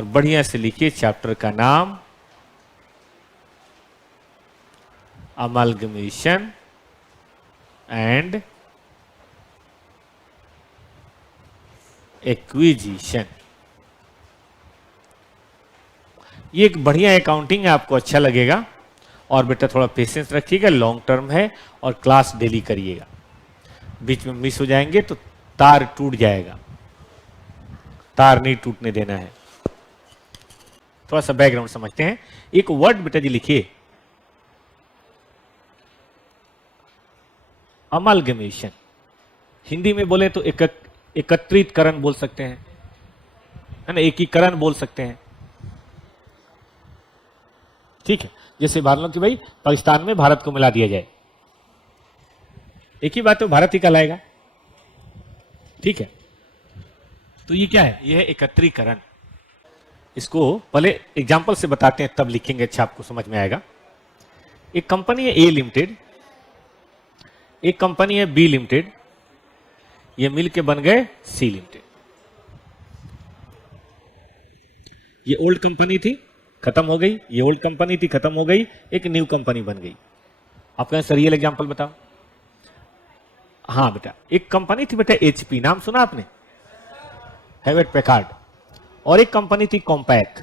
और बढ़िया से लिखिए चैप्टर का नाम अमालगमेशन एंड एक्विजिशन। ये एक बढ़िया अकाउंटिंग है, आपको अच्छा लगेगा। और बेटा थोड़ा पेशेंस रखिएगा, लॉन्ग टर्म है और क्लास डेली करिएगा। बीच में मिस हो जाएंगे तो तार टूट जाएगा, तार नहीं टूटने देना है। थोड़ा सा बैकग्राउंड समझते हैं। एक वर्ड बेटा जी लिखिए, अमालगमेशन। हिंदी में बोले तो एकत्रितकरण बोल सकते हैं, है ना, एकीकरण बोल सकते हैं। ठीक है, जैसे मान लो कि भाई पाकिस्तान में भारत को मिला दिया जाए, एक ही बात है, भारत ही कहलाएगा। ठीक है, तो ये क्या है, ये है एकत्रीकरण। इसको पहले एग्जांपल से बताते हैं, तब लिखेंगे, अच्छा आपको समझ में आएगा। एक कंपनी है ए लिमिटेड, एक कंपनी है बी लिमिटेड, ये मिलके बन गए सी लिमिटेड। ये ओल्ड कंपनी थी, खत्म हो गई, ये ओल्ड कंपनी थी, खत्म हो गई, एक न्यू कंपनी बन गई। आप कहें सर रियल एग्जांपल बताओ। हाँ बेटा, एक कंपनी थी बेटा एचपी, नाम सुना आपने, हेवेट पैकार्ड, और एक कंपनी थी कॉम्पैक।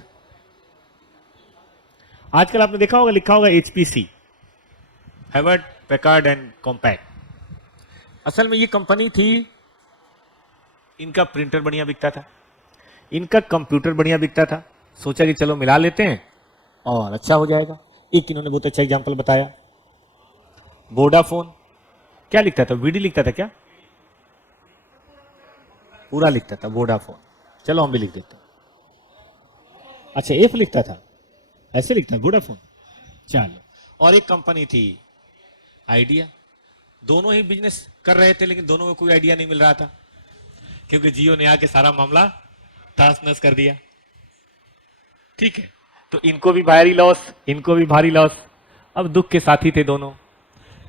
आजकल आपने देखा होगा, लिखा होगा एचपीसी, हेवेट पैकार्ड एंड कॉम्पैक। असल में ये कंपनी थी, इनका प्रिंटर बढ़िया बिकता था, इनका कंप्यूटर बढ़िया बिकता था, सोचा कि चलो मिला लेते हैं और अच्छा हो जाएगा। एक इन्होंने बहुत अच्छा एग्जांपल बताया, वोडाफोन। क्या लिखता था, वीडी लिखता था क्या, पूरा लिखता था वोडाफोन, चलो हम भी लिख देते हैं। अच्छा एफ लिखता था, ऐसे लिखता है वोडाफोन, चलो। और एक कंपनी थी आइडिया, दोनों ही बिजनेस कर रहे थे, लेकिन दोनों में कोई आइडिया नहीं मिल रहा था, क्योंकि जियो ने आके सारा मामला तहस नहस कर दिया। ठीक है, तो इनको भी भारी लॉस, इनको भी भारी लॉस। अब दुख के साथी थे दोनों,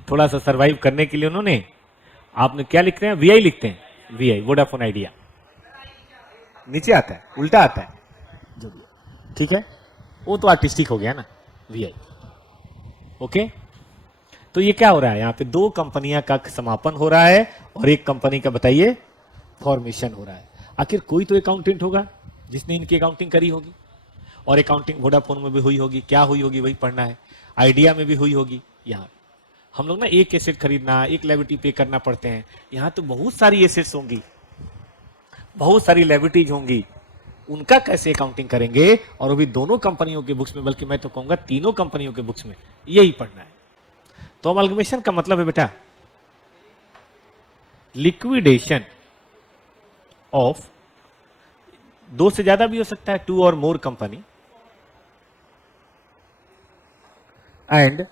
थोड़ा सा सरवाइव करने के लिए उन्होंने, आपने क्या लिखते हैं, वीआई लिखते हैं, वीआई वोडाफोन आइडिया, नीचे आता है, उल्टा आता है जो भी, ठीक है, वो तो आर्टिस्टिक हो गया ना, वीआई। ओके, तो ये क्या हो रहा है, यहां पे दो कंपनियां का समापन हो रहा है और एक कंपनी का बताइए फॉर्मेशन हो रहा है। आखिर कोई तो अकाउंटेंट होगा जिसने इनकी अकाउंटिंग करी होगी, और अकाउंटिंग वोडाफोन में भी हुई होगी, क्या हुई होगी वही पढ़ना है, आइडिया में भी हुई होगी। यहाँ हम लोग ना एक एसेट खरीदना, एक लायबिलिटी पे करना पड़ते हैं, यहाँ तो बहुत सारी एसेट्स होंगी, बहुत सारी लायबिलिटीज होंगी, उनका कैसे अकाउंटिंग करेंगे, और वो भी दोनों कंपनियों के बुक्स में, बल्कि मैं तो कहूंगा तीनों कंपनियों के बुक्स में यही पढ़ना है। तो अमालगमेशन का मतलब है बेटा लिक्विडेशन ऑफ, दो से ज्यादा भी हो सकता है, टू और more company, and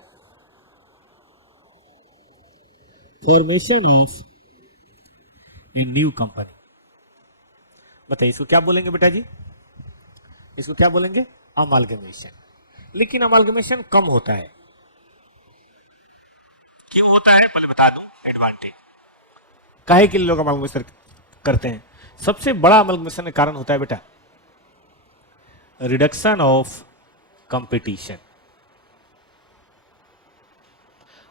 formation of a new company. बताइए इसको क्या बोलेंगे बेटा जी, इसको क्या बोलेंगे, अमालगमेशन। लेकिन अमालगमेशन कम होता है, क्यों होता है पहले बता दूं, एडवांटेज काहे के लिए लोग अमालगमेशन करते हैं। सबसे बड़ा अमालगमेशन का कारण होता है बेटा रिडक्शन ऑफ कंपटीशन।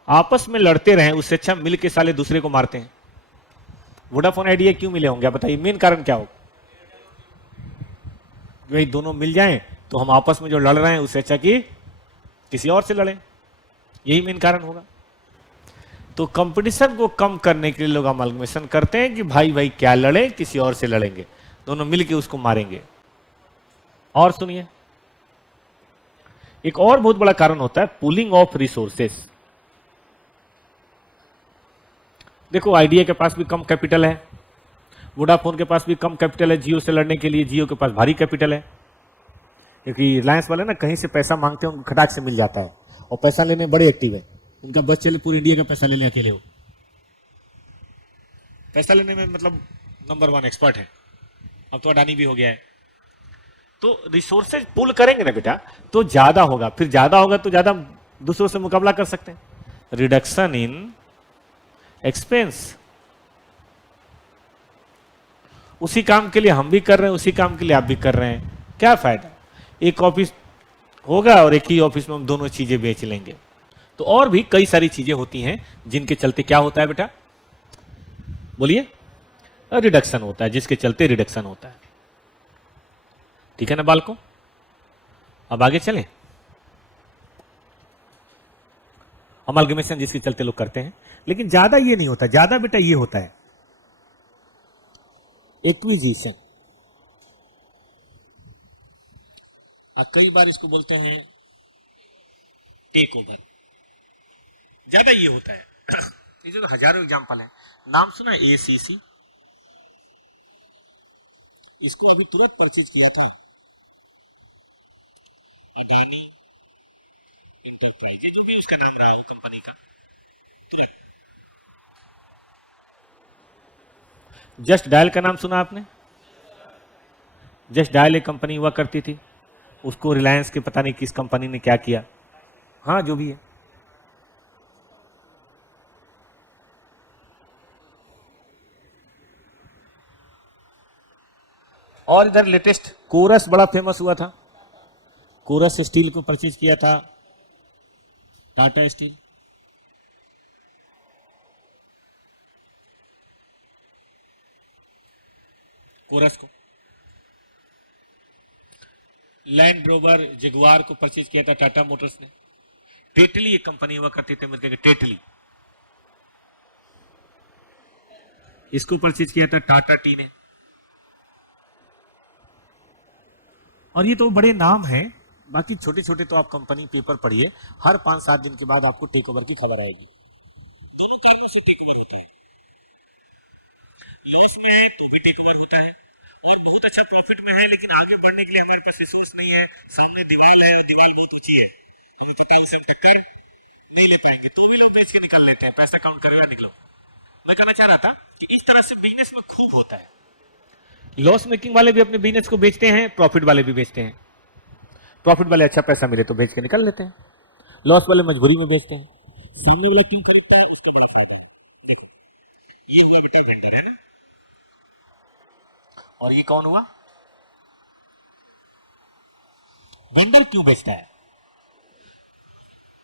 आपस में लड़ते रहे उससे अच्छा मिल के साले दूसरे को मारते हैं। वोडाफोन आइडिया क्यों मिले होंगे बताइए, मेन कारण क्या हो, भाई दोनों मिल जाएं तो हम आपस में जो लड़ रहे हैं उससे अच्छा कि किसी और से लड़ें, यही मेन कारण होगा। तो कंपटीशन को कम करने के लिए लोग अमालगमेशन करते हैं कि भाई भाई क्या लड़े, किसी और से लड़ेंगे, दोनों मिलके उसको मारेंगे। और सुनिए, एक और बहुत बड़ा कारण होता है पूलिंग ऑफ रिसोर्सेस। देखो आइडिया के पास भी कम कैपिटल है, वोडाफोन के पास भी कम कैपिटल है जियो से लड़ने के लिए, जियो के पास भारी कैपिटल है, क्योंकि रिलायंस वाले ना कहीं से पैसा मांगते हैं उनको खटाक से मिल जाता है, और पैसा लेने में बड़े एक्टिव है, उनका बस चले पूरी इंडिया का पैसा ले लें अकेले, हो पैसा लेने में मतलब नंबर 1 एक्सपर्ट है। अब तो अडानी भी हो गया है। तो रिसोर्सेज पुल करेंगे ना बेटा तो ज्यादा होगा, फिर ज्यादा होगा तो ज्यादा दूसरों से मुकाबला कर सकते हैं। रिडक्शन इन एक्सपेंस, उसी काम के लिए हम भी कर रहे हैं, उसी काम के लिए आप भी कर रहे हैं, क्या फायदा, एक ऑफिस होगा और एक ही ऑफिस में हम दोनों चीजें बेच लेंगे। तो और भी कई सारी चीजें होती हैं जिनके चलते क्या होता है बेटा, बोलिए, रिडक्शन होता है, जिसके चलते रिडक्शन होता है। ठीक है ना बालकों, अब आगे चलें। अमालगमेशन जिसके चलते लोग करते हैं, लेकिन ज्यादा ये नहीं होता, ज्यादा बेटा ये होता है एक्विजिशन। कई बार इसको बोलते हैं टेक ओवर, ज्यादा ये होता है। ये जो हजारों एग्जांपल है, नाम सुना एसीसी, इसको अभी तुरंत परचेज किया था अडानी इंटरप्राइज, जो भी उसका नाम रहा वो कंपनी का। जस्ट डायल का नाम सुना आपने, जस्ट डायल एक कंपनी हुआ करती थी, उसको रिलायंस के पता नहीं किस कंपनी ने क्या किया, हाँ जो भी है। और इधर लेटेस्ट कोरस बड़ा फेमस हुआ था, कोरस स्टील को परचेज किया था टाटा स्टील। कोरस को, लैंड रोवर जगुआर को परचेज किया था टाटा मोटर्स ने। टेटली एक कंपनी हुआ करती थी अमेरिका की, टेटली, इसको परचेज किया था टाटा टी ने। और ये तो बड़े नाम हैं, बाकी छोटे छोटे तो आप कंपनी पेपर पढ़िए, हर 5-7 दिन के बाद आपको टेक ओवर की खबर आएगी। लॉस में है तो भी टेक ओवर होता है, और बहुत अच्छा प्रॉफिट में है, लेकिन आगे बढ़ने के लिए हमारे पास रिसोर्स नहीं है, सामने दीवार है और दीवार बहुत ऊंची है, तो टाइम से टक्कर नहीं ले पाएंगे, तो भी लोग बेच के निकल लेते हैं, पैसा काउंट करेगा निकलो। मैं कहना चाह रहा था कि इस तरह से बिजनेस में खूब होता है, लॉस मेकिंग वाले भी अपने बिजनेस को बेचते हैं, प्रॉफिट वाले भी बेचते हैं। प्रॉफिट वाले अच्छा पैसा मिले तो बेच के निकल लेते हैं, लॉस वाले मजबूरी में बेचते हैं। सामने वाला क्यों खरीदता है, उसका बड़ा फायदा। ये हुआ बेटा वेंडर, है ना, और ये कौन हुआ, वेंडर क्यों बेचता है,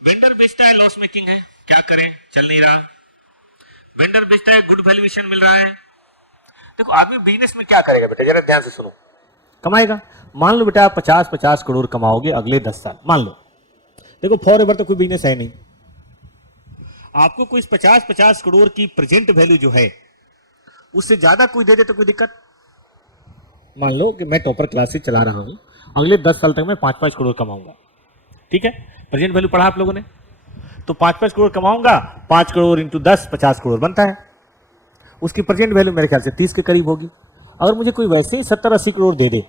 वेंडर बेचता है लॉस मेकिंग है, क्या करें चल नहीं रहा, वेंडर बेचता है गुड वैल्यूएशन मिल रहा है। देखो आदमी बिजनेस में क्या करेगा बेटा, जरा ध्यान से सुनो, कमाएगा। मान लो बेटा आप 50-50 करोड़ कमाओगे अगले 10 साल, मान लो। देखो फॉर एवर तो कोई बिजनेस है नहीं, आपको कोई 50-50 करोड़ की प्रेजेंट वैल्यू जो है उससे ज्यादा कोई दे दे तो कोई दिक्कत। मान लो कि मैं टॉपर क्लास से चला रहा हूं, अगले 10 साल तक मैं 5-5 करोड़ कमाऊंगा, ठीक है, प्रेजेंट वैल्यू पढ़ा आप लोगों ने, तो 5-5 करोड़ कमाऊंगा, 5 करोड़ इंटू 10 50 करोड़ बनता है, उसकी प्रेजेंट वैल्यू मेरे ख्याल से 30 के करीब होगी। अगर मुझे कोई वैसे ही 70-80 करोड़ दे दे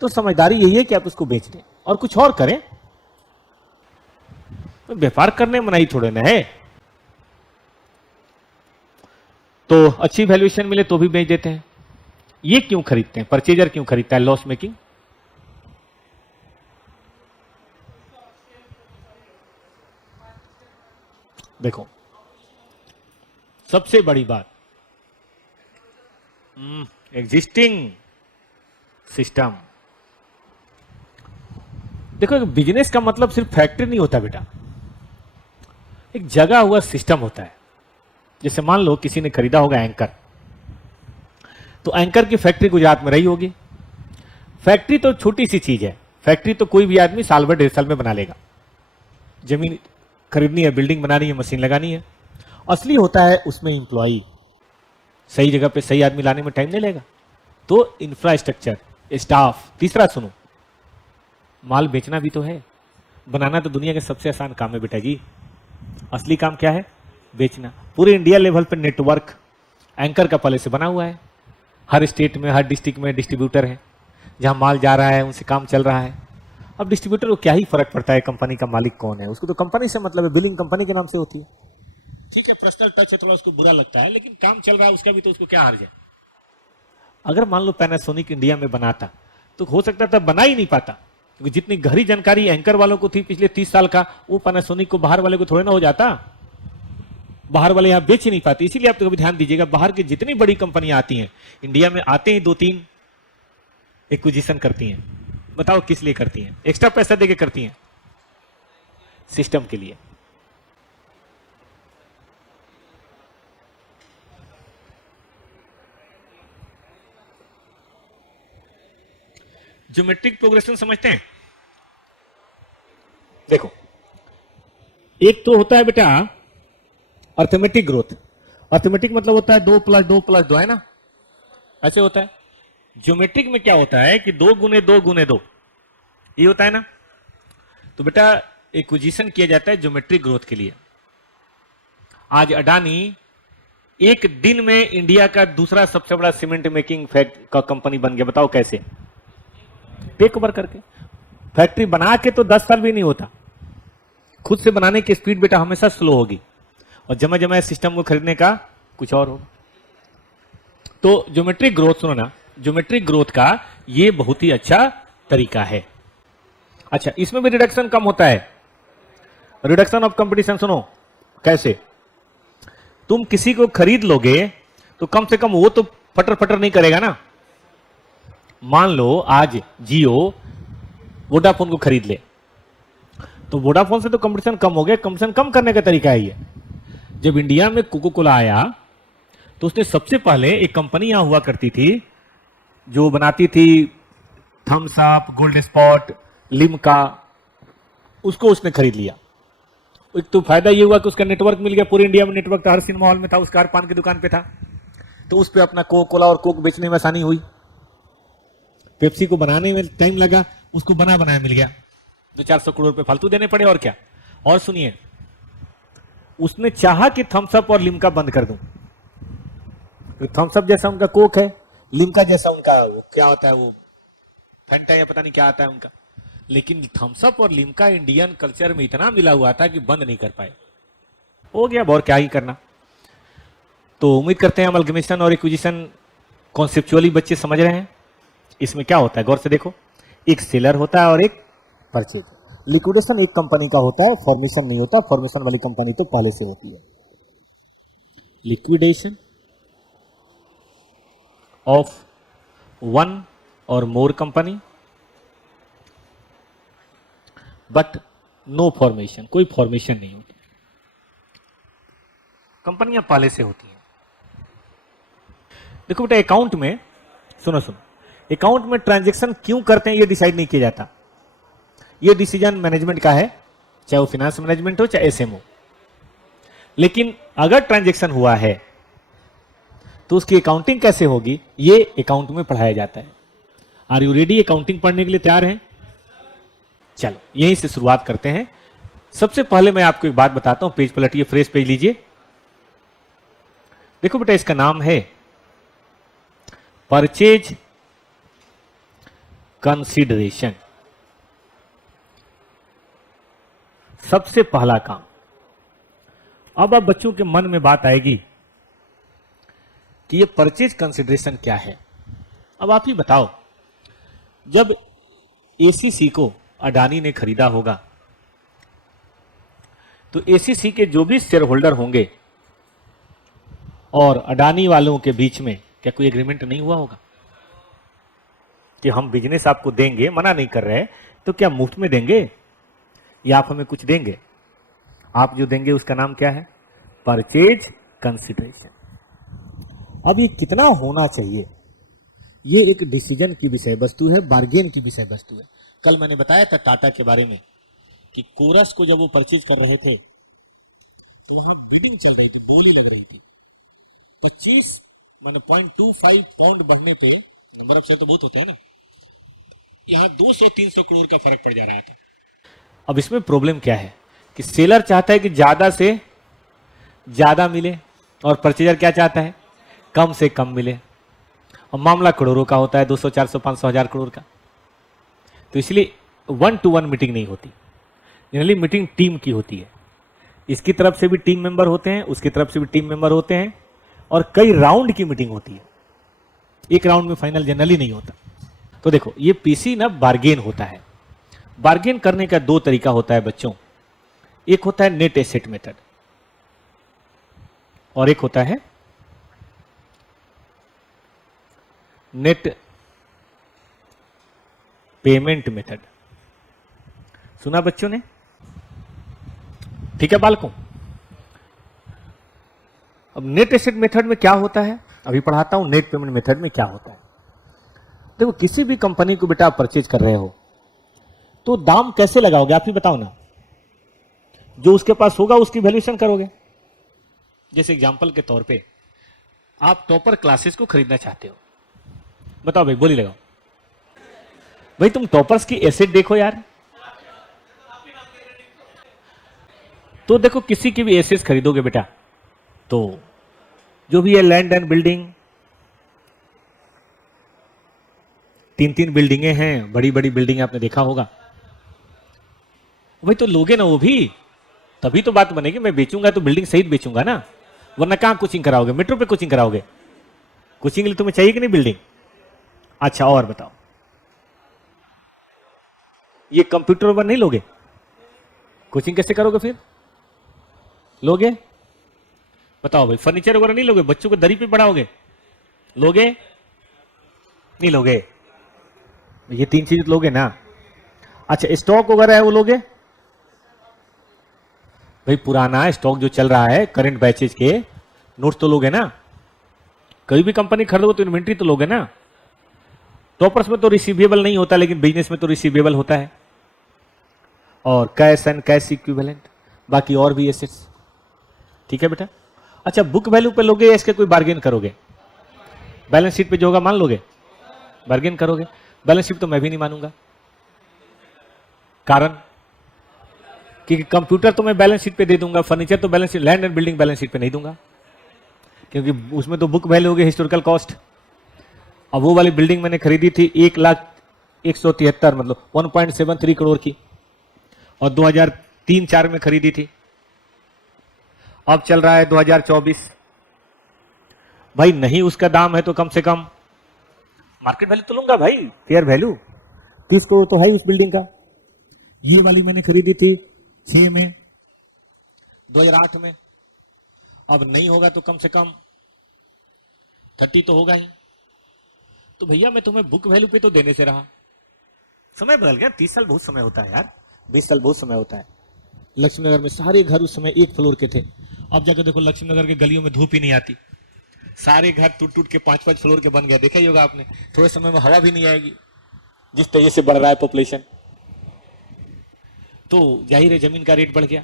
तो समझदारी यही है कि आप उसको बेच दें और कुछ और करें, तो व्यापार करने में मनाही थोड़े ना है। तो अच्छी वैल्यूएशन मिले तो भी बेच देते हैं। ये क्यों खरीदते हैं, परचेजर क्यों खरीदता है लॉस मेकिंग, देखो सबसे बड़ी बात एग्जिस्टिंग सिस्टम। देखो बिजनेस का मतलब सिर्फ फैक्ट्री नहीं होता बेटा, एक जगह हुआ सिस्टम होता है। जैसे मान लो किसी ने खरीदा होगा एंकर, तो एंकर की फैक्ट्री गुजरात में रही होगी। फैक्ट्री तो छोटी सी चीज है, फैक्ट्री तो कोई भी आदमी साल भर 1.5 साल में बना लेगा, जमीन खरीदनी है, बिल्डिंग बनानी है, मशीन लगानी है। असली होता है उसमें इंप्लॉई, सही जगह पे सही आदमी लाने में टाइम नहीं लेगा, तो इंफ्रास्ट्रक्चर, स्टाफ। तीसरा सुनो, माल बेचना भी तो है, बनाना तो दुनिया के सबसे आसान काम है बेटा जी, असली काम क्या है, बेचना। पूरे इंडिया लेवल पर नेटवर्क एंकर का पहले से बना हुआ है, हर स्टेट में हर डिस्ट्रिक्ट में डिस्ट्रीब्यूटर है, जहां माल जा रहा है उनसे काम चल रहा है। अब डिस्ट्रीब्यूटर को क्या ही फर्क पड़ता है कंपनी का मालिक कौन है, उसको तो कंपनी से मतलब है, बिलिंग कंपनी के नाम से होती है। ठीक है, पर्सनल टच है, थोड़ा उसको बुरा लगता है, लेकिन काम चल रहा है उसका भी, तो उसको क्या हर्ज है। अगर मान लो पैनासोनिक इंडिया में बनाता तो हो सकता था बना ही नहीं पाता, क्योंकि जितनी गहरी जानकारी एंकर वालों को थी पिछले 30 साल का, वो पैनासोनिक को बाहर वाले को थोड़े ना हो जाता, बाहर वाले यहां बेच ही नहीं पाते। इसीलिए आप तो कभी ध्यान दीजिएगा, बाहर की जितनी बड़ी कंपनियां आती हैं इंडिया में आते ही 2-3 एक्विजिशन करती हैं? बताओ किस लिए करती हैं? एक्स्ट्रा पैसा देके करती हैं? सिस्टम के लिए। ज्योमेट्रिक प्रोग्रेशन समझते हैं? देखो, एक तो होता है बेटा अर्थमेटिक ग्रोथ। अर्थमेटिक मतलब होता है 2+2+2, है ना? ऐसे होता है। ज्योमेट्रिक में क्या होता है कि 2 × 2 × 2 ये होता है ना। तो बेटा एक्विजिशन किया जाता है ज्योमेट्रिक ग्रोथ के लिए। आज अडानी एक दिन में इंडिया का दूसरा सबसे बड़ा सीमेंट मेकिंग का कंपनी बन गया। बताओ कैसे? टेक ओवर करके। फैक्ट्री बना के तो 10 साल भी नहीं होता। खुद से बनाने की स्पीड बेटा हमेशा स्लो होगी, और जमा जमा सिस्टम को खरीदने का कुछ और होगा। तो ज्योमेट्रिक ग्रोथ, सुनो ना, ज्योमेट्रिक ग्रोथ का ये बहुत ही अच्छा तरीका है। अच्छा, इसमें भी रिडक्शन कम होता है। रिडक्शन ऑफ कंपटीशन, सुनो कैसे? तुम किसी को खरीद लोगे तो कम से कम वो तो फटर फटर नहीं करेगा ना। मान लो आज जियो वोडाफोन को खरीद ले, तो वोडाफोन से तो कंपटीशन कम हो गया। कंपटीशन कम करने का तरीका है ये। जब इंडिया में कोको कोला आया तो उसने सबसे पहले एक कंपनी यहां हुआ करती थी जो बनाती थी Thums Up, Gold Spot, Limca, उसको उसने खरीद लिया। एक तो फायदा ये हुआ कि उसका नेटवर्क मिल गया। पूरे इंडिया में नेटवर्क था, हर सिनेमा हॉल में था, उसका हर पान की दुकान पे था, तो उस पे अपना कोको कोला और कोक बेचने में आसानी हुई। पेप्सी को बनाने में टाइम लगा, उसको बना बनाया मिल गया। 200-400 करोड़ रुपए फालतू देने पड़े, और क्या। और सुनिए, उसने चाहा कि थम्स अप और लिम्का बंद कर दूं। थम्स अप जैसा उनका कोक है, लिम्का जैसा उनका वो क्या होता है, वो फैंटा या पता नहीं क्या आता है उनका। लेकिन थम्स अप और लिम्का इंडियन कल्चर में इतना मिला हुआ था कि बंद नहीं कर पाए। हो गया, और क्या ही करना। तो उम्मीद करते हैं अमलगमेशन और एक्विजिशन कॉन्सेप्चुअली बच्चे समझ रहे हैं। इसमें क्या होता है गौर से देखो, एक सेलर होता है और एक परचेज। लिक्विडेशन एक कंपनी का होता है, फॉर्मेशन नहीं होता। फॉर्मेशन वाली कंपनी तो पहले से होती है। लिक्विडेशन ऑफ वन और more company, but no formation, कोई फॉर्मेशन नहीं होती। कंपनियां पहले से होती हैं। देखो बेटा, अकाउंट में सुनो, अकाउंट में ट्रांजैक्शन क्यों करते हैं ये डिसाइड नहीं किया जाता। ये डिसीजन मैनेजमेंट का है, चाहे वो फाइनेंस मैनेजमेंट हो चाहे एसएम हो। लेकिन अगर ट्रांजैक्शन हुआ है तो उसकी अकाउंटिंग कैसे होगी, ये अकाउंट में पढ़ाया जाता है। Are you ready? अकाउंटिंग पढ़ने के लिए तैयार हैं? चलो यहीं से शुरुआत करते हैं। सबसे पहले मैं आपको एक बात बताता हूं, पेज पलटिए, फ्रेश पेज लीजिए। देखो बेटा, इसका नाम है परचेज कंसीडरेशन। सबसे पहला काम। अब बच्चों के मन में बात आएगी कि ये परचेज कंसीडरेशन क्या है। अब आप ही बताओ, जब एसीसी को अडानी ने खरीदा होगा तो एसीसी के जो भी शेयर होल्डर होंगे और अडानी वालों के बीच में क्या कोई एग्रीमेंट नहीं हुआ होगा कि हम बिजनेस आपको देंगे, मना नहीं कर रहे, तो क्या मुफ्त में देंगे या आप हमें कुछ देंगे? आप जो देंगे उसका नाम क्या है? Purchase consideration. अब ये कितना होना चाहिए, ये एक डिसीजन की विषय वस्तु है, बार्गेन की विषय वस्तु है। कल मैंने बताया था टाटा के बारे में कि कोरस को जब वो परचेज कर रहे थे तो वहां बिडिंग चल रही थी, बोली लग रही थी। 25 माने 0.25 पाउंड बढ़ने पे, नंबर ऑफ शेयर तो बहुत होते हैं ना, यहां 200-300 करोड़ का फर्क पड़ जा रहा था। अब इसमें प्रॉब्लम क्या है कि सेलर चाहता है कि ज्यादा से ज्यादा मिले और परचेजर क्या चाहता है? कम से कम मिले। और मामला करोड़ों का होता है, 200, 400, 500, 1000 करोड़ का। तो इसलिए 1-to-1 मीटिंग नहीं होती, जनरली मीटिंग टीम की होती है। इसकी तरफ से भी टीम मेंबर होते हैं, उसकी तरफ से भी टीम मेंबर होते हैं, और कई राउंड की मीटिंग होती है। एक राउंड में फाइनल जनरली नहीं होता। तो देखो, ये पीसी ना बार्गेन होता है। बार्गेन करने का दो तरीका होता है बच्चों। एक होता है नेट एसेट मेथड और एक होता है नेट पेमेंट मेथड। सुना बच्चों ने? ठीक है बालकों, अब नेट एसेट मेथड में क्या होता है अभी पढ़ाता हूं। नेट पेमेंट मेथड में क्या होता है, देखो किसी भी कंपनी को बेटा आप परचेज कर रहे हो तो दाम कैसे लगाओगे, आप ही बताओ ना। जो उसके पास होगा उसकी वैल्यूएशन करोगे। जैसे एग्जांपल के तौर पे आप टॉपर क्लासेस को खरीदना चाहते हो, बताओ भाई, बोली लगाओ भाई, तुम टॉपर्स की एसेट देखो यार। तो देखो किसी की भी एसेट खरीदोगे बेटा तो जो भी है लैंड एंड बिल्डिंग, 3-3 बिल्डिंगें हैं, बड़ी बड़ी बिल्डिंग आपने देखा होगा भाई, तो लोगे ना वो भी, तभी तो बात बनेगी। मैं बेचूंगा तो बिल्डिंग सहित बेचूंगा ना, वरना कहां कोचिंग कराओगे, मेट्रो पे कोचिंग कराओगे। कोचिंग के लिए तुम्हें चाहिए कि नहीं बिल्डिंग? अच्छा और बताओ, ये कंप्यूटर पर नहीं लोगे, कोचिंग कैसे करोगे फिर? लोगे? बताओ भाई, फर्नीचर वगैरह नहीं लोगे, बच्चों को दरी पे पढ़ाओगे, लोगे? नहीं लोगे? ये 3 चीज लोगे ना। अच्छा स्टॉक वगैरह है वो लोगे? भाई पुराना स्टॉक जो चल रहा है, करंट बैचेज के नोट्स तो लोगे ना। कोई भी कंपनी खरीदोगे तो इन्वेंट्री तो लोगे ना। टॉपर्स में तो रिसीवेबल नहीं होता, लेकिन बिजनेस में तो रिसीवेबल होता है, और कैश एंड कैश इक्विवेलेंट, बाकी और भी एसेट्स। ठीक है बेटा। अच्छा बुक वैल्यू पे लोगे या इसके कोई बार्गेन करोगे? बैलेंस शीट पे जो होगा मान लोगे, बार्गेन करोगे। बैलेंस शीट तो मैं भी नहीं मानूंगा, कारण क्योंकि कंप्यूटर तो मैं बैलेंस शीट पे दे दूंगा, फर्नीचर तो balance sheet, land and building balance sheet पे नहीं दूंगा, क्योंकि उसमें तो बुक वैल्यू होगी हिस्टोरिकल कॉस्ट। अब वो वाली बिल्डिंग मैंने खरीदी थी 1,173 मतलब 1.73 करोड़ की, और 2003-4 में खरीदी थी। अब चल रहा है 2024, भाई नहीं उसका दाम है तो कम से कम मार्केट वैल्यू तो लूंगा भाई, फेयर वैल्यू। 30 करोड़ तो है उस बिल्डिंग का। ये वाली मैंने खरीदी थी 6 में, 2008 में, अब नहीं होगा तो कम से कम 30 तो होगा ही। तो भैया मैं तुम्हें बुक वैल्यू पे तो देने से रहा, समय बदल गया। 30 साल बहुत समय होता है यार, 20 साल बहुत समय होता है। लक्ष्मीनगर में सारे घर उस समय 1 फ्लोर के थे, अब जाकर देखो लक्ष्मीनगर के गलियों में धूप ही नहीं आती, सारे घर टूट टूट के 5-5 फ्लोर के बन गया। देखा ही होगा आपने, थोड़े समय में हवा भी नहीं आएगी जिस तेजी से बढ़ रहा है पॉपुलेशन, तो जाहिर है जमीन का रेट बढ़ गया।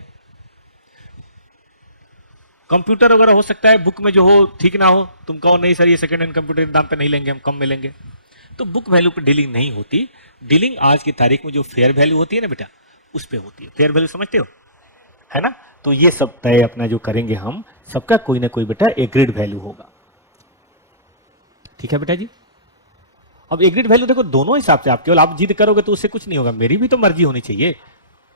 कंप्यूटर वगैरह हो सकता है बुक में जो हो ठीक ना हो, तुम कहो नहीं सर ये सेकंड हैंड कंप्यूटर के दाम पे नहीं लेंगे, हम कम में लेंगे, तो बुक वैल्यू पे डीलिंग नहीं होती। डीलिंग आज की तारीख में जो फेयर वैल्यू होती है ना बेटा, उस पे होती है। फेयर वैल्यू समझते हो, है ना? तो ये सब तय अपना जो करेंगे हम, सबका कोई ना कोई बेटा एग्रीड वैल्यू होगा। ठीक है बेटा जी। अब एग्रीड वैल्यू देखो दोनों हिसाब से, आप केवल आप जिद करोगे तो उससे कुछ नहीं होगा, मेरी भी तो मर्जी होनी चाहिए।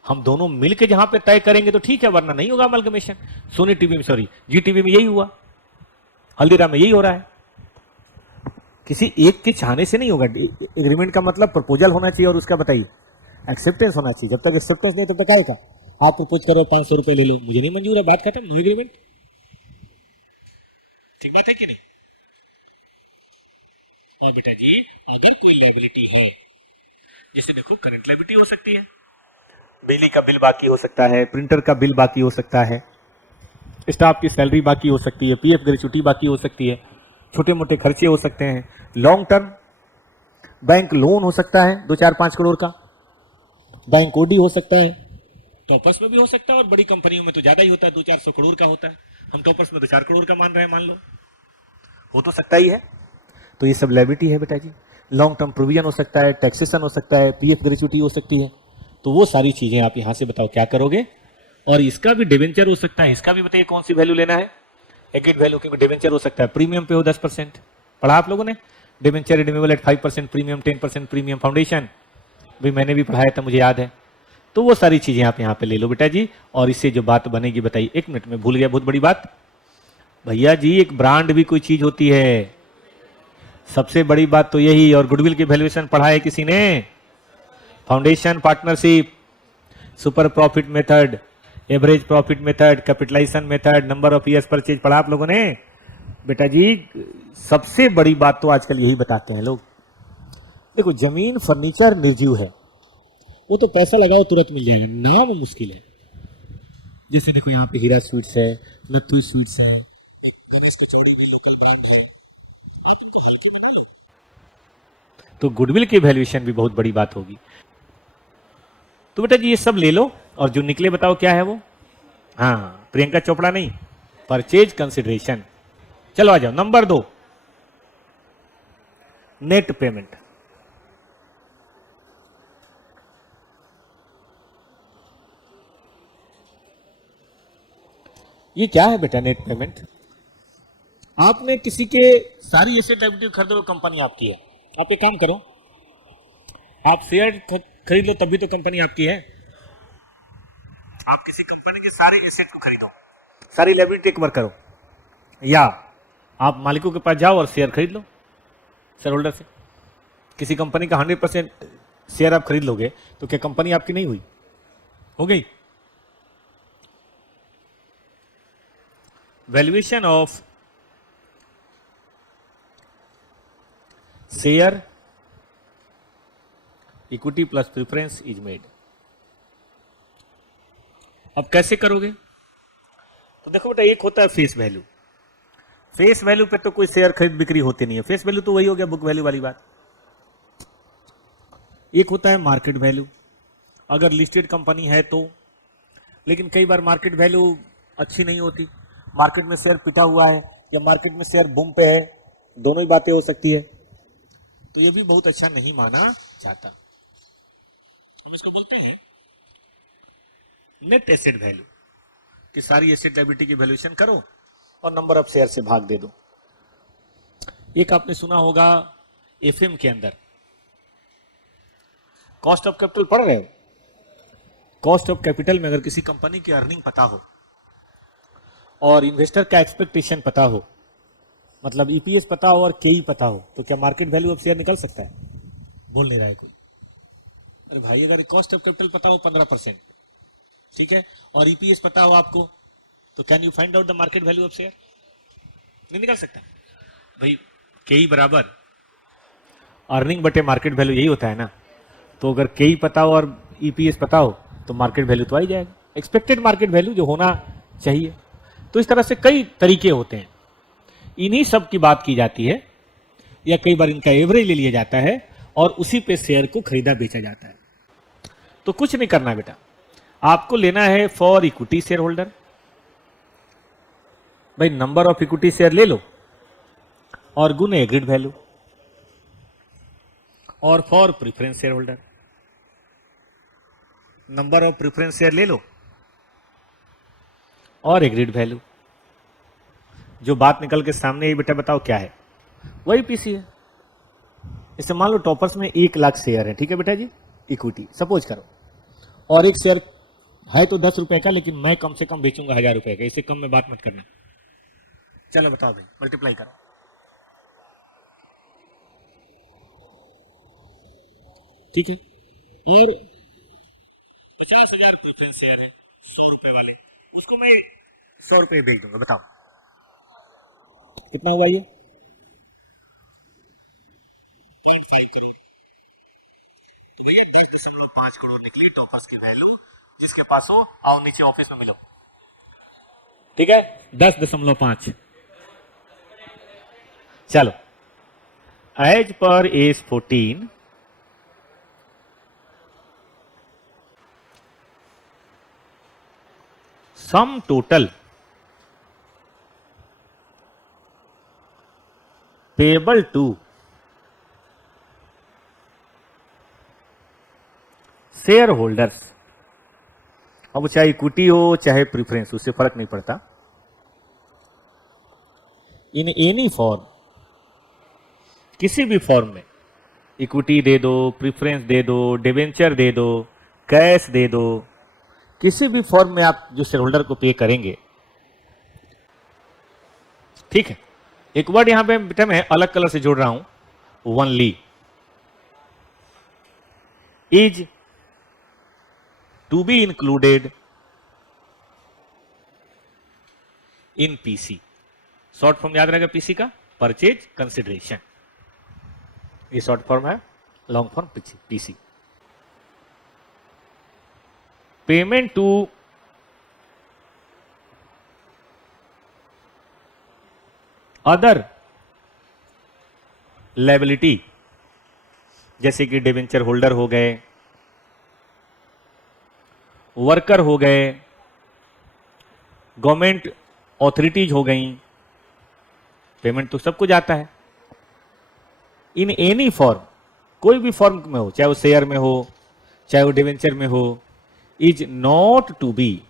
हम दोनों मिलके जहां पे तय करेंगे तो ठीक है, वरना नहीं होगा अमलगमेशन। सोनी टीवी में, सॉरी जी टीवी में यही हुआ, हल्दीराम में यही हो रहा है। किसी एक के चाहने से नहीं होगा। एग्रीमेंट का मतलब प्रपोजल होना चाहिए और उसका बताइए एक्सेप्टेंस होना चाहिए। जब तक एक्सेप्टेंस नहीं तब तक आएगा। आप प्रपोज करो 500 रुपए ले लो, मुझे नहीं मंजूर है, बात खत्म, नो एग्रीमेंट। ठीक बात है कि नहीं? और बेटा जी अगर कोई लायबिलिटी है, जैसे देखो करंट लायबिलिटी हो सकती है, बिजली का बिल बाकी हो सकता है, प्रिंटर का बिल बाकी हो सकता है, स्टाफ की सैलरी बाकी हो सकती है, पीएफ ग्रेच्युटी बाकी हो सकती है, छोटे मोटे खर्चे हो सकते हैं, लॉन्ग टर्म बैंक लोन हो सकता है 2-4-5 करोड़ का, बैंक ओडी हो सकता है, टॉपर्स में भी हो सकता है, और बड़ी कंपनियों में तो ज्यादा ही होता है, 200-400 करोड़ का होता है। हम टॉपर्स में तो 4 करोड़ का मान रहे हैं, मान लो, हो तो सकता ही है। तो ये सब लायबिलिटी है बेटा जी। लॉन्ग टर्म प्रोविजन हो सकता है, टैक्सेशन हो सकता है, पीएफ ग्रेच्युटी हो सकती है। तो वो सारी चीजें आप यहां से बताओ क्या करोगे। और इसका भी डिवेंचर हो सकता है, इसका भी बताइए कौन सी वैल्यू लेना है, एग्रीड वैल्यू, क्योंकि डिवेंचर हो सकता है प्रीमियम पे हो 10%, पढ़ा आप लोगों ने, debenture renewable at 5% premium, 10% premium foundation, भाई मैंने भी पढ़ाया था, मुझे याद है। तो वो सारी चीजें आप यहाँ पे ले लो बेटा जी। और इससे जो बात बनेगी बताइए, 1 मिनट में भूल गया, बहुत बड़ी बात भैया जी, एक ब्रांड भी कोई चीज होती है, सबसे बड़ी बात तो यही। और गुडविल की वैल्यूएशन पढ़ा है किसी ने, foundation, partnership, super profit method, average profit method, capitalization method, number of years purchase, पढ़ा आप लोगों ने बेटा जी। सबसे बड़ी बात तो आजकल यही बताते हैं लोग, देखो जमीन फर्नीचर निर्जीव है, वो तो पैसा लगाओ तुरंत मिल जाएगा, नाम मुश्किल है। जैसे देखो यहाँ पे हीरा स्वीट्स है, लत्थू स्वीट्स है, इसकी चौड़ी भी लोकल ब्रांड है, आप इनको हल्के में ना लो। तो गुडविल की वैल्यूएशन भी बहुत बड़ी बात होगी। तो बेटा जी ये सब ले लो और जो निकले बताओ क्या है वो। हाँ प्रियंका चोपड़ा नहीं, परचेज कंसिडरेशन। चलो आ जाओ नंबर 2, नेट पेमेंट। ये क्या है बेटा नेट पेमेंट? आपने किसी के सारी एसेट लायबिलिटी खरीदो, कंपनी आपकी है। आप एक काम करो, आप शेयर खरीद लो तभी तो कंपनी आपकी है। आप किसी कंपनी के सारे एसेट को खरीदो, सारी लायबिलिटी एक बार करो, या आप मालिकों के पास जाओ और शेयर खरीद लो शेयर होल्डर से। किसी कंपनी का 100% शेयर आप खरीद लोगे तो क्या कंपनी आपकी नहीं हुई? हो गई। Valuation of share equity plus preference is made. अब कैसे करोगे? तो देखो बेटा एक होता है फेस वैल्यू। फेस वैल्यू पे तो कोई शेयर खरीद बिक्री होती नहीं है, फेस वैल्यू तो वही हो गया बुक वैल्यू वाली बात। एक होता है मार्केट वैल्यू, अगर लिस्टेड कंपनी है तो, लेकिन कई बार मार्केट वैल्यू अच्छी नहीं होती, मार्केट में शेयर पिटा हुआ है या मार्केट में शेयर बूम पे है, दोनों ही बातें हो सकती है, तो ये भी बहुत अच्छा नहीं माना जाता। हम इसको बोलते हैं नेट एसेट वैल्यू, कि सारी एसेट लायबिलिटी की वैल्यूएशन करो और नंबर ऑफ शेयर से भाग दे दो। एक आपने सुना होगा एफएम के अंदर कॉस्ट ऑफ कैपिटल पढ़ रहे हो? कॉस्ट ऑफ कैपिटल में अगर किसी कंपनी की अर्निंग पता हो और इन्वेस्टर का एक्सपेक्टेशन पता हो, मतलब ईपीएस पता हो और केई पता हो, तो क्या मार्केट वैल्यू ऑफ शेयर निकल सकता है? बोल नहीं रहा है कोई। अरे भाई अगर कॉस्ट ऑफ कैपिटल पता हो 15%, ठीक है, और ईपीएस पता हो आपको, तो can you find out the market value of share? नहीं निकल सकता भाई। केई बराबर अर्निंग बटे मार्केट वैल्यू, यही होता है ना। तो अगर केई पता हो और ईपीएस पता हो तो मार्केट वैल्यू तो आ ही जाएगा, एक्सपेक्टेड मार्केट वैल्यू जो होना चाहिए। तो इस तरह से कई तरीके होते हैं, इन्हीं सब की बात की जाती है, या कई बार इनका एवरेज ले लिया जाता है और उसी पे शेयर को खरीदा बेचा जाता है। तो कुछ नहीं करना बेटा, आपको लेना है फॉर इक्विटी शेयर होल्डर, भाई नंबर ऑफ इक्विटी शेयर ले लो और गुने एग्रीड वैल्यू, और for preference share holder number of preference share ले लो और एग्रीड वैल्यू। जो बात निकल के सामने ही बेटा बताओ क्या है? वही पीसी है। इसे मान लो टॉपर्स में 1 लाख शेयर है, ठीक है बेटा जी, इक्विटी सपोज करो, और एक शेयर है तो 10 रुपए का, लेकिन मैं कम से कम बेचूंगा 1000 रुपए का, इससे कम में बात मत करना। चलो बताओ भाई, मल्टीप्लाई करो, ठीक है। और 50,000 प्रेफरेंस शेयर है 100 रुपए वाले, उसको मैं 100 रुपए बेच दूंगा, बताओ कितना हुआ ये? 10.5 करोड़ निकली टॉपर्स की वैल्यू। जिसके पास हो आओ नीचे ऑफिस में मिलो, ठीक है, 10.5। चलो as per AS 14 sum total payable to share holders, अब चाहे इक्विटी हो चाहे प्रीफरेंस, उससे फर्क नहीं पड़ता, इन एनी फॉर्म, किसी भी फॉर्म में, इक्विटी दे दो, प्रीफरेंस दे दो, डिवेंचर दे दो, कैश दे दो, किसी भी फॉर्म में आप जो शेयर होल्डर को पे करेंगे, ठीक है। एक वर्ड यहां पे बेटा मैं अलग कलर से जोड़ रहा हूं, only is to be included in PC. Short form याद रहेगा पीसी का, परचेज कंसिडरेशन, ये शॉर्ट फॉर्म है। Long form PC. Payment to other liability, जैसे कि डिवेंचर होल्डर हो गए, वर्कर हो गए, गवर्नमेंट ऑथोरिटीज हो गई, पेमेंट तो सबको जाता है। इन एनी फॉर्म, कोई भी फॉर्म में हो, चाहे वो शेयर में हो, चाहे वो डिवेंचर में हो, is not to be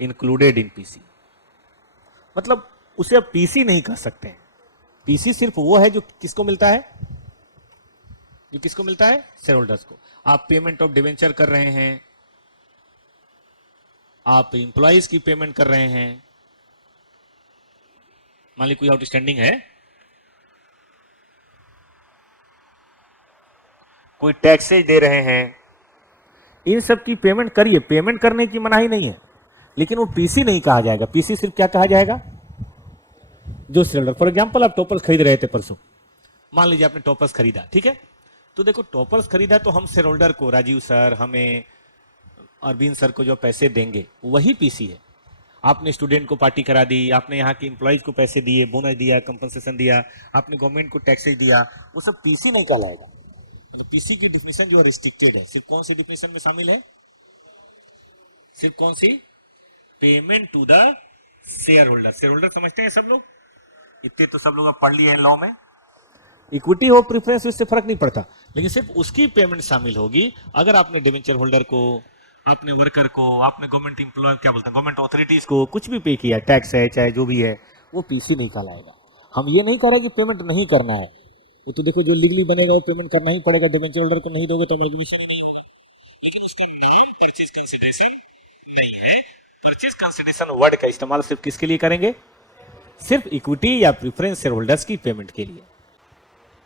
included in PC. मतलब उसे आप पीसी नहीं कह सकते हैं। पीसी सिर्फ वो है जो किसको मिलता है, जो किसको मिलता है, शेयर होल्डर्स को। आप पेमेंट ऑफ डिवेंचर कर रहे हैं, आप इंप्लॉइज की पेमेंट कर रहे हैं, मान ली कोई आउटस्टैंडिंग है, कोई टैक्सेज दे रहे हैं, इन सब की पेमेंट करिए, पेमेंट करने की मनाही नहीं है, लेकिन वो पीसी नहीं कहा जाएगा। पीसी सिर्फ क्या कहा जाएगा, जो शेयर होल्डर। फॉर एग्जांपल आप टॉपर्स खरीद रहे थे परसों, मान लीजिए आपने टॉपर्स खरीदा, ठीक है, तो देखो टॉपर्स खरीदा तो हम शेयर होल्डर को, राजीव सर, हमें, अरविंद सर को जो पैसे देंगे वही पीसी है। आपने स्टूडेंट को पार्टी करा दी, आपने यहाँ के इंप्लॉइज को पैसे दिए, बोनस दिया, कंपनसेशन दिया, आपने गवर्नमेंट को टैक्सेज दिया, वो सब पीसी नहीं कहलाएगा। मतलब पीसी की डिफिनेशन जो रिस्ट्रिक्टेड है, सिर्फ कौन सी डिफिनेशन में शामिल है, सिर्फ कौन सी, payment to the share holder. Share holder समझते हैं सब लोग, इतने तो सब लोग अब पढ़ लिए हैं लॉ में। इक्विटी हो प्रेफरेंस इससे फर्क नहीं पड़ता, लेकिन सिर्फ उसकी पेमेंट शामिल होगी अगर आपने डिवेंचर होल्डर को, आपने वर्कर को, आपने गवर्नमेंट इंप्लॉय, क्या बोलते हैं, गवर्नमेंट ऑथोरिटीज को कुछ भी पे किया, टैक्स है चाहे जो भी है, वो पीसी नहीं कहलाएगा। हम ये नहीं कह रहे कि पेमेंट नहीं करना है, ये तो देखो जो लीगली बनेगा वो पेमेंट करना ही पड़ेगा। डिवेंचर होल्डर को नहीं दोगे तो एडमिशन नहीं होगा, लेकिन उसका नाम परचेज कंसिडरेशन नहीं है। परचेज कंसिडरेशन वर्ड का इस्तेमाल सिर्फ किसके लिए करेंगे, सिर्फ इक्विटी या प्रेफरेंस शेयर होल्डर्स की पेमेंट के लिए।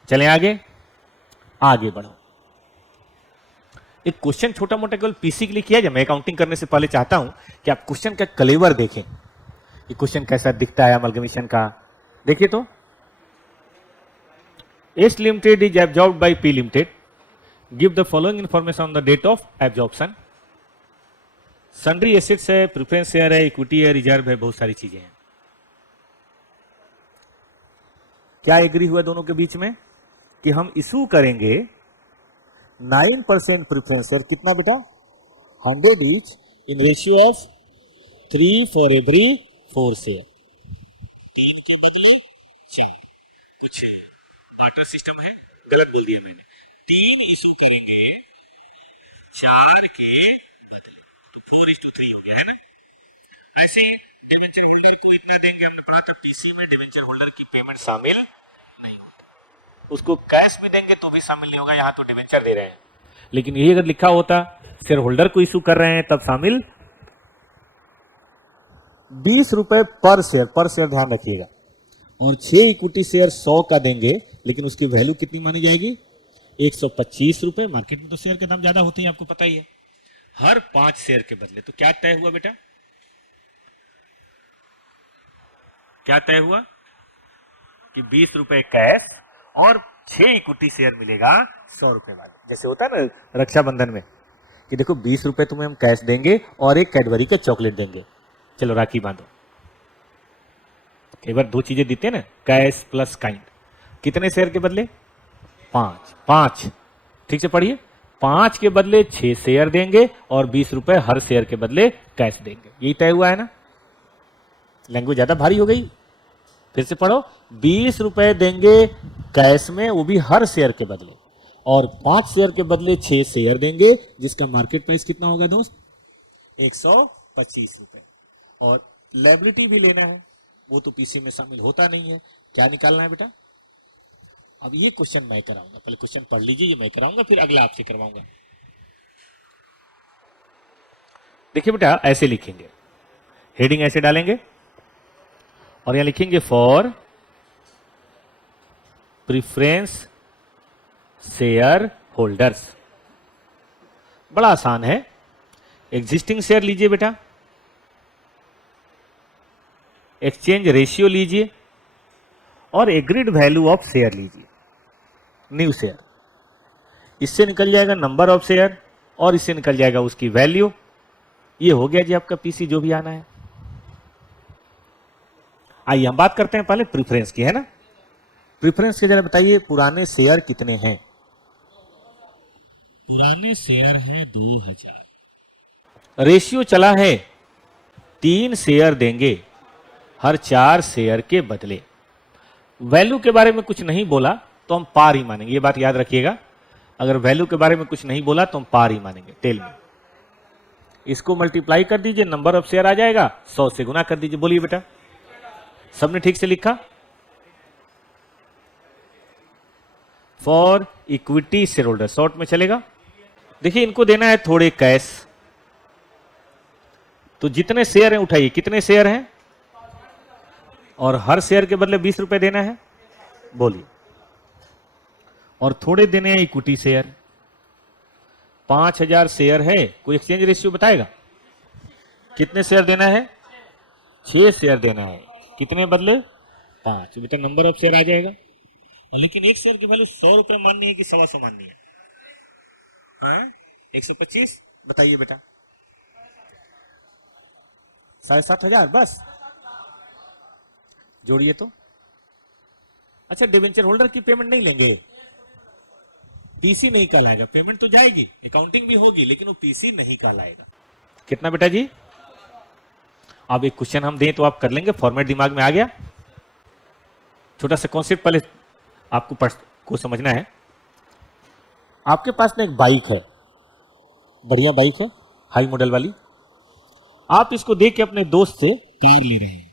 चलें आगे, आगे बढ़ो। एक क्वेश्चन छोटा मोटा केवल पीसी के लिए किया जाए। मैं अकाउंटिंग करने से पहले चाहता हूं कि आप क्वेश्चन का कलेवर देखें, ये क्वेश्चन कैसा दिखता है अमलगमेशन का। देखिए तो, S limited is absorbed by P limited, give the following information on the date of absorption. Sundry assets है, प्रेफरेंस शेयर है, इक्विटी है, रिजर्व है, बहुत सारी चीजें हैं। क्या एग्री हुआ दोनों के बीच में कि हम इशू करेंगे 9% प्रेफरेंस शेयर, कितना बेटा, 100 each, in ratio of 3 for every 4 share. कुछ बार्टर सिस्टम है, गलत बोल दिया मैंने, 3 इशू करेंगे 4 के बदले, तो 4:3 हो गया है ना। ऐसे डिवेंचर होल्डर को इतना देंगे, हमने पढ़ा था पीसी में डिवेंचर होल्डर की पेमेंट शामिल नहीं होता, उसको कैश भी देंगे तो भी शामिल नहीं होगा, यहां तो डिवेंचर दे रहे हैं। लेकिन ये अगर लिखा होता शेयर होल्डर को इशू कर रहे हैं तब शामिल। 20 रुपए पर शेयर ध्यान रखिएगा, और 6 इक्विटी शेयर 100 का देंगे, लेकिन उसकी वैल्यू कितनी मानी जाएगी, 125 रुपए। मार्केट में तो शेयर के दाम ज्यादा होते हैं, आपको पता ही है, हर 5 शेयर के बदले। तो क्या तय हुआ बेटा, क्या तय हुआ कि 20 रुपए कैश और 6 इक्विटी शेयर मिलेगा 100 रुपए वाले। जैसे होता है ना रक्षाबंधन में कि देखो 20 रुपए तुम्हें हम कैश देंगे और एक कैडबरी का चॉकलेट देंगे, चलो राखी बांधो। एक बार 2 चीजें देते हैं ना, कैश प्लस काइंड। कितने शेयर के बदले, 5। ठीक से पढ़िए, 5 के बदले 6 शेयर देंगे और 20 रुपए हर शेयर के बदले कैश देंगे। यही तय हुआ है ना। लैंग्वेज ज्यादा भारी हो गई, फिर से पढ़ो। 20 रुपए देंगे कैश में, वो भी हर शेयर के बदले, और 5 शेयर के बदले 6 शेयर देंगे, जिसका मार्केट प्राइस कितना होगा दोस्त, 125 रुपए। और लायबिलिटी भी लेना है, वो तो पीसी में शामिल होता नहीं है। क्या निकालना है बेटा, अब ये क्वेश्चन मैं कराऊंगा, पहले क्वेश्चन पढ़ लीजिए, ये मैं कराऊंगा, फिर अगला आपसे करवाऊंगा। देखिए बेटा, ऐसे लिखेंगे, हेडिंग ऐसे डालेंगे और यहां लिखेंगे फॉर प्रेफरेंस शेयर होल्डर्स। बड़ा आसान है, एग्जिस्टिंग शेयर लीजिए बेटा, एक्सचेंज रेशियो लीजिए और एग्रीड वैल्यू ऑफ शेयर लीजिए। न्यू शेयर, इससे निकल जाएगा नंबर ऑफ शेयर और इससे निकल जाएगा उसकी वैल्यू। ये हो गया जी आपका पीसी जो भी आना है। आइए हम बात करते हैं पहले प्रीफरेंस की, है ना। प्रीफरेंस के जरा बताइए पुराने शेयर कितने हैं। पुराने शेयर हैं 2000। रेशियो चला है 3 शेयर देंगे हर 4 शेयर के बदले। वैल्यू के बारे में कुछ नहीं बोला तो हम पार ही मानेंगे, ये बात याद रखिएगा। अगर वैल्यू के बारे में कुछ नहीं बोला तो हम पार ही मानेंगे। टेल में इसको मल्टीप्लाई कर दीजिए, नंबर ऑफ शेयर आ जाएगा, 100 से गुना कर दीजिए। बोलिए बेटा, सबने ठीक से लिखा। For equity share holder, short में चलेगा। देखिए इनको देना है थोड़े कैश, तो जितने शेयर हैं उठाइए, कितने शेयर हैं, और हर शेयर के बदले 20 रुपए देना है। बोलिए, और थोड़े देने हैं इक्विटी शेयर। 5000 शेयर है, कोई एक्सचेंज रेशियो बताएगा कितने शेयर देना है। 6 शेयर देना है, कितने बदले 5। बेटा नंबर ऑफ शेयर आ जाएगा। और लेकिन एक शेयर की वैल्यू 100 रुपए माननी है कि 125 माननी है। 125 बताइए बेटा। 7500 बस जोड़िए तो। अच्छा, डिवेंचर होल्डर की पेमेंट नहीं लेंगे, पीसी नहीं कहलाएगा। पेमेंट तो जाएगी, अकाउंटिंग भी होगी, लेकिन वो पीसी नहीं कहलाएगा। कितना बेटा जी। अब एक क्वेश्चन हम दें तो आप कर लेंगे, फॉर्मेट दिमाग में आ गया। छोटा सा कॉन्सेप्ट पहले आपको को समझना है। आपके पास में एक बाइक है, बढ़िया बाइक है, हाई मॉडल वाली। आप इसको देख के अपने दोस्त से कार ले रहे हैं,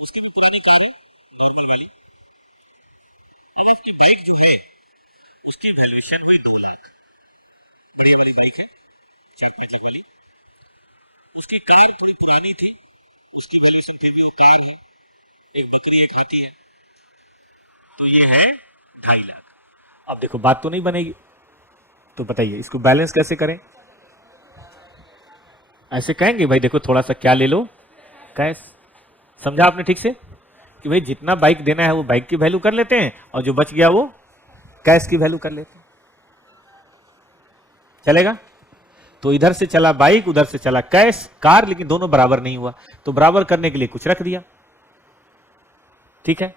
उसकी भी पुरानी कार है, नॉर्मल वाली। आपकी बाइक जो है उसकी वैल्यूएशन हुई 2 लाख, बढ़िया वाली बाइक है, चेक वाली। उसकी कार थोड़ी पुरानी थी, उसकी वैल्यूएशन फिर भी कार है, एक बकरी एक हाथी है, तो ये है 2.5 लाख। अब देखो बात तो नहीं बनेगी, तो बताइए इसको बैलेंस कैसे करें। ऐसे कहेंगे भाई देखो थोड़ा सा क्या ले लो कैश। समझा आपने ठीक से कि भाई जितना बाइक देना है वो बाइक की वैल्यू कर लेते हैं, और जो बच गया वो कैश की वैल्यू कर लेते हैं। चलेगा। तो इधर से चला बाइक, उधर से चला कैश, कार, लेकिन दोनों बराबर नहीं हुआ, तो बराबर करने के लिए कुछ रख दिया। ठीक है,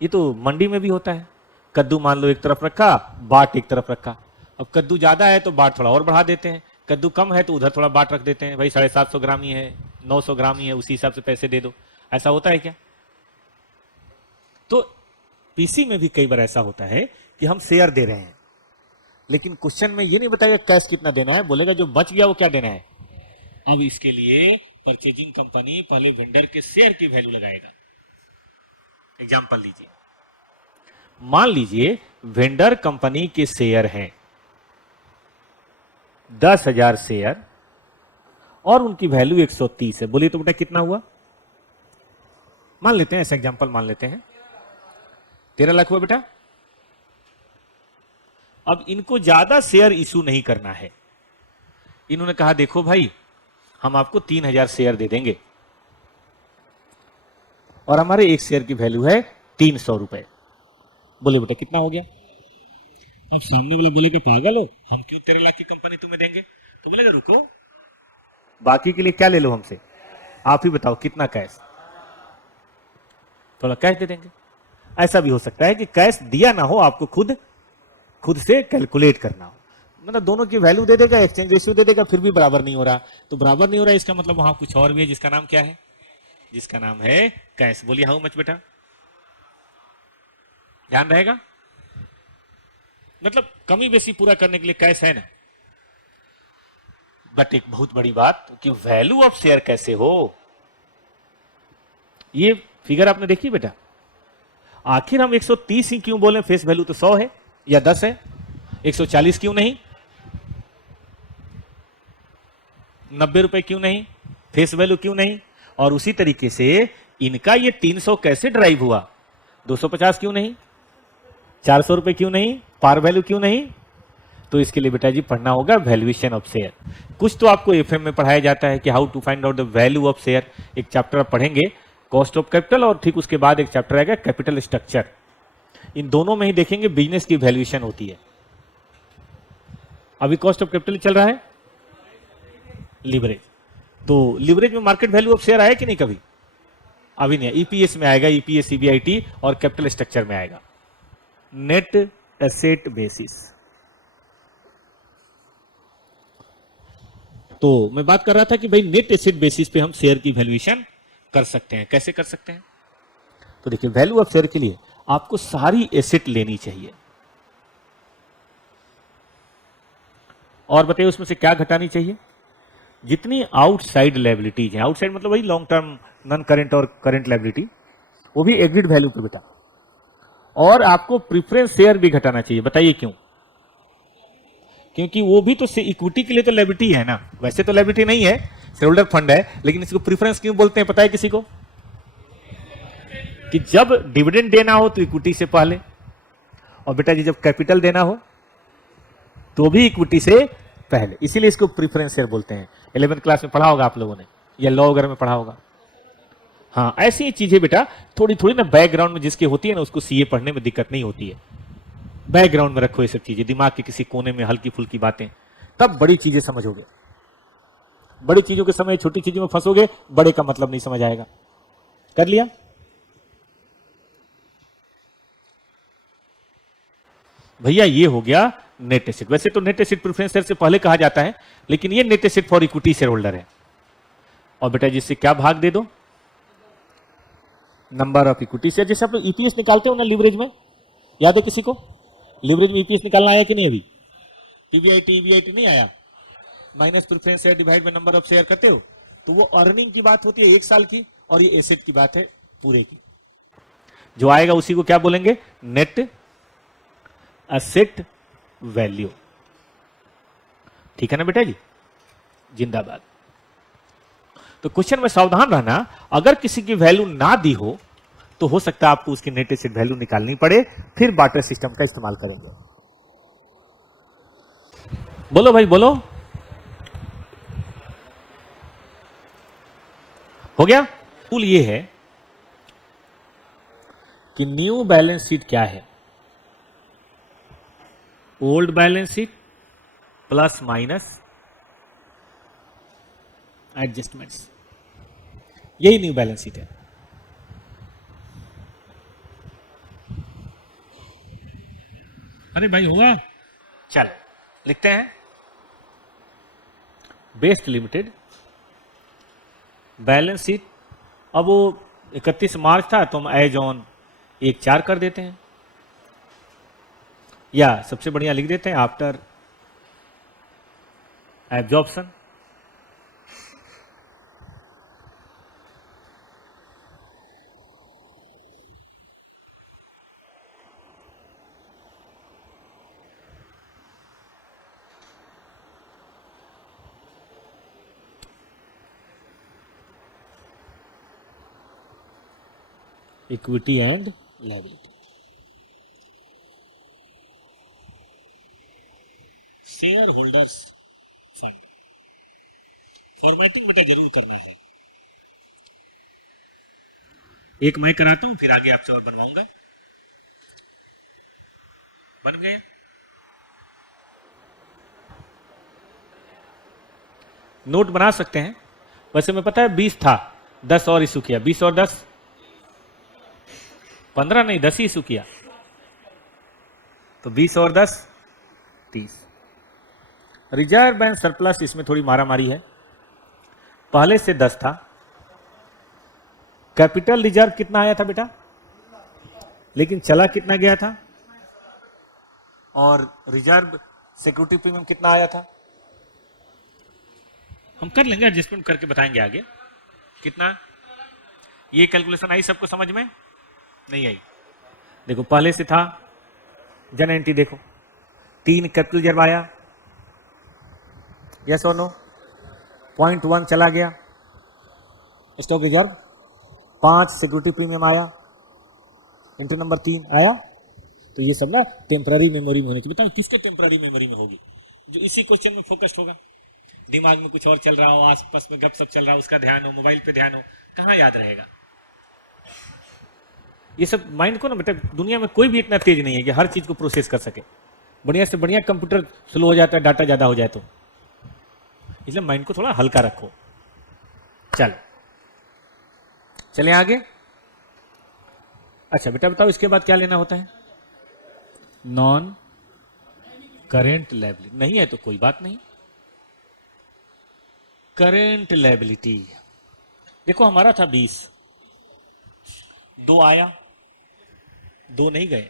ये तो मंडी में भी होता है। कद्दू मान लो एक तरफ रखा, बाट एक तरफ रखा। अब कद्दू ज्यादा है तो बाट थोड़ा और बढ़ा देते हैं, कद्दू कम है तो उधर थोड़ा बाट रख देते हैं। भाई 750 ग्राम ही है, 900 ग्राम ही है, उसी हिसाब से पैसे दे दो। ऐसा होता है क्या। तो पीसी में भी कई बार ऐसा होता है कि हम शेयर दे रहे हैं, लेकिन क्वेश्चन में ये नहीं बताएगा कैश कितना देना है, बोलेगा जो बच गया वो क्या देना है। अब इसके लिए परचेजिंग कंपनी पहले वेंडर के शेयर की वैल्यू लगाएगा। एग्जांपल लीजिए, मान लीजिए वेंडर कंपनी के शेयर हैं 10,000 शेयर और उनकी वैल्यू 130 है। बोलिए तो बेटा कितना हुआ। मान लेते हैं, ऐसा एग्जांपल मान लेते हैं 13 लाख हुआ बेटा। अब इनको ज्यादा शेयर इशू नहीं करना है। इन्होंने कहा देखो भाई हम आपको 3000 शेयर दे देंगे और हमारे एक शेयर की वैल्यू है 300 रुपए। बोले बेटा कितना हो गया। अब सामने वाला बोलेगा पागल हो, हम क्यों 13 लाख की कंपनी तुम्हें देंगे। तो बोलेगा रुको, बाकी के लिए क्या ले लो हमसे, आप ही बताओ कितना कैश। थोड़ा कैश दे देंगे। ऐसा भी हो सकता है कि कैश दिया ना हो, आपको खुद से कैलकुलेट करना हो, मतलब दोनों की वैल्यू दे देगा, एक्सचेंज रेशियो दे देगा, फिर भी बराबर नहीं हो रहा। तो बराबर नहीं हो रहा इसका मतलब वहां कुछ और भी है, जिसका नाम क्या है, जिसका नाम है कैश। बोलिए हाउ मच बेटा, ध्यान रहेगा। मतलब कमी बेसी पूरा करने के लिए कैश है ना। बट एक बहुत बड़ी बात कि वैल्यू ऑफ शेयर कैसे हो। ये फिगर आपने देखी बेटा। आखिर हम 130 ही क्यों बोले, फेस वैल्यू तो 100 है या 10 है। 140 क्यों नहीं, 90 रुपए क्यों नहीं, फेस वैल्यू क्यों नहीं। और उसी तरीके से इनका ये 300 कैसे ड्राइव हुआ, 250 क्यों नहीं, 400 रुपए क्यों नहीं, पार वैल्यू क्यों नहीं। तो इसके लिए बेटा जी पढ़ना होगा वैल्यूएशन ऑफ शेयर। कुछ तो आपको एफएम में पढ़ाया जाता है कि how to find out the value of share. एक चैप्टर आप पढ़ेंगे कॉस्ट ऑफ कैपिटल, और ठीक उसके बाद एक चैप्टर आएगा कैपिटल स्ट्रक्चर। इन दोनों में ही देखेंगे बिजनेस की वैल्यूएशन होती है। अभी कॉस्ट ऑफ कैपिटल चल रहा है लिवरेज, तो लिवरेज में मार्केट वैल्यू ऑफ शेयर आया कि नहीं कभी? अभी नहीं। ईपीएस में आएगा, ईपीएस, सीबीआईटी और कैपिटल स्ट्रक्चर में आएगा। Net asset basis. तो मैं बात कर रहा था कि भाई नेट एसेट बेसिस पे हम शेयर की वैल्यूएशन कर सकते हैं। कैसे कर सकते हैं? तो देखिए, वैल्यू ऑफ शेयर के लिए आपको सारी एसेट लेनी चाहिए, और बताइए उसमें से क्या घटानी चाहिए? जितनी आउटसाइड लायबिलिटीज हैं, आउटसाइड मतलब वही लॉन्ग टर्म, नॉन करंट और करंट लायबिलिटी, वो भी एग्रीड वैल्यू पे बेटा। और आपको प्रेफरेंस शेयर भी घटाना चाहिए। बताइए क्यों? क्योंकि वो भी तो इक्विटी के लिए तो लायबिलिटी है ना, वैसे तो लायबिलिटी नहीं है, शेयर होल्डर फंड है, लेकिन इसको प्रेफरेंस क्यों बोलते हैं पता है किसी को? कि जब डिविडेंड देना हो तो इक्विटी से पहले, और बेटा जी जब कैपिटल देना हो तो भी इक्विटी से पहले, इसीलिए इसको प्रेफरेंस शेयर बोलते हैं। 11th क्लास में पढ़ा होगा आप लोगों ने, या लॉ वगैरह में पढ़ा होगा। हाँ, ऐसी चीजें बेटा थोड़ी थोड़ी ना बैकग्राउंड में जिसकी होती है ना, उसको सीए पढ़ने में दिक्कत नहीं होती है। बैकग्राउंड में रखो ये सब चीजें, दिमाग के किसी कोने में हल्की फुल्की बातें, तब बड़ी चीजें समझोगे। बड़ी चीजों के समय छोटी चीजों में फंसोगे, बड़े का मतलब नहीं समझ आएगा। कर लिया? भैया ये हो गया नेट एसेट। वैसे तो नेट एसेट प्रेफरेंस शेयर से पहले कहा जाता है, लेकिन ये net asset for equity share holder है। और बेटा जिससे क्या भाग दे दो? Number of equity share. जैसे आप लोग ईपीएस निकालते हो ना लिवरेज में, याद है किसी को? लिवरेज में ईपीएस निकालना आया कि नहीं अभी? टीबीआईटी ईबीआईटी नहीं आया, माइनस प्रेफरेंस शेयर डिवाइड में नंबर ऑफ शेयर करते हो, तो वो अर्निंग की बात होती है 1 साल की, और ये एसेट की बात है पूरे की। जो आएगा उसी को क्या बोलेंगे? Net asset value. ठीक है ना बेटा जी? जिंदाबाद। तो क्वेश्चन में सावधान रहना, अगर किसी की वैल्यू ना दी हो तो हो सकता है आपको उसकी नेट एसेट वैल्यू निकालनी पड़े, फिर बार्टर सिस्टम का इस्तेमाल करेंगे। बोलो भाई बोलो, हो गया? रूल ये है कि न्यू बैलेंस शीट क्या है? Old balance sheet plus minus adjustments, यही न्यू बैलेंस शीट है। अरे भाई होगा? चल लिखते हैं। बेस्ट लिमिटेड बैलेंस शीट, अब वो 31 मार्च था तो हम एज ऑन 1/4 कर देते हैं, या सबसे बढ़िया लिख देते हैं after absorption. Equity and liability, share holders fund. Formatting बेटा जरूर करना है, एक मैं कराता हूं, फिर आगे आपसे और बनवाऊंगा। बन गए? नोट बना सकते हैं। वैसे मैं पता है 20 था, 10 और इशू किया, 20 और 10 15 नहीं, 10 ही इशू किया, तो 20 और 10 30। रिजर्व एंड सरप्लस, इसमें थोड़ी मारामारी है। पहले से 10 था। कैपिटल रिजर्व कितना आया था बेटा? लेकिन चला कितना गया था? और रिजर्व सिक्योरिटी प्रीमियम कितना आया था? हम कर लेंगे, एडजस्टमेंट करके बताएंगे आगे कितना। ये कैलकुलेशन आई सबको समझ में? नहीं आई? देखो पहले से था, जन एंट्री देखो, 3 कैपिटल रिजर्व आया, यस और नो? 0.1 चला गया स्टॉक रिजर्व, 5 सिक्योरिटी प्रीमियम आया, इंटू नंबर 3 आया। तो ये सब ना टेम्पररी मेमोरी में होने की। बताओ किसके टेम्पररी मेमोरी में होगी? जो इसी क्वेश्चन में फोकस्ड होगा। दिमाग में कुछ और चल रहा हो, आसपास में गपशप चल रहा हो, उसका ध्यान हो, मोबाइल पे ध्यान हो, कहां याद रहेगा? ये सब माइंड को ना बेटा, दुनिया में कोई भी इतना तेज नहीं है कि हर चीज को प्रोसेस कर सके। बढ़िया से बढ़िया कंप्यूटर स्लो हो जाता है, डाटा ज्यादा हो जाए तो। इसलिए माइंड को थोड़ा हल्का रखो। चलो चले आगे। अच्छा बेटा बताओ इसके बाद क्या लेना होता है? नॉन करेंट लायबिलिटी नहीं है तो कोई बात नहीं। करेंट लायबिलिटी देखो हमारा था 20, 2 आया, 2 नहीं गए,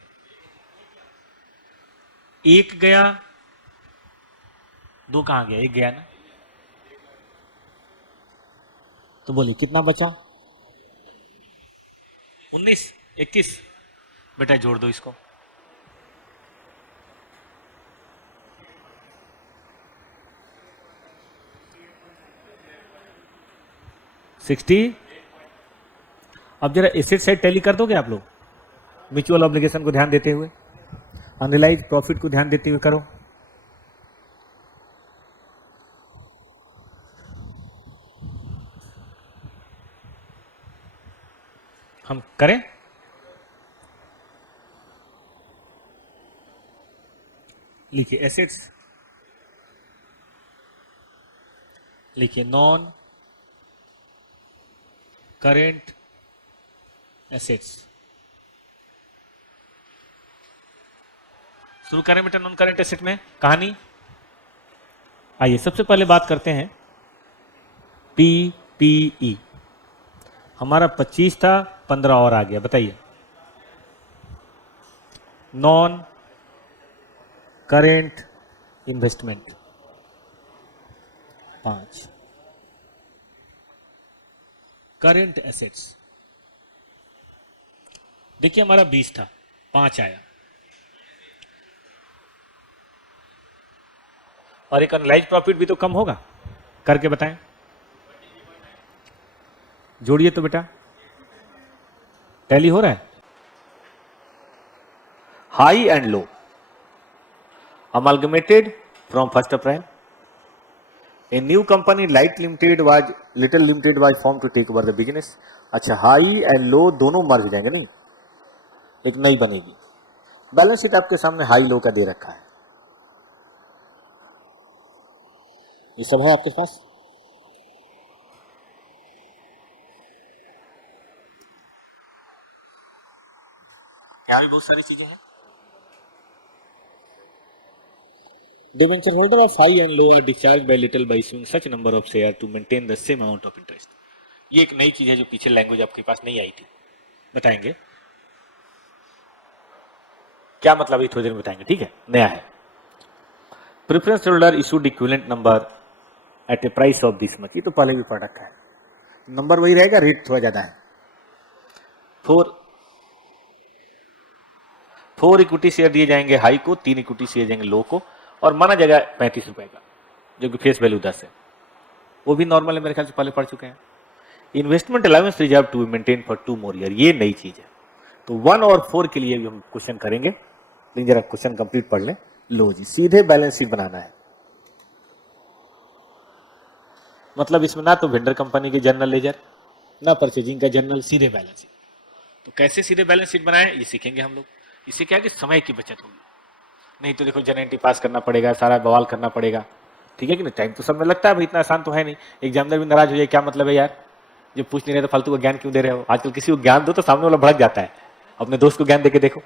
1 गया, 2 कहां गया? 1 गया ना। तो बोलिए कितना बचा? 19, 21। बेटा जोड़ दो इसको। सिक्सटी। अब जरा एसेट साइड टैली कर दोगे आप लोग, म्यूचुअल ऑब्लिगेशन को ध्यान देते हुए, अनरियलाइज प्रॉफिट को ध्यान देते हुए करो। हम करें? लिखिए एसेट्स, लिखिए नॉन करेंट एसेट्स। शुरू करें बेटा नॉन करेंट एसेट में कहानी। आइए सबसे पहले बात करते हैं पीपीई। हमारा 25 था, 15 और आ गया। बताइए non current investment 5, current assets देखिए हमारा 20 था, 5 आया, और एक अनलाइज प्रॉफिट भी तो कम होगा, करके बताएं। जोड़िए तो बेटा, टैली हो रहा है। High and low amalgamated from 1st April. A new company Little Limited was formed to take over the business. अच्छा हाई एंड लो दोनों मर्ज हो जाएंगे, नहीं एक नई बनेगी। बैलेंस शीट आपके सामने हाई लो का दे रखा है, ये सब है आपके पास। यहाँ भी बहुत सारी चीजें हैं। Debenture holder of high and low are discharged by little by issuing such number of share to maintain the same amount of interest. ये एक नई चीज है जो पीछे लैंग्वेज आपके पास नहीं आई थी, बताएंगे क्या मतलब है, थोड़ी देर में बताएंगे, ठीक है। नया है, preference holder issued equivalent number at a price of this much. ये तो पहले भी पढ़ रखा है, नंबर वही रहेगा, रेट थोड़ा ज्यादा है। 4 इक्विटी शेयर दिए जाएंगे हाई को, 3 इक्विटी शेयर देंगे लो को, और माना जाएगा 35 रुपए का, जो कि फेस वैल्यू 10 है। वो भी नॉर्मल है, मेरे ख्याल से पहले पढ़ चुके हैं। Investment allowance reserve to maintain for 2 more year, ये नई चीज है। तो 1 और 4 के लिए भी हम क्वेश्चन करेंगे, लेकिन जरा क्वेश्चन कंप्लीट पढ़ लें। लो जी, सीधे बैलेंस शीट बनाना है, मतलब इसमें ना तो वेंडर कंपनी के जर्नल लेजर, ना परचेजिंग का जर्नल, सीधे बैलेंस शीट। तो कैसे सीधे बैलेंस शीट बनाएं ये सीखेंगे हम लोग। इससे क्या है कि समय की बचत होगी, नहीं तो देखो जनरल पास करना पड़ेगा, सारा बवाल करना पड़ेगा, ठीक है कि नहीं। टाइम तो सब में लगता है भाई, इतना आसान तो है नहीं। एग्जामिनर भी नाराज हो जाए, क्या मतलब है यार, जो पूछ नहीं रहे तो फालतू का ज्ञान क्यों दे रहे हो। आजकल किसी को ज्ञान दो तो सामने वाला भड़क जाता है। अपने दोस्त को ज्ञान देके देखो,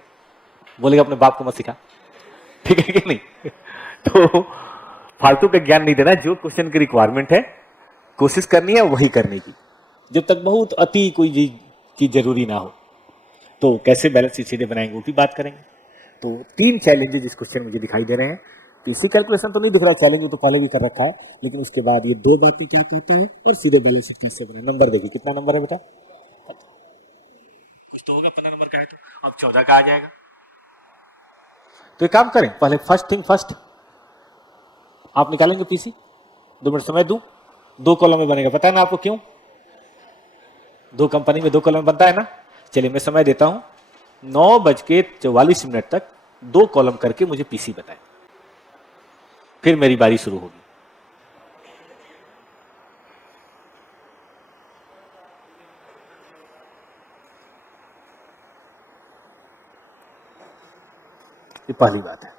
बोलेगा अपने बाप को मत सिखा, ठीक है कि नहीं। तो फालतू का ज्ञान नहीं देना, जो क्वेश्चन की रिक्वायरमेंट है कोशिश करनी है वही करने की, जब तक बहुत अति कोई चीज जरूरी ना हो। तो कैसे बैलेंस शीट सीधे बनाएंगे वो भी बात करेंगे। तो 3 चैलेंजेस इस क्वेश्चन मुझे दिखाई दे रहे हैं। पीसी कैलकुलेशन तो नहीं दिख रहा है, चैलेंज तो पहले भी कर रखा है, लेकिन उसके बाद ये 2 बातें क्या कहता है और सीधे बैलेंस शीट कैसे बने। नंबर देखिए, कितना नंबर है बेटा, कुछ तो होगा, 15 नंबर का है तो अब 14 का आ जाएगा। तो एक काम करें, पहले फर्स्ट थिंग फर्स्ट, आप निकालेंगे पीसी, 2 मिनट समय दूं, 2 कॉलम में बनेगा, पता है ना आपको क्यों, 2 कंपनी में 2 कॉलम बनता है ना। चलिए मैं समय देता हूं, 9:44 तक 2 कॉलम करके मुझे पीसी बताएं, फिर मेरी बारी शुरू होगी। ये पहली बात है।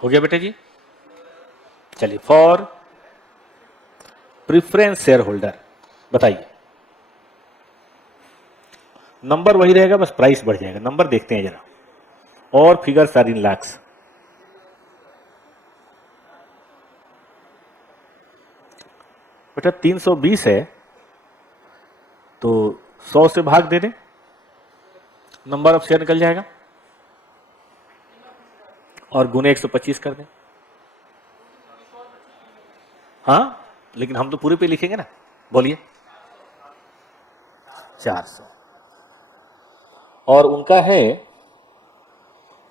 हो गया बेटा जी? चलिए, फॉर प्रिफरेंस शेयर होल्डर बताइए। नंबर वही रहेगा, बस प्राइस बढ़ जाएगा। नंबर देखते हैं जरा, और फिगर्स आर इन लैक्स। बेटा 320 है तो 100 से भाग दे दें, नंबर ऑफ शेयर निकल जाएगा, और गुने 125 कर दें। हाँ, लेकिन हम तो पूरे पे लिखेंगे ना। बोलिए 400, और उनका है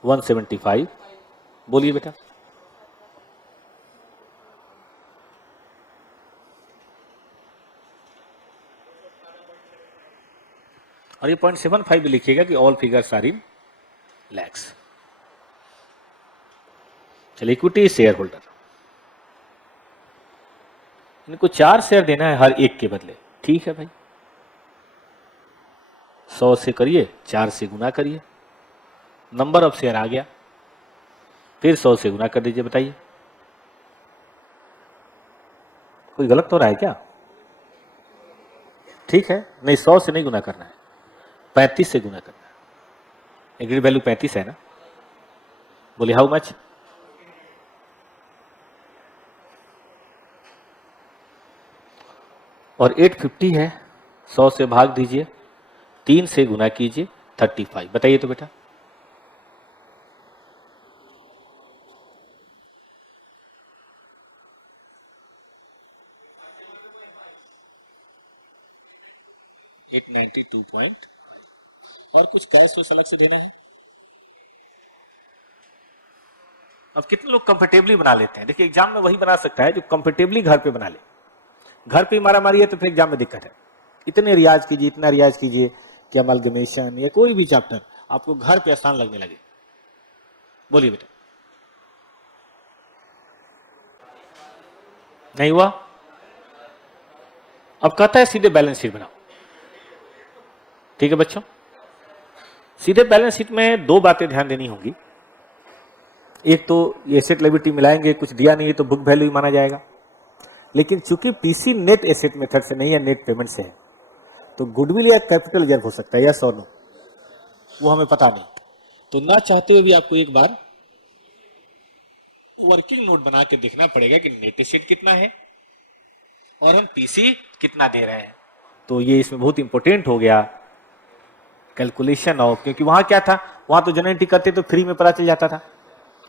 175। बोलिए बेटा। और ये 0.75 भी लिखिएगा कि all figures are in lakhs. चलिए, इक्विटी शेयर होल्डर, इनको 4 शेयर देना है हर एक के बदले। ठीक है भाई, 100 से करिए, 4 से गुना करिए, नंबर ऑफ शेयर आ गया, फिर 100 से गुना कर दीजिए। बताइए कोई गलत तो रहा है क्या? ठीक है, नहीं 100 से नहीं गुना करना है, 35 से गुना करना है। एग्रीड वैल्यू 35 है ना? बोलिए हाउ मच? और 850 है, 100 से भाग दीजिए, 3 से गुना कीजिए, 35। बताइए तो बेटा। पॉइंट, और कुछ कैश तो अलग से देना है। अब कितने लोग कंफर्टेबली बना लेते हैं? देखिए, एग्जाम में वही बना सकता है जो कंफर्टेबली घर पे बना ले। घर पे मारा मारी है तो फिर एग्जाम में दिक्कत है। इतने रियाज कीजिए, इतना रियाज कीजिए कि अमलगमेशन या कोई भी चैप्टर आपको घर पे आसान लगने लगे। बोलिए बेटा। नहीं हुआ? अब कहता है सीधे बैलेंस शीट बनाओ। ठीक है बच्चों, सीधे बैलेंस शीट में 2 बातें ध्यान देनी होंगी। एक तो एसेट लायबिलिटी मिलाएंगे, कुछ दिया नहीं है तो बुक वैल्यू ही माना जाएगा। लेकिन चूंकि पीसी नेट एसेट मेथड से नहीं है, नेट पेमेंट से है, तो गुडविल या कैपिटल रिजर्व हो सकता है, यस और नो, वो हमें पता नहीं। तो ना चाहते हुए भी आपको एक बार वर्किंग नोट बना के देखना पड़ेगा कि नेट एसेट कितना है और हम पीसी कितना दे रहे हैं। तो ये इसमें बहुत इंपॉर्टेंट हो गया, कैलकुलेशन ऑफ। क्योंकि वहां क्या था, वहां तो जनरेट करते तो फ्री में पता चल जाता था,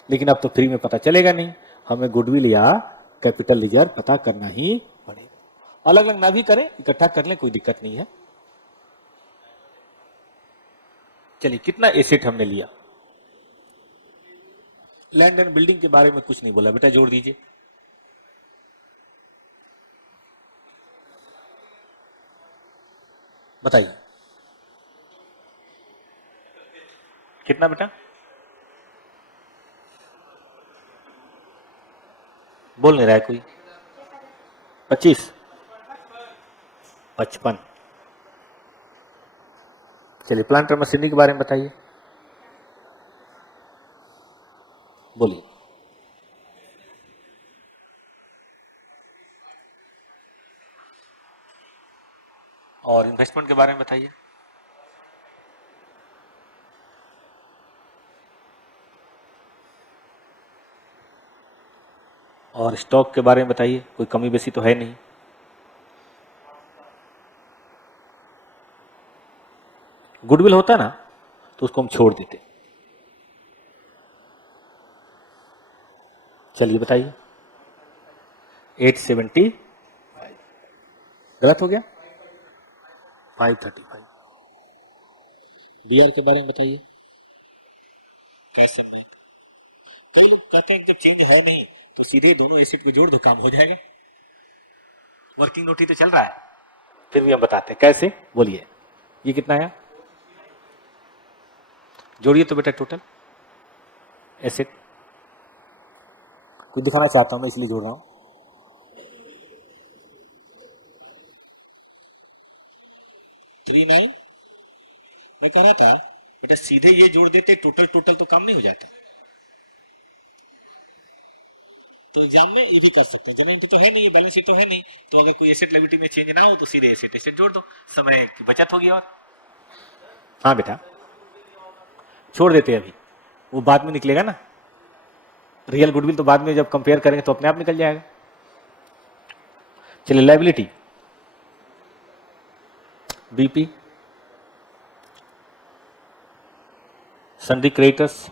लेकिन अब तो फ्री में पता चलेगा नहीं, हमें गुडविल या कैपिटल रिजर्व पता करना ही पड़ेगा। अलग अलग ना भी करें, इकट्ठा कर लें, कोई दिक्कत नहीं है। चलिए, कितना एसेट हमने लिया? लैंड एंड बिल्डिंग के बारे में कुछ नहीं बोला बेटा, जोड़ दीजिए। बताइए कितना बेटा? बोल नहीं रहा है कोई। 25, 55। चलिए, प्लांट और मशीनरी के बारे में बताइए। बोलिए। और इन्वेस्टमेंट के बारे में बताइए। और स्टॉक के बारे में बताइए, कोई कमी बेसी तो है नहीं। गुडविल होता ना तो उसको हम छोड़ देते। चलिए बताइए। 870, गलत हो गया, 535। बीआर के बारे में बताइए। कैसे में? कई लोग कहते हैं जब चेंज है नहीं तो सीधे दोनों एसिड को जोड़ दो, काम हो जाएगा। वर्किंग नोट ही तो चल रहा है। फिर भी हम बताते हैं कैसे, बोलिए। ये कितना आया, जोड़िए तो बेटा टोटल एसिड। कुछ दिखाना चाहता हूं मैं इसलिए जोड़ रहा हूं। 39। मैं कह रहा था बेटा सीधे ये जोड़ देते टोटल टोटल तो काम नहीं हो जाता। तो एग्जाम में ये भी कर सकता है, जनरल एंट्री तो है नहीं, बैलेंस शीट तो है नहीं, तो अगर कोई एसेट लायबिलिटी में चेंज ना हो तो सीधे एसेट एसेट जोड़ दो, समय की बचत होगी। और हाँ बेटा छोड़ देते हैं अभी, वो बाद में निकलेगा ना, रियल गुडविल तो बाद में जब कंपेयर करेंगे तो अपने आप निकल जाएगा। चलिए liability BP, सन्डी creditors,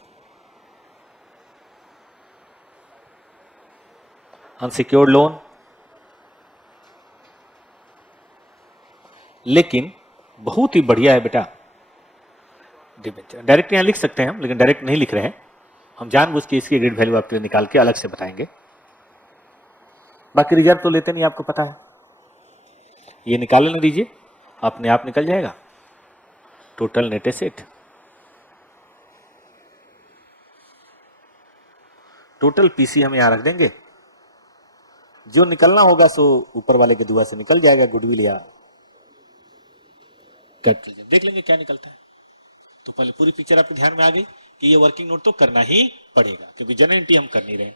unsecured loan. लेकिन बहुत ही बढ़िया है बेटा डिबेंचर। डायरेक्ट यहां लिख सकते हैं हम, लेकिन डायरेक्ट नहीं लिख रहे हैं हम, जानबूझ के इसकी ग्रेड वैल्यू आपके लिए निकाल के अलग से बताएंगे। बाकी रिजर्व तो लेते नहीं, आपको पता है। ये निकाल लेने दीजिए, अपने आप निकल जाएगा total net asset. Total PC हम यहां रख देंगे, जो निकलना होगा सो ऊपर वाले के दुआ से निकल जाएगा, गुडविल या कैपिटल। देख लेंगे क्या निकलता है। तो पहले पूरी पिक्चर आपके ध्यान में आ गई कि ये वर्किंग नोट तो करना ही पड़ेगा, क्योंकि जनरल एंट्री हम कर नहीं रहे।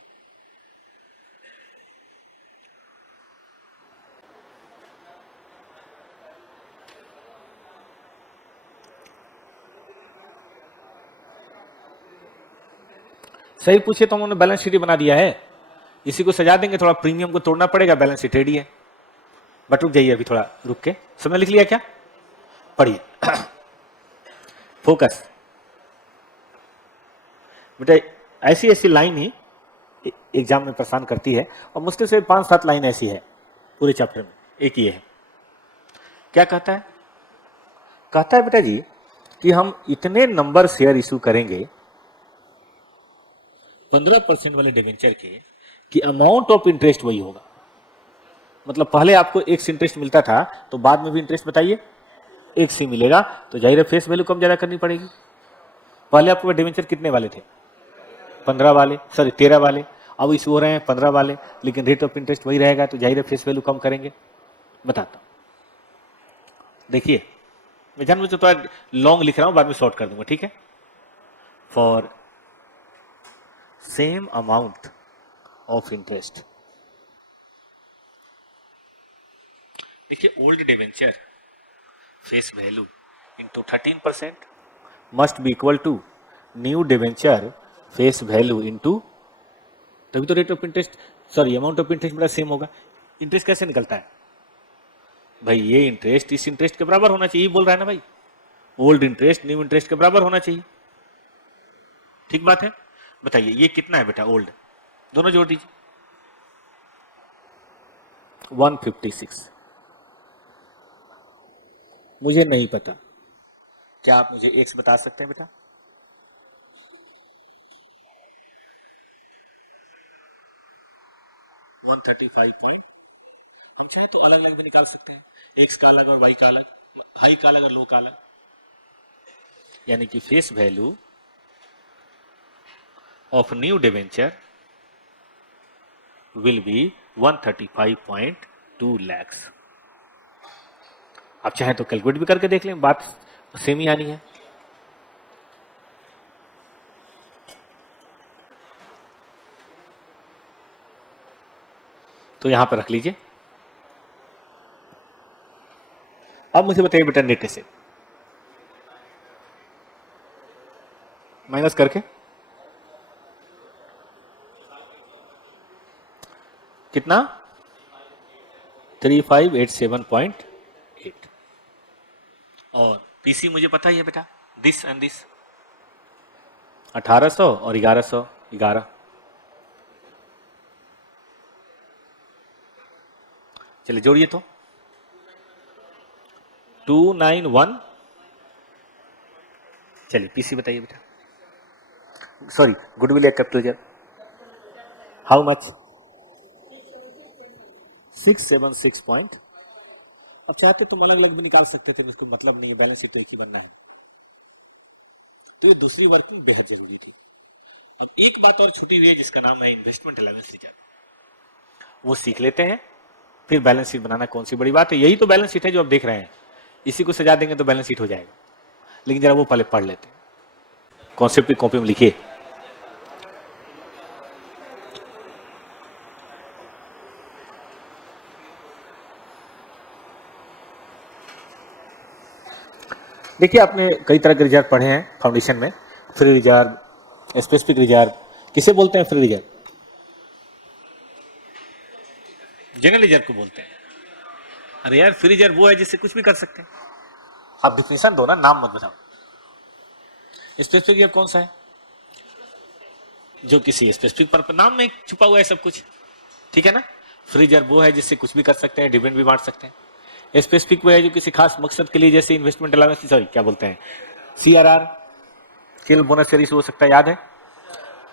सही पूछे तो उन्होंने बैलेंस शीट बना दिया है, इसी को सजा देंगे, थोड़ा प्रीमियम को तोड़ना पड़ेगा, बैलेंस शीट रेडी है। बट रुक जाइए अभी थोड़ा रुक के, समय लिख लिया क्या, पढ़िए फोकस बेटा। ऐसी ऐसी लाइन ही एग्जाम में परेशान करती है, और मुश्किल से 5-7 लाइन ऐसी है पूरे चैप्टर में, एक ये है। क्या कहता है, कहता है बेटा जी कि हम इतने नंबर शेयर इशू करेंगे 15% वाले डिवेंचर के, कि अमाउंट ऑफ इंटरेस्ट वही होगा। मतलब पहले आपको एक से इंटरेस्ट मिलता था, तो बाद में भी इंटरेस्ट बताइए एक से मिलेगा, तो जाहिर है फेस वैल्यू कम ज्यादा करनी पड़ेगी। पहले आपको डिवेंचर कितने वाले थे, 15 वाले, सॉरी 13 वाले, अब इशू हो रहे हैं 15 वाले, लेकिन रेट ऑफ इंटरेस्ट वही रहेगा, तो जाहिर है फेस वैल्यू कम करेंगे। बताता हूं, देखिए मैं जानबूझ के थोड़ा लॉन्ग लिख रहा हूं, बाद में शॉर्ट कर दूंगा, ठीक है। For same amount of interest, देखिए old debenture face value into 13% must be equal to new debenture face value into, तभी तो rate of interest, sorry amount of interest मेरा सेम होगा। इंटरेस्ट कैसे निकलता है भाई, ये इंटरेस्ट इस इंटरेस्ट के बराबर होना चाहिए, बोल रहा है ना भाई, ओल्ड इंटरेस्ट न्यू इंटरेस्ट के बराबर होना चाहिए, ठीक बात है। बताइए ये कितना है बेटा ओल्ड, दोनों जोड़ दीजिए 156। मुझे नहीं पता, क्या आप मुझे एक्स बता सकते हैं बेटा। वन 35 हम चाहे तो अलग अलग भी निकाल सकते हैं, एक्स का अलग और वाई का अलग, हाई का अलग और लो का अलग, यानी कि face value of new debenture will be 135.2 lakhs। आप चाहे तो कैलकुलेट भी करके देख लें, बात सेम ही आनी है। तो यहां पर रख लीजिए। अब मुझे बताइए बेटा नेट से माइनस करके कितना 3587.8, और पीसी मुझे पता ही है बेटा, दिस एंड दिस 1800 और 1111। चलिए जोड़िए तो 291। चलिए पीसी बताइए बेटा सॉरी, गुडविल या capital reserve, how much? 676 point. अब चाहते तुम अलग अलग भी निकाल सकते थे, इसको मतलब नहीं है, बैलेंस शीट तो एक ही बनना है। तो ये दूसरी वर्क में बेहद जरूरी थी। अब एक बात और छुटी हुई है जिसका नाम है इन्वेस्टमेंट अलाउंस रिजर्व, वो सीख लेते हैं, फिर बैलेंस शीट बनाना कौन सी बड़ी बात है। यही तो बैलेंस शीट है जो आप देख रहे हैं, इसी को सजा देंगे तो बैलेंस शीट हो जाएगा। लेकिन जरा वो पहले पढ़ लेते हैं, कॉन्सेप्ट की कॉपी में लिखिए। देखिए, आपने कई तरह के रिजर्व पढ़े हैं फाउंडेशन में, फ्री रिजर्व, स्पेसिफिक रिजर्व। किसे बोलते हैं फ्री रिजर्व? जनरल रिजर्व को बोलते हैं। अरे यार, फ्री रिजर्व वो है जिससे कुछ भी कर सकते हैं। आप डिफिनेशन दो ना, नाम मत बताओ। स्पेसिफिक रिजर्व कौन सा है? जो किसी स्पेसिफिक पर्पस, नाम में छुपा हुआ है सब कुछ, ठीक है ना। फ्री रिजर्व वो है जिससे कुछ भी कर सकते हैं, डिविडेंड भी बांट सकते हैं। स्पेसिफिक वो है जो किसी खास मकसद के लिए, जैसे इन्वेस्टमेंट अलाउंस, सॉरी क्या बोलते हैं, CRR, खेल बोनस शेयर हो सकता है, याद है।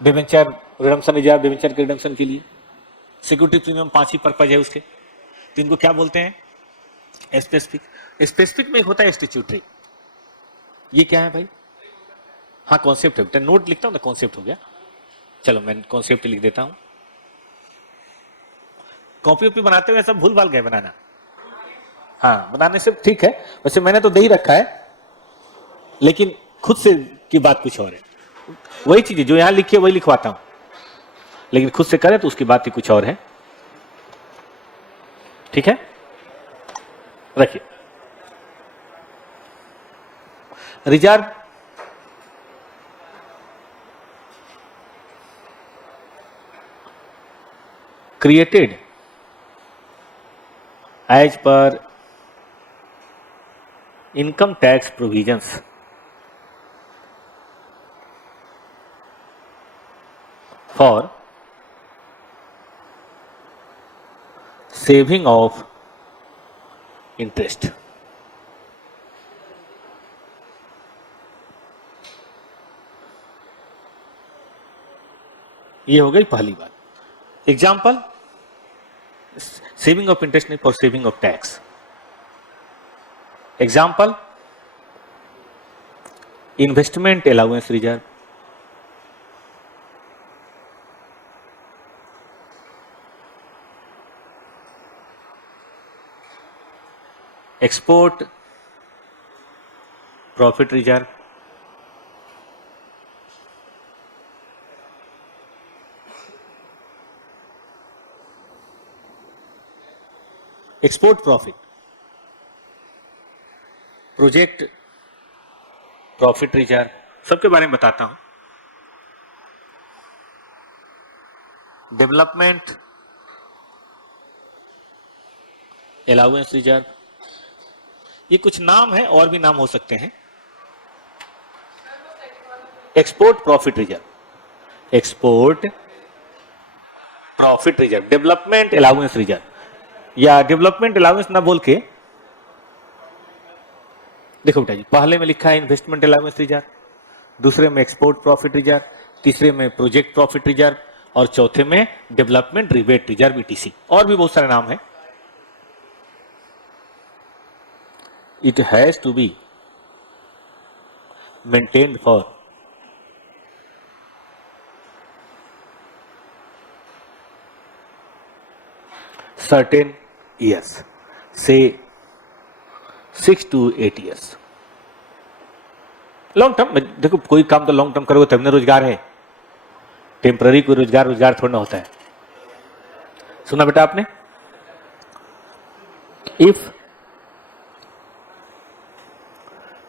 डिवेंचर रिडम्पशन रिजर्व, डिवेंचर के रिडम्पशन के लिए। सिक्योरिटी प्रीमियम 5 ही पर्पज है उसके, तो इनको क्या बोलते हैं? स्पेसिफिक। स्पेसिफिक में एक होता है स्टैट्यूटरी। ये क्या है भाई? हाँ, कॉन्सेप्ट है, नोट लिखता हूं ना, कॉन्सेप्ट हो गया। चलो मैं कॉन्सेप्ट लिख देता हूं। कॉपी वॉपी बनाते हुए सब भूल भाल गए बनाना। हाँ, बनाने से ठीक है, वैसे मैंने तो दे ही रखा है, लेकिन खुद से की बात कुछ और है। वही चीज जो यहां लिखी है वही लिखवाता हूं, लेकिन खुद से करें तो उसकी बात ही कुछ और है। ठीक है, रखिए। Reserve created as per income tax provisions for saving of interest. ये हो गई पहली बात। एग्जाम्पल, सेविंग ऑफ इंटरेस्ट नहीं, for saving of tax. Example, investment allowance reserve, export profit reserve, export profit, project profit reserve, सबके बारे में बताता हूं। डेवलपमेंट अलाउंस रिजर्व, ये कुछ नाम है, और भी नाम हो सकते हैं। Export profit reserve, export profit reserve, development allowance reserve, या डेवलपमेंट अलाउंस ना बोल के, देखो बेटा जी, पहले में लिखा है इन्वेस्टमेंट अलाउंस रिजर्व, दूसरे में एक्सपोर्ट प्रॉफिट रिजर्व, तीसरे में प्रोजेक्ट प्रॉफिट रिजर्व, और चौथे में डेवलपमेंट रिबेट रिजर्व, ETC। और भी बहुत सारे नाम है। It has to be maintained for certain years, say 6 to 8 years। Long term, देखो कोई काम तो लॉन्ग टर्म करोगे तब ना रोजगार है, टेम्पररी कोई रोजगार थोड़ा ना होता है। सुना बेटा आपने? इफ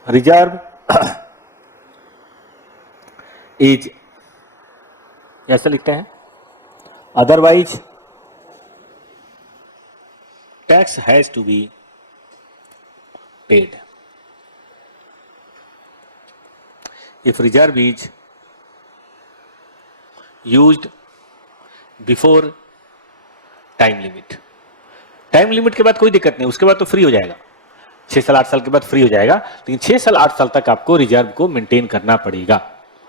रिजर्व इज, ऐसा लिखते हैं, otherwise tax has to be paid if reserve is used before time limit। Time limit के बाद कोई दिक्कत नहीं, उसके बाद तो फ्री हो जाएगा, 6 साल 8 साल के बाद फ्री हो जाएगा, लेकिन 6 साल 8 साल तक आपको रिजर्व को मेंटेन करना पड़ेगा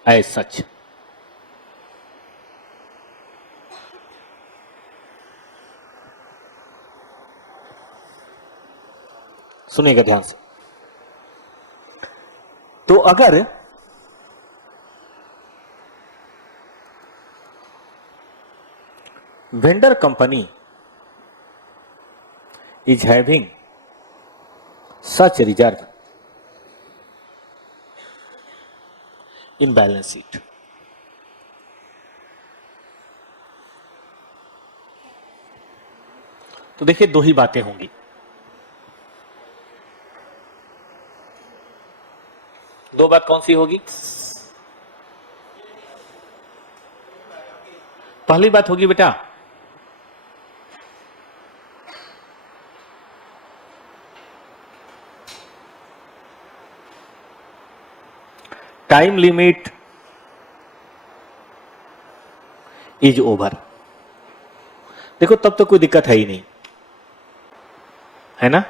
एज सच। सुनिएगा ध्यान से। तो अगर vendor company is having such reserve in balance sheet, तो देखिए दो ही बातें होंगी। दो बात कौन सी होगी? पहली बात होगी बेटा, टाइम लिमिट इज ओवर। देखो तब तो कोई दिक्कत है ही नहीं, है ना।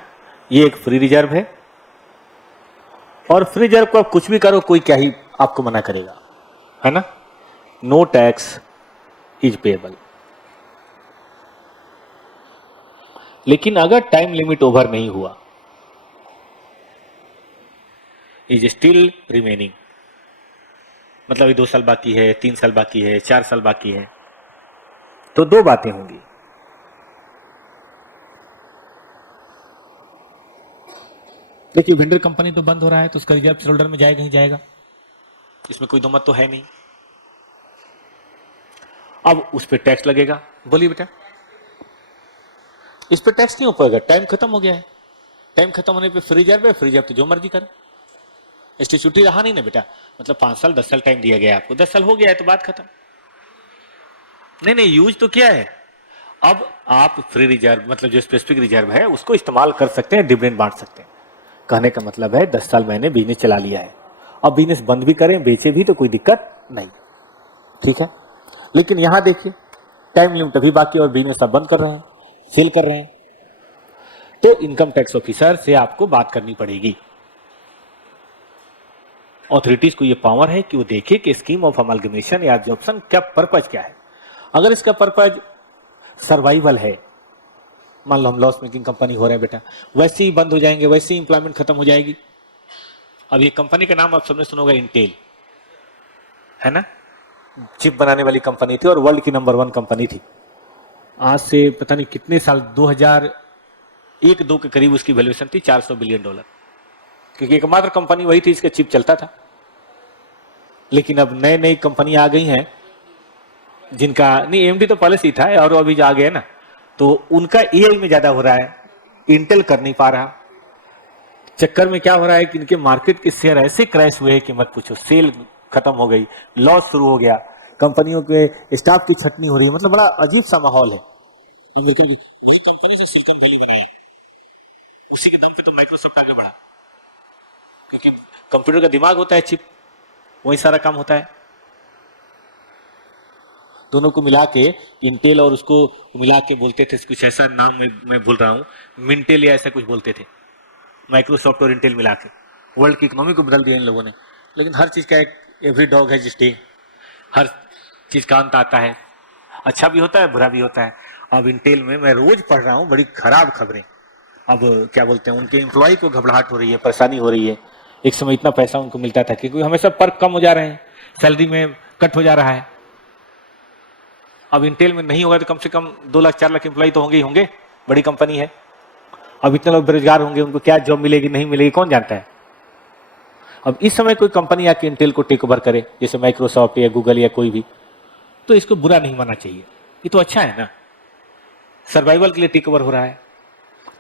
ये एक फ्री रिजर्व है, और फ्री रिजर्व को आप कुछ भी करो, कोई क्या ही आपको मना करेगा, है ना। No tax is payable. लेकिन अगर टाइम लिमिट ओवर नहीं हुआ, इज स्टिल रिमेनिंग, मतलब ये 2 साल बाकी है, 3 साल बाकी है, 4 साल बाकी है, तो दो बातें होंगी। देखिए वेंडर कंपनी तो बंद हो रहा है, तो उसका रिजर्व शेयर होल्डर में जाएगा ही जाएगा, इसमें कोई दो मत तो है नहीं। अब उस पर टैक्स लगेगा। बोलिए बेटा, इस पर टैक्स नहीं हो पाएगा, टाइम खत्म हो गया है। टाइम खत्म होने पे फ्री रिजर्व है, फ्री रिजर्व तो जो मर्जी कर, स्टेच्यूटरी रहा नहीं ना बेटा। मतलब 5 साल 10 साल टाइम दिया गया आपको, 10 साल हो गया है तो बात खत्म। नहीं नहीं, यूज तो क्या है। अब आप फ्री रिजर्व मतलब जो स्पेसिफिक रिजर्व है उसको इस्तेमाल कर सकते हैं, डिविडेंड बांट सकते हैं। कहने का मतलब है 10 साल मैंने बिजनेस चला लिया है, अब बिजनेस बंद भी करें बेचे भी तो कोई दिक्कत नहीं, ठीक है। लेकिन यहां देखिए टाइम लिमिट अभी बाकी और बिजनेस आप बंद कर रहे हैं, सेल कर रहे हैं, तो इनकम टैक्स ऑफिसर से आपको बात करनी पड़ेगी। ऑथोरिटीज को यह पावर है कि वो देखे कि स्कीम ऑफ अमालगमेशन या एब्जॉर्प्शन क्या पर्पज क्या है। अगर इसका पर्पज सर्वाइवल है, मान लो हम लॉस मेकिंग कंपनी हो रहे हैं बेटा, वैसे ही बंद हो जाएंगे, वैसे ही इंप्लॉयमेंट खत्म हो जाएगी। अब ये कंपनी का नाम आप सबने सुनोगा इंटेल, है ना। चिप बनाने वाली कंपनी थी और वर्ल्ड की नंबर 1 कंपनी थी। आज से पता नहीं कितने साल, 2001-2 के करीब उसकी वैल्यूएशन थी $400 बिलियन, क्योंकि एकमात्र कंपनी वही थी इसका चिप चलता था। लेकिन अब नई नई कंपनी आ गई हैं जिनका नहीं, एमडी तो पहले से ही था और अभी जो आ गया ना, तो उनका एआई में ज्यादा हो रहा है, इंटेल कर नहीं पा रहा। चक्कर में क्या हो रहा है कि इनके मार्केट के शेयर ऐसे क्रैश हुए कि मत पूछो, सेल खत्म हो गई, लॉस शुरू हो गया, कंपनियों के स्टाफ की छटनी हो रही है, मतलब बड़ा अजीब सा माहौल है। अमेरिका की वही कंपनी जो सिलिकॉन वैली बनाया, उसी के दम पे तो माइक्रोसॉफ्ट आगे बढ़ा, क्योंकि कंप्यूटर का दिमाग होता है चिप, वही सारा काम होता है। दोनों को मिला के इंटेल और उसको मिला के बोलते थे, कुछ ऐसा नाम मैं भूल रहा हूँ, मिंटेल या ऐसा कुछ बोलते थे। माइक्रोसॉफ्ट और इंटेल मिला के वर्ल्ड की इकोनॉमी को बदल दिया इन लोगों ने। लेकिन हर चीज का एक एवरी डॉग है जिस डे, हर चीज का अंत आता है, अच्छा भी होता है बुरा भी होता है। अब इंटेल में मैं रोज पढ़ रहा हूँ बड़ी खराब खबरें। अब क्या बोलते हैं, उनके एम्प्लॉय को घबराहट हो रही है, परेशानी हो रही है। एक समय इतना पैसा उनको मिलता था, क्योंकि हमेशा पर्क कम हो जा रहे हैं, सैलरी में कट हो जा रहा है। अब इंटेल में नहीं होगा तो कम से कम 2 लाख 4 लाख एम्प्लॉय तो होंगे ही होंगे, बड़ी कंपनी है। अब इतने लोग बेरोजगार होंगे, उनको क्या जॉब मिलेगी नहीं मिलेगी कौन जानता है। अब इस समय कोई कंपनी आके इंटेल को टेक ओवर करे, जैसे माइक्रोसॉफ्ट या गूगल या कोई भी, तो इसको बुरा नहीं मानना चाहिए, ये तो अच्छा है ना, सर्वाइवल के लिए टेक ओवर हो रहा है।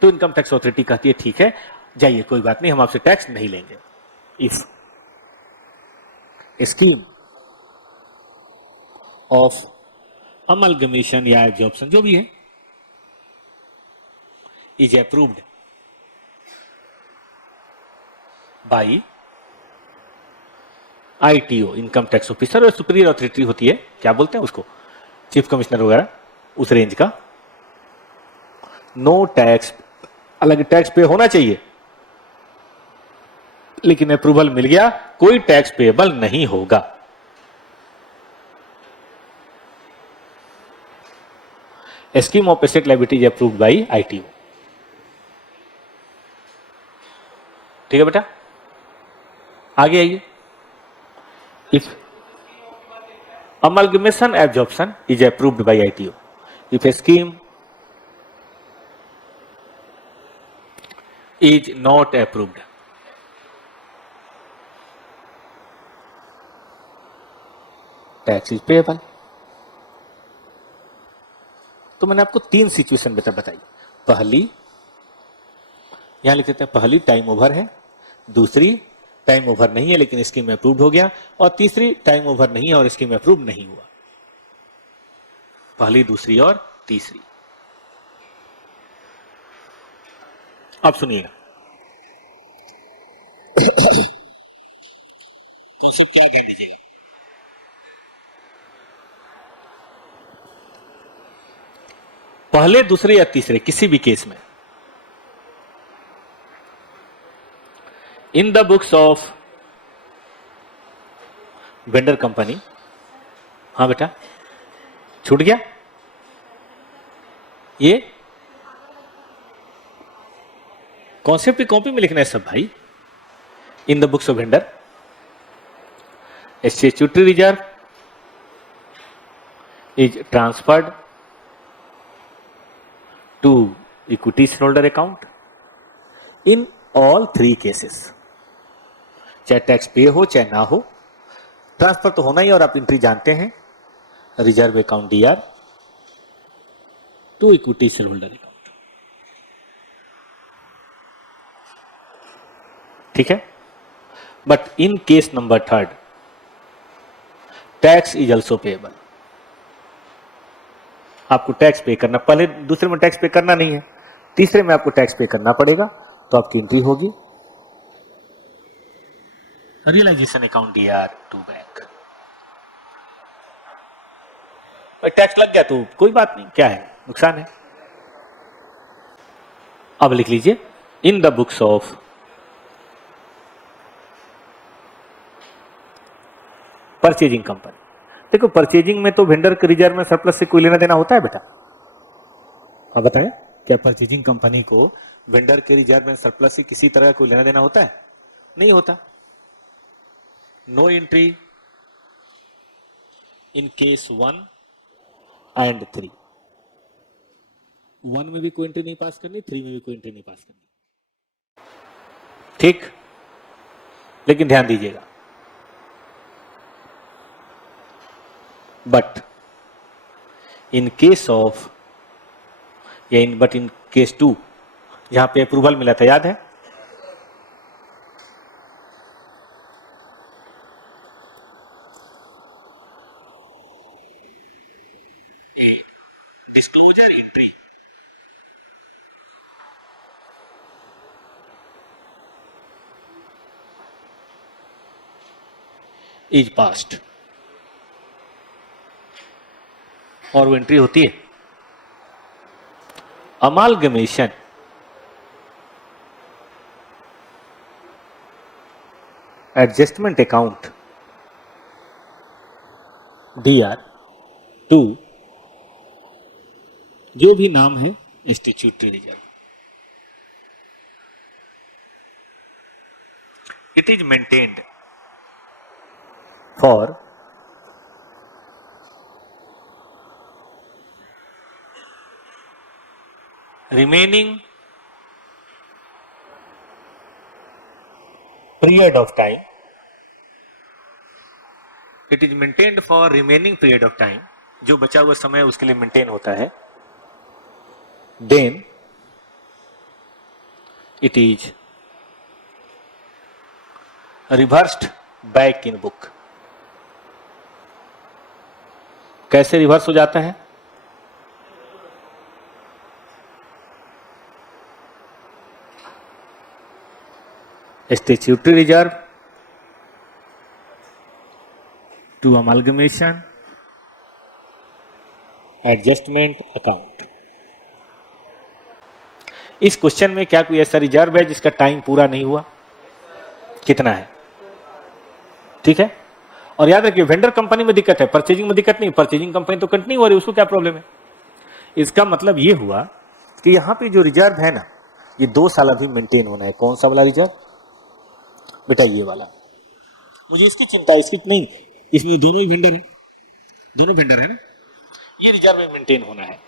तो इनकम टैक्स अथॉरिटी कहती है ठीक है जाइए, कोई बात नहीं, हम आपसे टैक्स नहीं लेंगे। इफ स्कीम ऑफ अमलगमेशन या एब्जॉर्प्शन जो भी है is approved by ITO, income tax officer, और सुपीरियर अथॉरिटी होती है, क्या बोलते हैं उसको, चीफ कमिश्नर वगैरह, उस रेंज का। नो टैक्स, अलग टैक्स पे होना चाहिए, लेकिन अप्रूवल मिल गया, कोई टैक्स पेएबल नहीं होगा। Scheme of asset liability is approved by ITO. ठीक है बेटा, आगे आइए। If amalgamation absorption is approved by ITO, if a scheme is not approved, tax is payable। तो मैंने आपको 3 सिचुएशन बताई। पहली, यहां लिख देते हैं, पहली टाइम ओवर है, दूसरी टाइम ओवर नहीं है लेकिन स्कीम अप्रूव्ड हो गया, और तीसरी टाइम ओवर नहीं है और स्कीम अप्रूव नहीं हुआ। पहली, दूसरी और तीसरी। अब सुनिएगा तो सब क्या कह दीजिएगा। पहले, दूसरे या तीसरे किसी भी केस में इन the books of vendor company, हाँ बेटा छूट गया ये कॉन्सेप्ट की कॉपी में लिखना है सब भाई। In the books of vendor statutory reserve is transferred to equity shareholder account in all 3 cases. चाहे टैक्स पे हो चाहे ना हो, ट्रांसफर तो होना ही, और आप एंट्री जानते हैं, reserve account DR to equity shareholder account. ठीक है, but in case number 3 tax is also payable. आपको टैक्स पे करना, पहले दूसरे में टैक्स पे करना नहीं है, तीसरे में आपको टैक्स पे करना पड़ेगा, तो आपकी एंट्री होगी realisation account DR to bank. Tax लग गया तो कोई बात नहीं, क्या है, नुकसान है। अब लिख लीजिए इन the books of purchasing company. देखो परचेजिंग में तो वेंडर के रिजर्व में सरप्लस से कोई लेना देना होता है बेटा? आप बताएं, क्या परचेजिंग कंपनी को वेंडर के रिजर्व में सरप्लस से किसी तरह कोई लेना देना होता है? नहीं होता। No entry in case 1 and 3। 1 में भी कोई एंट्री नहीं पास करनी, 3 में भी कोई एंट्री नहीं पास करनी। ठीक, लेकिन ध्यान दीजिएगा, but in case of but in case 2 जहां पे अप्रूवल मिला था, याद है, डिस्क्लोजर एंट्री इज पास्ड, और वो एंट्री होती है amalgamation adjustment account DR to जो भी नाम है statutory reserve. It is maintained for remaining period of time, it is maintained for remaining period of time, जो बचा हुआ समय उसके लिए मेंटेन होता है, then it is reversed back in book। कैसे रिवर्स हो जाता है? Statutory reserve to amalgamation adjustment account. इस क्वेश्चन में क्या कोई ऐसा रिजर्व है जिसका टाइम पूरा नहीं हुआ? कितना है? ठीक है, और याद रखिए वेंडर कंपनी में दिक्कत है, परचेजिंग में दिक्कत नहीं। परचेजिंग कंपनी तो कंटिन्यू हो रही है, उसको क्या प्रॉब्लम है? इसका मतलब ये हुआ कि यहां पे जो रिजर्व है ना, ये 2 साल अभी मेंटेन होना है। कौन सा वाला रिजर्व? बेटा ये वाला, मुझे इसकी चिंता है, इसकी नहीं, इसमें दोनों ही वेंडर है, दोनों वेंडर है ना, ये रिजर्व में मेंटेन होना है,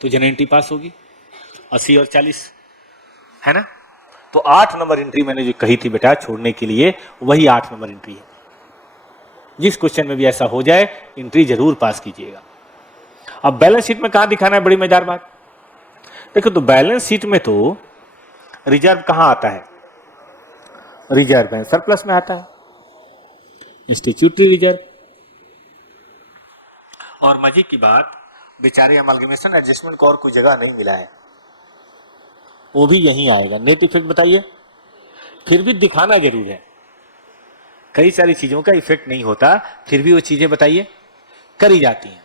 तो जनरल एंट्री पास होगी 80 और 40 है ना। तो 8 नंबर एंट्री मैंने जो कही थी बेटा छोड़ने के लिए, वही 8 नंबर एंट्री है। जिस क्वेश्चन में भी ऐसा हो जाए एंट्री जरूर पास कीजिएगा। अब बैलेंस शीट में कहां दिखाना है, बड़ी मजेदार बात देखो, तो बैलेंस शीट में तो रिजर्व कहां आता है, रिजर्व है सरप्लस में आता है, स्टैट्यूटरी रिजर्व। और मजे की बात, बेचारे अमालगमेशन एडजस्टमेंट को और कोई जगह नहीं मिला है, वो भी यहीं आएगा। नेट इफेक्ट बताइए, फिर भी दिखाना जरूर है, कई सारी चीजों का इफेक्ट नहीं होता, फिर भी वो चीजें बताइए करी जाती हैं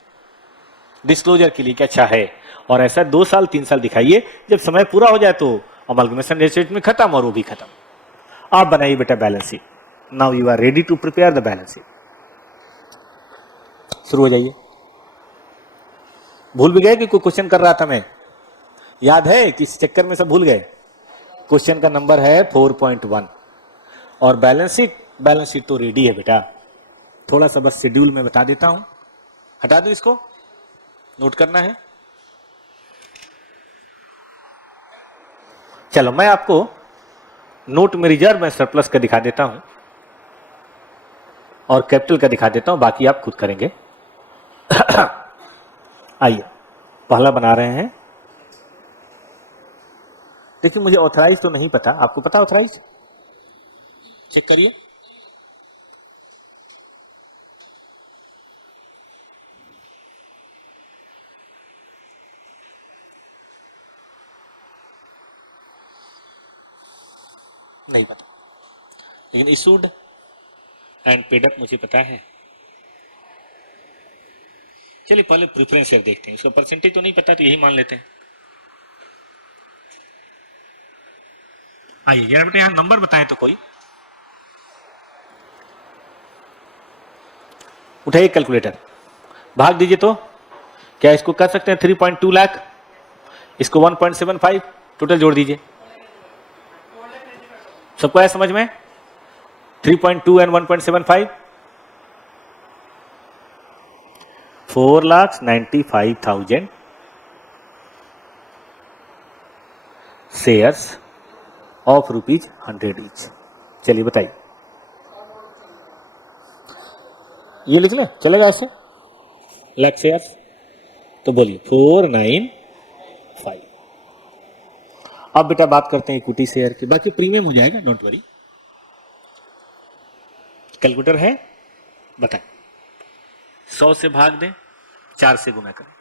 डिस्क्लोजर के लिए कि अच्छा है, और ऐसा 2 साल 3 साल दिखाइए, जब समय पूरा हो जाए तो अमालगमेशन एडजस्टमेंट खत्म और वो भी खत्म। आप बनाइए बेटा balance sheet, now you are ready to prepare the balance sheet. शुरू हो जाइए। भूल भी गए कि कोई क्वेश्चन कर रहा था मैं, याद है कि इस चक्कर में सब भूल गए। क्वेश्चन का नंबर है 4.1 और बैलेंस शीट तो रेडी है बेटा, थोड़ा सा बस शेड्यूल में बता देता हूं, हटा दो इसको, नोट करना है। चलो मैं आपको नोट में रिजर्व में सरप्लस का दिखा देता हूं और कैपिटल का दिखा देता हूं, बाकी आप खुद करेंगे। आइए पहला बना रहे हैं। देखिए मुझे ऑथराइज तो नहीं पता, आपको पता ऑथराइज, चेक करिए। नहीं पता, लेकिन इशूड एंड पेड अप मुझे पता है। चलिए पहले प्रेफरेंस शेयर देखते हैं, उसका परसेंटेज तो नहीं पता तो यही मान लेते हैं। आइए यार बेटा, यहां नंबर बताएं तो कोई उठाइए कैलकुलेटर, भाग दीजिए। तो क्या इसको कर सकते हैं 3.2 लाख, इसको 1.75, टोटल जोड़ दीजिए। सबको आया समझ में? 3.2 एंड 1.75, 4,95,000 शेयर्स ऑफ ₹100 ईच। चलिए बताइए, ये लिख लें, चलेगा ऐसे, लाख शेयर्स, तो बोलिए 495। अब बेटा बात करते हैं इक्विटी शेयर की, बाकी प्रीमियम हो जाएगा, डोंट वरी। कैलकुलेटर है, बताएं। 100 से भाग दें, 4 से गुना करें,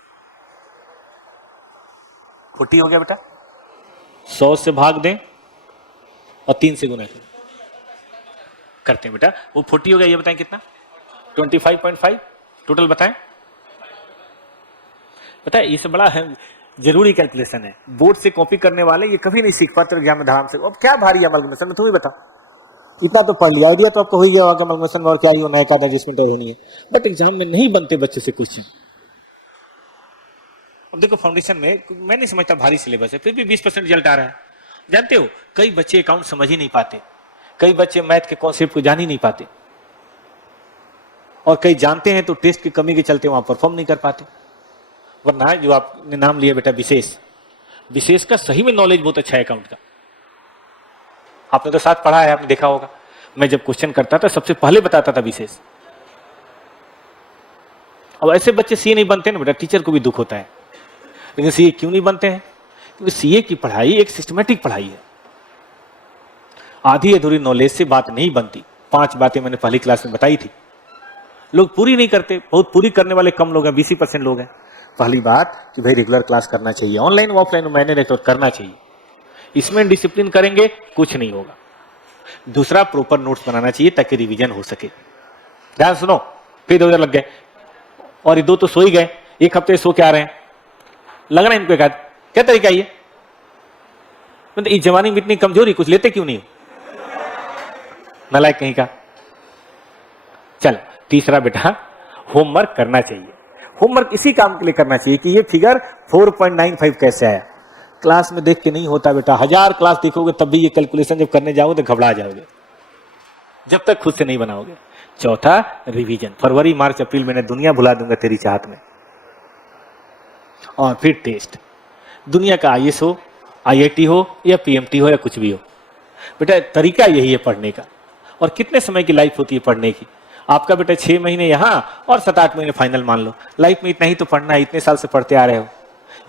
40 हो गया बेटा। 100 से भाग दें और 3 से गुना करें, करते हैं बेटा, वो 40 हो गया। ये बताएं कितना, 25.5, टोटल बताएं। पता है ये बड़ा है जरूरी कैलकुलेशन है, बोर्ड से कॉपी करने वाले ये कभी नहीं सीख पाते एग्जाम में धाम से। अब क्या भारी है अमलगमेशन में, तुम ही बताओ, इतना तो पढ़ लिया, आइडिया तो आपको हो ही गया होगा अमलगमेशन में और क्या ही होना है, का एडजस्टमेंट और होनी है, बट एग्जाम में नहीं बनते बच्चे से क्वेश्चन। अब देखो फाउंडेशन में मैं नहीं समझता भारी सिलेबस है, फिर भी 20% रिजल्ट आ रहा है। जानते हो कई बच्चे अकाउंट समझ ही नहीं पाते, कई बच्चे मैथ के कॉन्सेप्ट को जान ही नहीं पाते, और कई जानते हैं तो टेस्ट की कमी के चलते वहां परफॉर्म नहीं कर पाते। वरना जो आपने नाम लिया बेटा विशेष का सही में नॉलेज बहुत अच्छा है अकाउंट का, आपने तो साथ पढ़ा है, आपने देखा होगा। मैं जब क्वेश्चन करता था सबसे पहले बताता था विशेष। अब ऐसे बच्चे सीए नहीं बनते ना बेटा, टीचर को भी दुख होता है। लेकिन सीए क्यों नहीं बनते हैं? क्योंकि सीए की पढ़ाई एक सिस्टमेटिक पढ़ाई है, आधी अधूरी नॉलेज से बात नहीं बनती। 5 बातें मैंने पहली क्लास में बताई थी, लोग पूरी नहीं करते, बहुत पूरी करने वाले कम लोग हैं, 20% लोग हैं। पहली बात कि भाई रेगुलर क्लास करना चाहिए, ऑनलाइन ऑफलाइन मैंने नहीं करना चाहिए, इसमें डिसिप्लिन करेंगे कुछ नहीं होगा। दूसरा प्रॉपर नोट्स बनाना चाहिए ताकि रिवीजन हो सके। ध्यान सुनो, फिर इधर लग गए, और ये 2 तो सो ही गए, 1 हफ्ते सो के आ रहे हैं, लग रहा है इनको एक क्या तरीका ये, मतलब इस जवानी में इतनी कमजोरी, कुछ लेते क्यों नहीं, नालायक कहीं का। चल तीसरा बेटा होमवर्क करना चाहिए। होमवर्क इसी काम के लिए करना चाहिए कि ये फिगर 4.95 कैसे आया, क्लास में देख के नहीं होता बेटा, 1000 क्लास देखोगे तब भी ये कैलकुलेशन जब करने जाओगे तो घबरा जाओगे, जब तक खुद से नहीं बनाओगे। चौथा रिवीजन, फरवरी मार्च अप्रैल मैंने दुनिया भुला दूंगा तेरी चाहत में। और फिर टेस्ट, दुनिया का आईएएस हो, आईआईटी हो या पीएमटी हो या कुछ भी हो, बेटा तरीका यही है पढ़ने का। और कितने समय की लाइफ होती है पढ़ने की? आपका बेटा 6 महीने यहाँ और 7-8 महीने फाइनल मान लो, लाइफ में इतना ही तो पढ़ना है, इतने साल से पढ़ते आ रहे हो,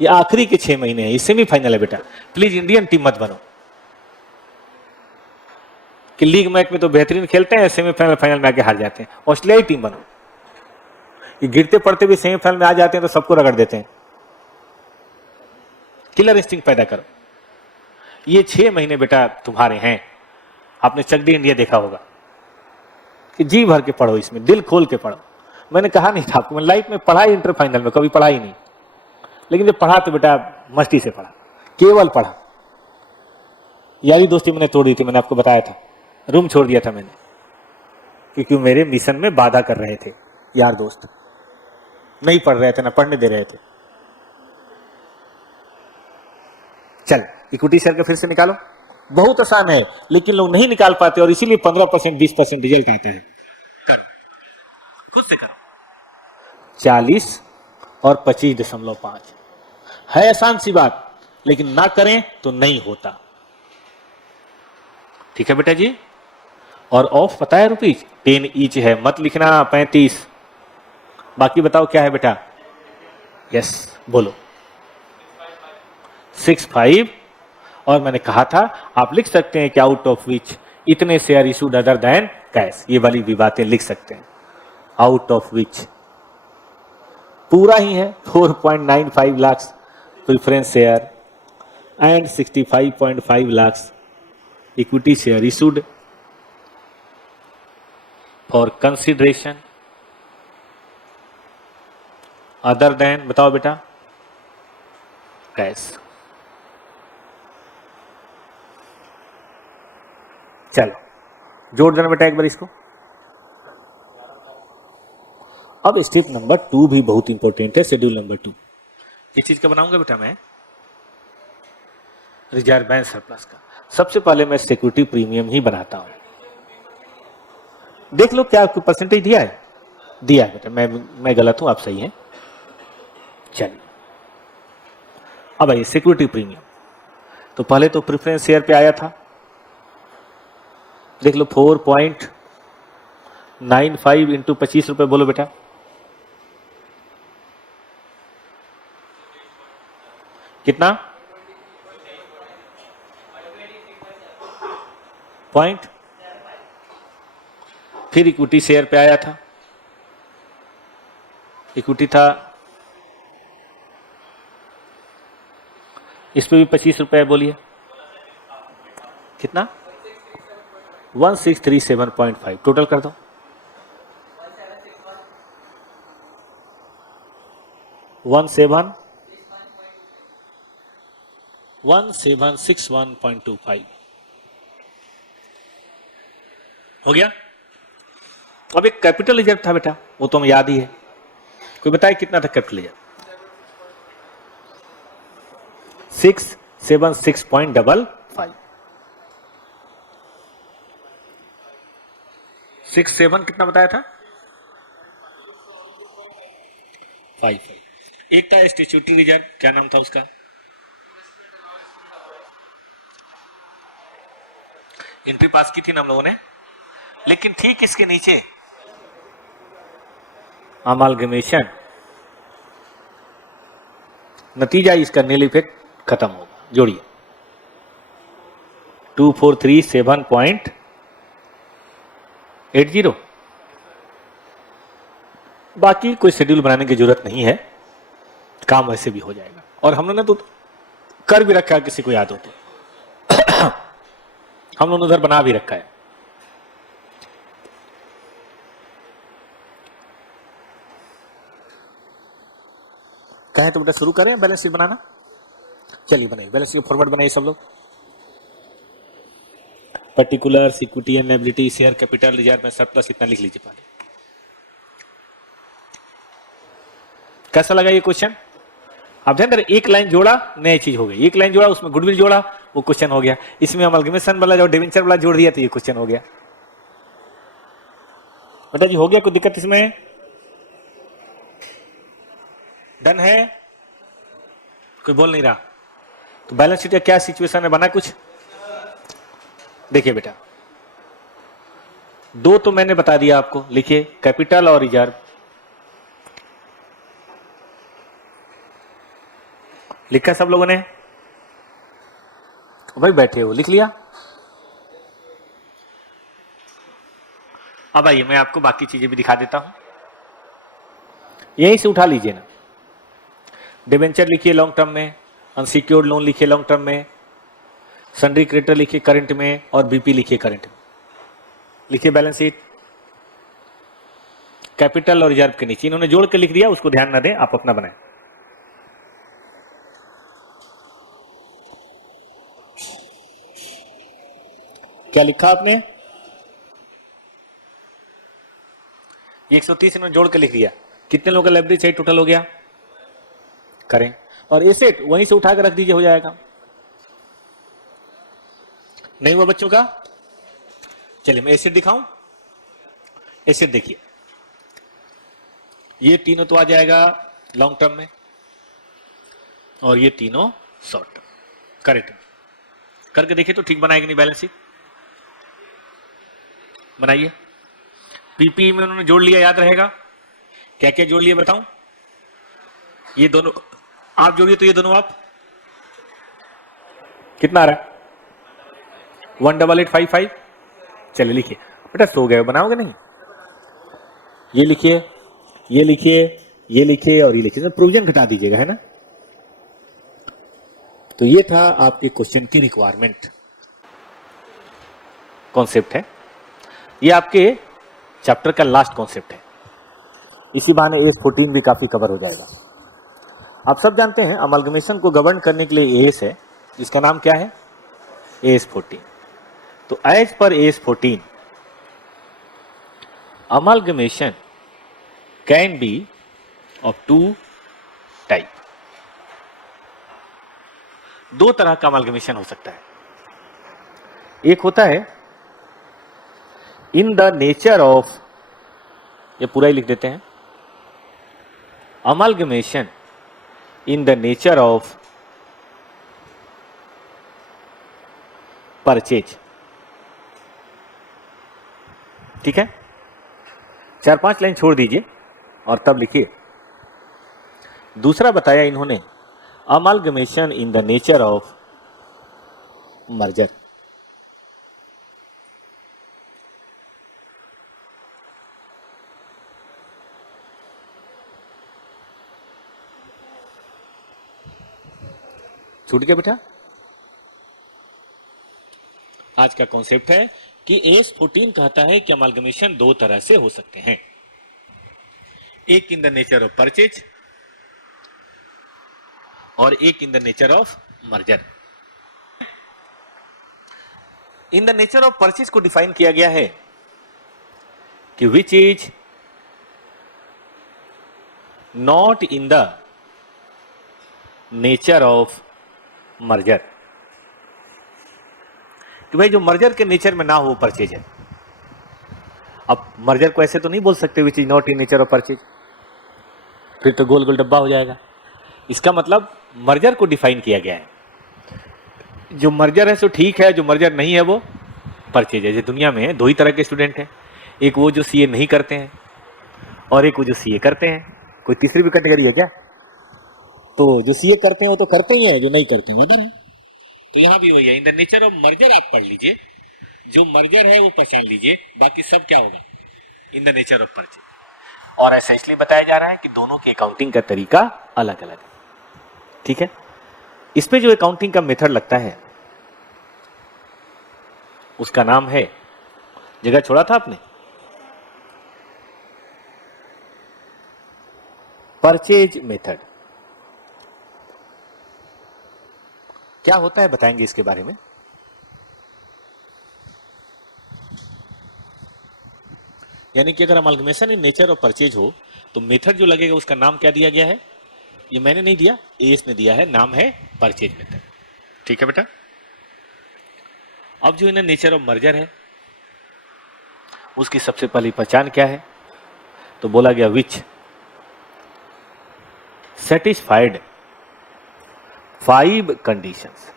ये आखिरी के 6 महीने हैं, ये सेमीफाइनल है बेटा। प्लीज इंडियन टीम मत बनो कि लीग मैच में तो बेहतरीन खेलते हैं, सेमीफाइनल फाइनल में आके हार जाते हैं। ऑस्ट्रेलियाई टीम बनो, ये गिरते पड़ते भी सेमीफाइनल में आ जाते हैं तो सबको रगड़ देते हैं। किलर इंस्टिंक्ट पैदा करो। ये 6 महीने बेटा तुम्हारे हैं। आपने चक दी इंडिया देखा होगा कि जी भर के पढ़ो, इसमें दिल खोल के पढ़ो। मैंने कहा नहीं था आपको, मैं लाइफ में पढ़ा ही इंटर फाइनल में, कभी पढ़ा ही नहीं, लेकिन जब पढ़ा तो बेटा मस्ती से पढ़ा, केवल पढ़ा। यारी दोस्ती मैंने तोड़ दी थी, मैंने आपको बताया था, रूम छोड़ दिया था मैंने, क्योंकि मेरे मिशन में बाधा कर रहे थे यार दोस्त, नहीं पढ़ रहे थे ना पढ़ने दे रहे थे। चल इक्विटी शेयर का फिर से निकालो, बहुत आसान है लेकिन लोग नहीं निकाल पाते और इसीलिए 15% 20% रिजल्ट आता है। करो, खुद से करो। 40 और 25.5 है, आसान सी बात, लेकिन ना करें तो नहीं होता। ठीक है बेटा जी। और ऑफ पता है रुपीज 10 ईच है, मत लिखना 35। बाकी बताओ क्या है बेटा? यस बोलो 65। और मैंने कहा था आप लिख सकते हैं कि आउट ऑफ विच इतने share issued other than cash, ये वाली भी बातें लिख सकते हैं। आउट ऑफ विच पूरा ही है 4.95 lakh preference share and 65.5 lakh equity share issued for consideration other than, बताओ बेटा, कैश। चलो जोड़ देना बेटा एक बार इसको। अब स्टेप नंबर 2 भी बहुत इंपॉर्टेंट है, शेड्यूल नंबर 2। किस चीज का बनाऊंगा बेटा मैं? रिजर्व बैंक सरप्लस का। सबसे पहले मैं सिक्योरिटी प्रीमियम ही बनाता हूं। देख लो क्या आपको परसेंटेज दिया है? दिया है बेटा, मैं गलत हूं, आप सही हैं। चलिए अब आइए सिक्योरिटी प्रीमियम। तो पहले तो प्रेफरेंस शेयर पे आया था, देख लो 4.95 इंटू 25 रुपए, बोलो बेटा कितना? पॉइंट। फिर इक्विटी शेयर पे आया था, इक्विटी था, इस पे भी 25 रुपए, बोलिए कितना? 1637.5 टोटल कर दो। 1761.25 हो गया। अब एक कैपिटल रिजर्व था बेटा, वो तो हमें याद ही है। कोई बताए कितना था कैपिटल रिजर्व? 676.55। 67 कितना बताया था? 55। एक था स्टैट्यूटरी रिजर्व, क्या नाम था उसका? एंट्री पास की थी ना हम लोगों ने, लेकिन ठीक इसके नीचे अमालगमेशन, नतीजा इसका नील इफेक्ट खत्म होगा। जोड़िए 2437.80। बाकी कोई शेड्यूल बनाने की जरूरत नहीं है, काम वैसे भी हो जाएगा। और हम लोगों ने तो कर भी रखा है, किसी को याद हो तो हम लोगों ने उधर बना भी रखा है। कहें तो बेटा शुरू करें बैलेंस शीट बनाना। चलिए बनाइए बैलेंस शीट, फॉरवर्ड बनाइए सब लोग। Particular equity and liability, share capital, reserve में सरप्लस, इतना लिख लीजिए पहले। कैसा लगा ये क्वेश्चन? आप ध्यान दें, एक लाइन जोड़ा नई चीज हो गई, एक लाइन जोड़ा उसमें गुडविल जोड़ा वो क्वेश्चन हो गया, इसमें अमलगमेशन वाला जो डिवेंचर वाला जोड़ दिया तो ये क्वेश्चन हो गया। बेटा जी हो गया, कोई दिक्कत इसमें? डन है? कोई बोल नहीं रहा? तो बैलेंस शीट का क्या सिचुएशन है, बना कुछ? देखिए बेटा, दो तो मैंने बता दिया आपको, लिखिए कैपिटल और रिजर्व। लिखा सब लोगों ने? भाई बैठे हो, लिख लिया? अब आइए मैं आपको बाकी चीजें भी दिखा देता हूं, यहीं से उठा लीजिए ना। डिबेंचर लिखिए लॉन्ग टर्म में, अनसिक्योर्ड लोन लिखिए लॉन्ग टर्म में, सन्ड्री क्रेडिटर लिखिए करंट में, और बीपी लिखिए करंट में। लिखिए बैलेंस शीट, कैपिटल और रिजर्व के नीचे इन्होंने जोड़ के लिख दिया, उसको ध्यान ना दें, आप अपना बनाएं। क्या लिखा आपने? 130 इन्होंने जोड़ के लिख दिया। कितने लोगों का लाइब्रेरी चाहिए टोटल हो गया? करें, और एसेट वहीं से उठा कर रख दीजिए, हो जाएगा। नहीं हुआ बच्चों का? चलिए मैं एसेट दिखाऊं। एसेट देखिए, ये तीनों तो आ जाएगा लॉन्ग टर्म में, और ये तीनों शॉर्ट टर्म। करेक्ट करके देखिए तो ठीक बनाएगी नहीं बैलेंस शीट? बनाइए। पीपी में उन्होंने जोड़ लिया, याद रहेगा? क्या क्या जोड़ लिया बताऊं? ये दोनों आप जोड़िए, तो ये दोनों आप, कितना आ रहा है? 18855। चलिए लिखिए बेटा, सो गए बनाओगे नहीं? ये लिखिए, ये लिखिए, ये लिखिए, और ये लिखिए, प्रोविजन घटा दीजिएगा, है ना? तो ये था आपके क्वेश्चन की रिक्वायरमेंट, कॉन्सेप्ट है ये, आपके चैप्टर का लास्ट कॉन्सेप्ट है। इसी बहाने एएस 14 भी काफी कवर हो जाएगा। आप सब जानते हैं अमलगमेशन को गवर्न करने के लिए एएस है, जिसका नाम क्या है? एएस 14। तो as per AS 14 amalgamation can be of two type. दो तरह का अमलगमेशन हो सकता है। एक होता है इन द नेचर ऑफ, ये पूरा ही लिख देते हैं, amalgamation in the nature of purchase. ठीक है, 4-5 लाइन छोड़ दीजिए और तब लिखिए। दूसरा बताया इन्होंने amalgamation in the nature of merger. छूट गया बेटा? आज का कॉन्सेप्ट है कि एएस 14 कहता है कि अमलगमेशन दो तरह से हो सकते हैं, एक in the nature of purchase और एक in the nature of merger. In the nature of purchase को डिफाइन किया गया है कि which is not in the nature of merger, कि भाई जो मर्जर के नेचर में ना हो परचेज है। अब मर्जर को ऐसे तो नहीं बोल सकते which is not in nature of purchase, फिर तो गोल गोल डब्बा हो जाएगा। इसका मतलब मर्जर को डिफाइन किया गया है, जो मर्जर है सो ठीक है, जो मर्जर नहीं है वो परचेज है। जैसे दुनिया में दो ही तरह के स्टूडेंट हैं, एक वो जो सीए नहीं करते हैं और एक वो जो सीए करते हैं। कोई तीसरी भी कैटेगरी है क्या? तो जो सीए करते हैं वो तो करते ही हैं, जो नहीं करते हैं अदर है। तो यहां भी वही है, in the nature of merger आप पढ़ लीजिए, जो मर्जर है वो पहचान लीजिए, बाकी सब क्या होगा? In the nature of purchase. और ऐसा इसलिए बताया जा रहा है कि दोनों की अकाउंटिंग का तरीका अलग अलग है। ठीक है, इस पे जो अकाउंटिंग का मेथड लगता है उसका नाम है, जगह छोड़ा था आपने, परचेज मेथड। क्या होता है बताएंगे इसके बारे में। यानी कि अगर amalgamation in nature of purchase हो तो मेथड जो लगेगा उसका नाम क्या दिया गया है? ये मैंने नहीं दिया, एएस ने दिया है, नाम है परचेज मेथड। ठीक है बेटा। अब जो इन्हें नेचर ऑफ मर्जर है उसकी सबसे पहली पहचान क्या है, तो बोला गया विच सेटिस्फाइड 5 कंडीशंस,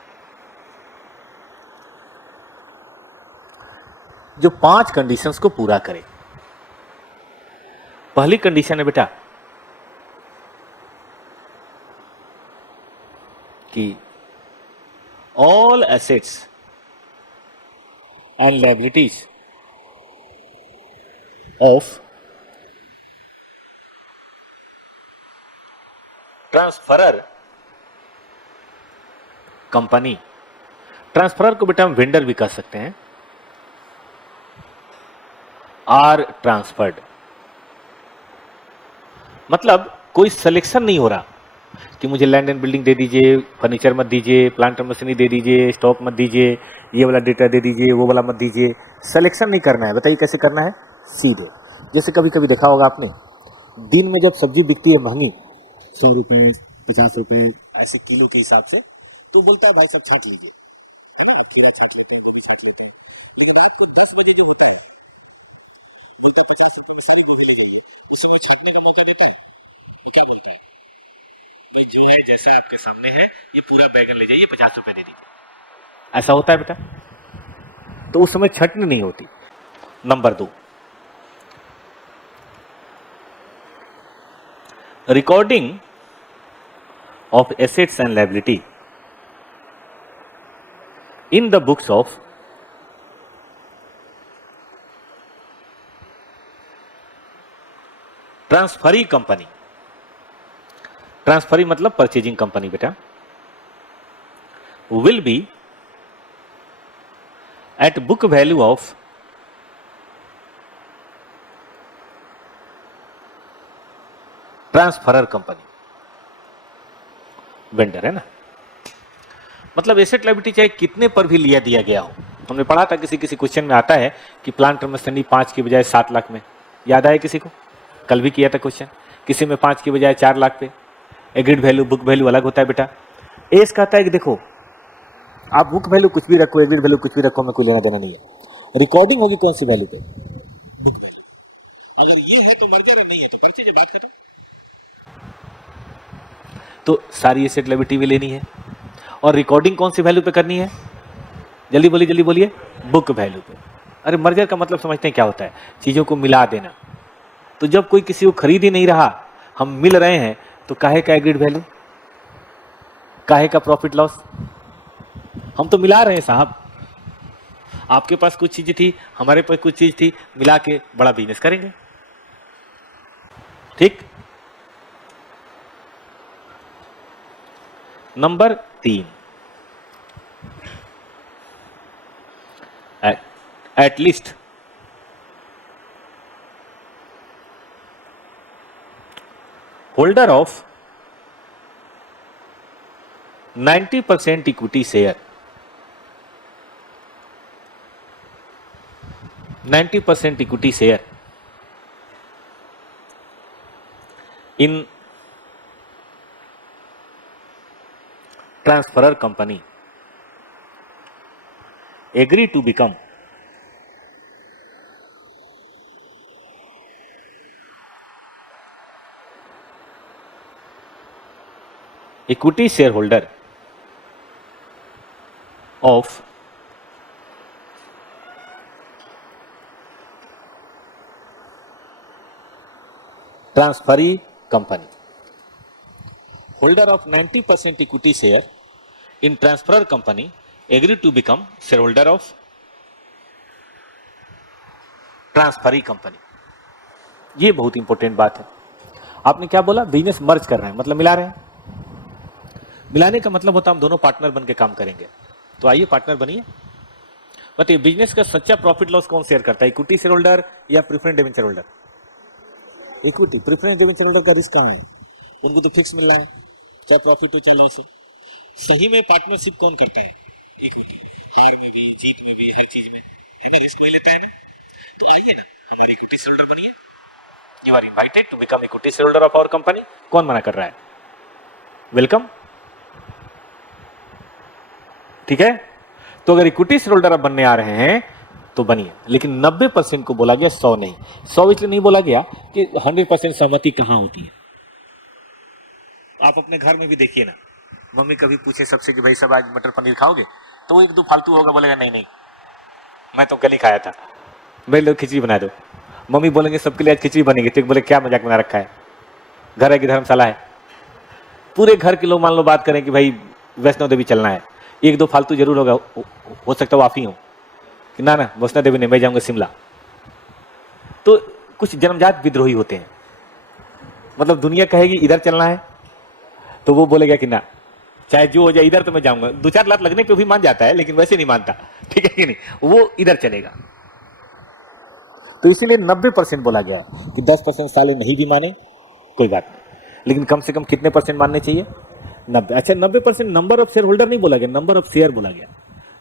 जो 5 कंडीशंस को पूरा करे। पहली कंडीशन है बेटा कि all assets and liabilities of transferor company, transferor को बेटा हम वेंडर भी कह सकते हैं, आर ट्रांसफर्ड। मतलब कोई सिलेक्शन नहीं हो रहा कि मुझे लैंड एंड बिल्डिंग दे दीजिए, फर्नीचर मत दीजिए, प्लांट एंड मशीनरी दे दीजिए, स्टॉक मत दीजिए, ये वाला डेटा दे दीजिए, वो वाला मत दीजिए। सिलेक्शन नहीं करना है। बताइए कैसे करना है? सीधे। जैसे कभी कभी देखा होगा आपने, दिन में जब सब्जी बिकती है महंगी, 100 रुपए 50 रुपए ऐसे किलो के हिसाब से, तो बोलता है भाई सब छाट लीजिए, है ना, खीरा छाट लेते हैं, लोग छाट लेते हैं। लेकिन आपको 10 बजे जो होता है, बोलता 50 रुपए में सारी गोभी ले जाइए, उसी में छाटने का मौका देता है, क्या बोलता है? भाई जो है जैसा आपके सामने है, ये पूरा बैगन ले जाइए, 50 रुपए दे दीजिए। ऐसा होता है बेटा, तो उस समय छटनी नहीं होती। Number 2, recording of assets and liability in the books of transferee company. Transferee मतलब परचेजिंग कंपनी बेटा, will be at book value of transferor company, vendor है ना। मतलब एसेट लायबिलिटी चाहे कितने पर भी लिया दिया गया हो, हमने पढ़ा था किसी किसी क्वेश्चन में आता है कि प्लांट मशीनरी 5 की बजाय 7 लाख में, याद आया किसी को? कल भी किया था क्वेश्चन, किसी में 5 की बजाय 4 लाख पे। एग्रीड वैल्यू बुक वैल्यू अलग होता है बेटा। एस कहता है कि देखो आप बुक वैल्यू कुछ भी रखो, एग्रीड वैल्यू कुछ भी रखो, हमें कोई लेना देना नहीं है। रिकॉर्डिंग होगी कौन सी वैल्यू पे? Book value. अगर ये है तो मर्जर है, नहीं है तो परचेज है, बात खत्म। तो सारी एसेट लायबिलिटी भी लेनी है, और रिकॉर्डिंग कौन सी वैल्यू पे करनी है? जल्दी बोलिए जल्दी बोलिए, बुक वैल्यू पे। अरे मर्जर का मतलब समझते हैं क्या होता है? चीजों को मिला देना। तो जब कोई किसी को खरीद ही नहीं रहा, हम मिल रहे हैं, तो काहे का एग्रीड वैल्यू, काहे का प्रॉफिट लॉस? हम तो मिला रहे हैं साहब। आपके पास कुछ चीज थी, हमारे पास कुछ चीज थी, मिला के बड़ा बिजनेस करेंगे। ठीक। Number 3, at least holder of 90% equity share, 90% equity share in transferor company agree to become equity share holder of transferee company. Holder of 90% equity share in transferor company agree to become share holder of transferee company. ये बहुत important बात है। आपने क्या बोला? Business मर्ज कर रहे हैं, मतलब मिला रहे हैं। मिलाने का मतलब होता है हम दोनों पार्टनर बन के काम करेंगे। तो आइए पार्टनर बनिए। बताइए बिजनेस का सच्चा प्रॉफिट लॉस कौन शेयर करता है, इक्विटी शेयर होल्डर या preference debenture holder? Equity. Preference debenture holder का रिस्क कहाँ है? उनको तो फिक्स मिल रहा है, चाहे प्रॉफिट हो चाहे लॉस हो। सही में पार्टनरशिप कौन करता है? हार में भी, जीत में भी, हर चीज में रिस्क कोई लेता है ना। तो आइए ना हमारी इक्विटी शेयर होल्डर बनिए। You are invited to become equity share holder of our company. कौन मना कर रहा है? वेलकम। ठीक है, तो अगर इक्विटी शेयर होल्डर आप बनने आ रहे हैं तो बनिए, लेकिन 90% को बोला गया, 100 नहीं। 100 इसलिए नहीं बोला गया कि 100% सहमति कहां होती है। आप अपने घर में भी देखिए ना, मम्मी कभी पूछे सबसे कि भाई सब आज मटर पनीर खाओगे, तो वो एक दो फालतू होगा, बोलेगा नहीं नहीं मैं तो कल ही खाया था, मेरे लिए खिचड़ी बना दो। मम्मी बोलेंगे सबके लिए आज खिचड़ी बनेगी, तो एक बोले क्या मजाक बना रखा है, घर है कि धर्मशाला है। पूरे घर के लोग मान लो बात करें कि भाई वैष्णो देवी चलना है, एक दो फालतू जरूर होगा, हो सकता है वो आप ही हो कि ना ना वैष्णो देवी नहीं, मैं जाऊंगा शिमला। तो कुछ जन्मजात विद्रोही होते हैं, मतलब दुनिया कहेगी इधर चलना है तो वो बोलेगा कि ना चाहे जो हो जाए इधर तो मैं जाऊंगा, दो चार लात लगने पे भी मान जाता है, लेकिन वैसे नहीं मानता, ठीक है कि नहीं, वो इधर चलेगा। तो इसीलिए 90% बोला गया कि 10% साले नहीं भी माने कोई बात नहीं, लेकिन कम से कम कितने परसेंट मानने चाहिए, 90। अच्छा 90% नंबर ऑफ शेयर होल्डर नहीं बोला गया, नंबर ऑफ शेयर बोला गया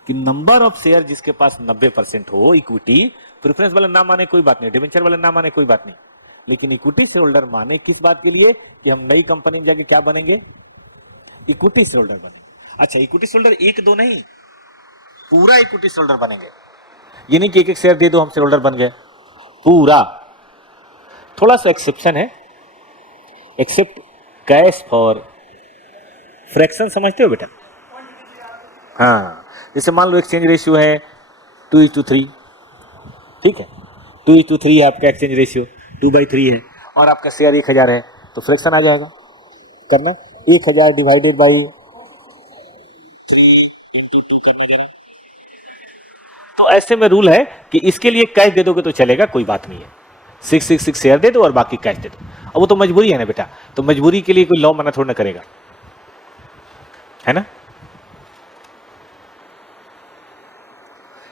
कि नंबर ऑफ शेयर जिसके पास 90% हो इक्विटी, प्रेफरेंस वाला ना माने कोई बात नहीं, डिवेंचर वाला ना माने कोई बात नहीं, लेकिन इक्विटी शेयर होल्डर माने किस बात के लिए कि हम नई कंपनी में जाके क्या बनेंगे, इक्विटी शेयर होल्डर बनेंगे। अच्छा इक्विटी शेयर होल्डर एक दो नहीं, पूरा इक्विटी शेयर होल्डर बनेंगे, ये नहीं कि एक एक शेयर दे दो हम शेयर होल्डर बन गए, पूरा। थोड़ा सा एक्सेप्शन है, एक्सेप्ट कैश फॉर फ्रैक्शन, समझते हो बेटा। हाँ, जैसे मान लो एक्सचेंज रेशियो है 2:3, ठीक है, 2:3 है आपका एक्सचेंज रेशियो, 2/3 है, और आपका शेयर 1000 है, तो फ्रैक्शन आ जाएगा, करना 1000 डिवाइडेड बाई 3 × 2 करना जरा। तो ऐसे में रूल है कि इसके लिए कैश दे दोगे तो चलेगा, कोई बात नहीं है, 666 शेयर दे दो और बाकी कैश दे दो। अब वो तो मजबूरी है ना बेटा, तो मजबूरी के लिए कोई लॉ मना थोड़ा ना करेगा, है ना।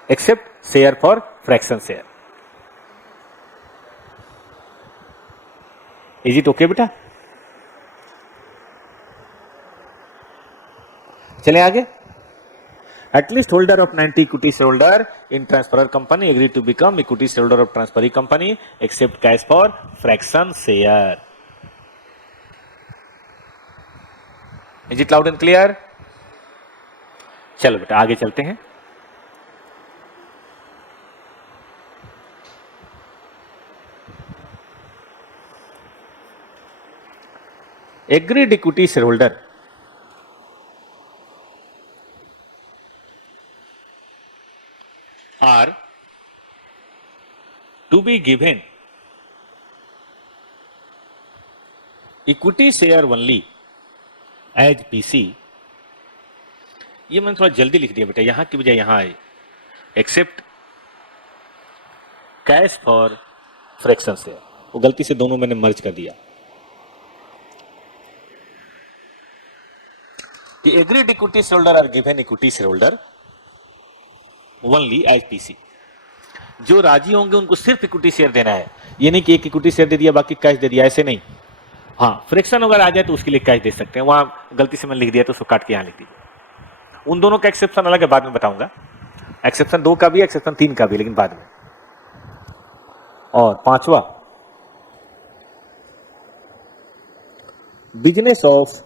Accept share for fraction share, is it okay बेटा। चले आगे। At least holder of 90 equity shareholder in transferor company agree to become equity shareholder of transferee company except cash for fraction share. Is it loud and clear? चलो बेटा आगे चलते हैं। Agreed equity shareholder are to be given equity share only as PC। ये मैंने थोड़ा जल्दी लिख दिया बेटा, यहां की बजाय यहां आए, accept cash for fraction share, वो गलती से दोनों मैंने मर्ज कर दिया कि agreed equity share holder are given equity share holder only as PC. जो राजी होंगे उनको सिर्फ इक्विटी शेयर देना है, ये नहीं कि एक इक्विटी शेयर दे दिया बाकी कैश दे दिया, ऐसे नहीं। हाँ फ्रैक्शन अगर आ जाए तो उसके लिए कैश दे सकते हैं, वहां गलती से मैंने लिख दिया तो उसको काट के यहां लिख दीजिए। उन दोनों का एक्सेप्शन अलग है, बाद में बताऊंगा, एक्सेप्शन 2 का भी एक्सेप्शन 3 का भी, लेकिन बाद में। और पांचवा, business of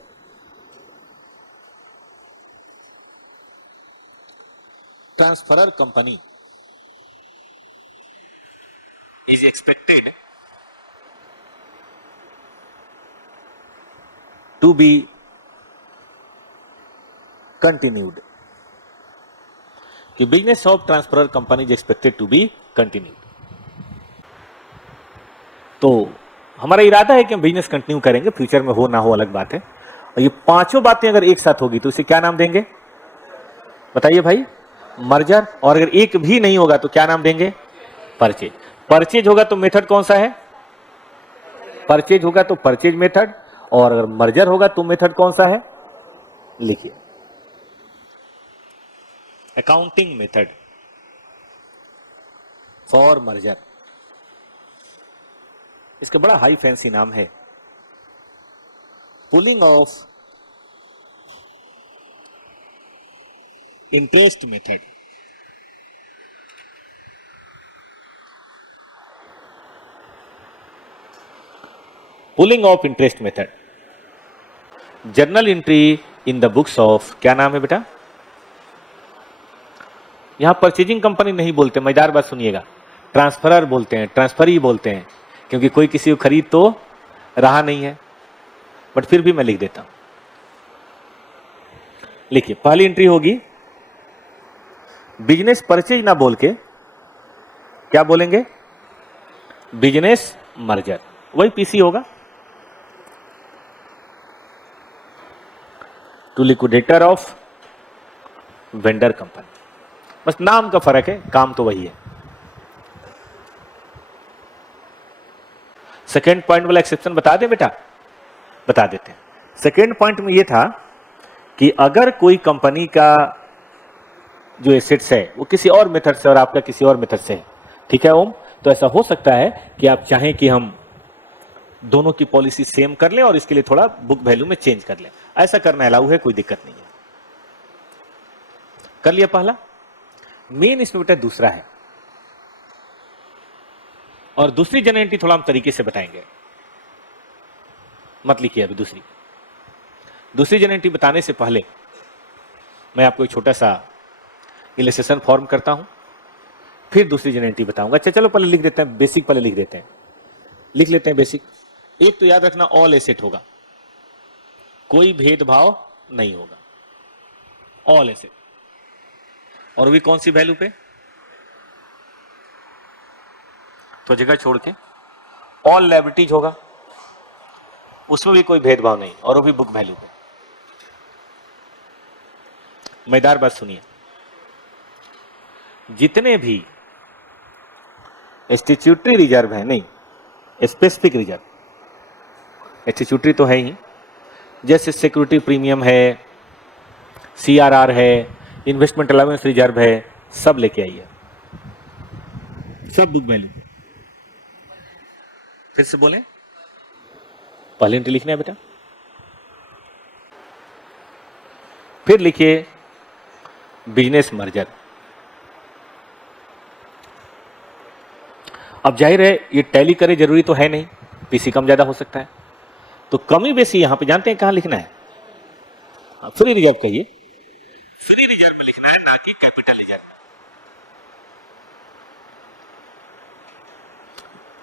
transferor company is expected to be continued, कि business of transferor company is expected to be continued. तो हमारा इरादा है कि हम बिजनेस कंटिन्यू करेंगे, फ्यूचर में हो ना हो अलग बात है। और ये पांचों बातें अगर एक साथ होगी तो इसे क्या नाम देंगे बताइए भाई, मर्जर। और अगर एक भी नहीं होगा तो क्या नाम देंगे, परचेज। परचेज होगा तो मेथड कौन सा है, परचेज होगा तो परचेज मेथड, और अगर मर्जर होगा तो मेथड कौन सा है, लिखिए अकाउंटिंग मेथड फॉर मर्जर। इसका बड़ा हाई फैंसी नाम है, pulling of interest method. Pulling of interest method, journal entry in the books of, क्या नाम है बेटा? यहां परचेजिंग कंपनी नहीं बोलते, मजेदार बात सुनिएगा, ट्रांसफरर बोलते हैं, ट्रांसफरी बोलते हैं, क्योंकि कोई किसी को खरीद तो रहा नहीं है, बट फिर भी मैं लिख देता हूं। लिखिए, पहली एंट्री होगी बिजनेस परचेज ना बोल के क्या बोलेंगे? बिजनेस मर्जर, वही पीसी होगा। To liquidator of vendor company, बस नाम का फर्क है, काम तो वही है। सेकेंड पॉइंट वाला एक्सेप्शन बता दें बेटा? बता देते हैं। सेकेंड पॉइंट में यह था कि अगर कोई कंपनी का जो एसेट्स है वो किसी और मेथड से और आपका किसी और मेथड से है, ठीक है ओम, तो ऐसा हो सकता है कि आप चाहें कि हम दोनों की पॉलिसी सेम कर लें और इसके लिए थोड़ा बुक वैल्यू में चेंज कर लें। ऐसा करना अलाउ है, कोई दिक्कत नहीं है। कर लिया पहला। मेन इसमें बेटा दूसरा है, और दूसरी जनरल एंट्री थोड़ा हम तरीके से बताएंगे, मत लिखिए अभी। दूसरी जनरल एंट्री बताने से पहले मैं आपको एक छोटा सा इलस्ट्रेशन फॉर्म करता हूं, फिर दूसरी जनरल एंट्री बताऊंगा। अच्छा चलो पहले लिख देते हैं, बेसिक पहले लिख देते हैं, लिख लेते हैं बेसिक। एक तो याद रखना, ऑल एसेट होगा, कोई भेदभाव नहीं होगा, ऑल एसेट। और भी कौन सी वैल्यू पे? तो जगह छोड़ के ऑल लायबिलिटीज होगा, उसमें भी कोई भेदभाव नहीं, और वो भी बुक वैल्यू पे। मजेदार बात सुनिए, जितने भी स्टैट्यूटरी रिजर्व है, नहीं स्पेसिफिक रिजर्व, स्टैट्यूटरी तो है ही, जैसे सिक्योरिटी प्रीमियम है, सीआरआर है, इन्वेस्टमेंट अलाउंस रिजर्व है, सब लेके आइए, सब बुक वैल्यू। फिर से बोलें, पहले एंट्री लिखना है बेटा, फिर लिखिए बिजनेस मर्जर। अब जाहिर है ये टैली करे जरूरी तो है नहीं, पीसी कम ज्यादा हो सकता है, तो कमी बेसी यहां पे जानते हैं कहां लिखना है? फ्री रिजर्व कहिए, फ्री रिजर्व में लिखना है, ना कि कैपिटल रिजर्व।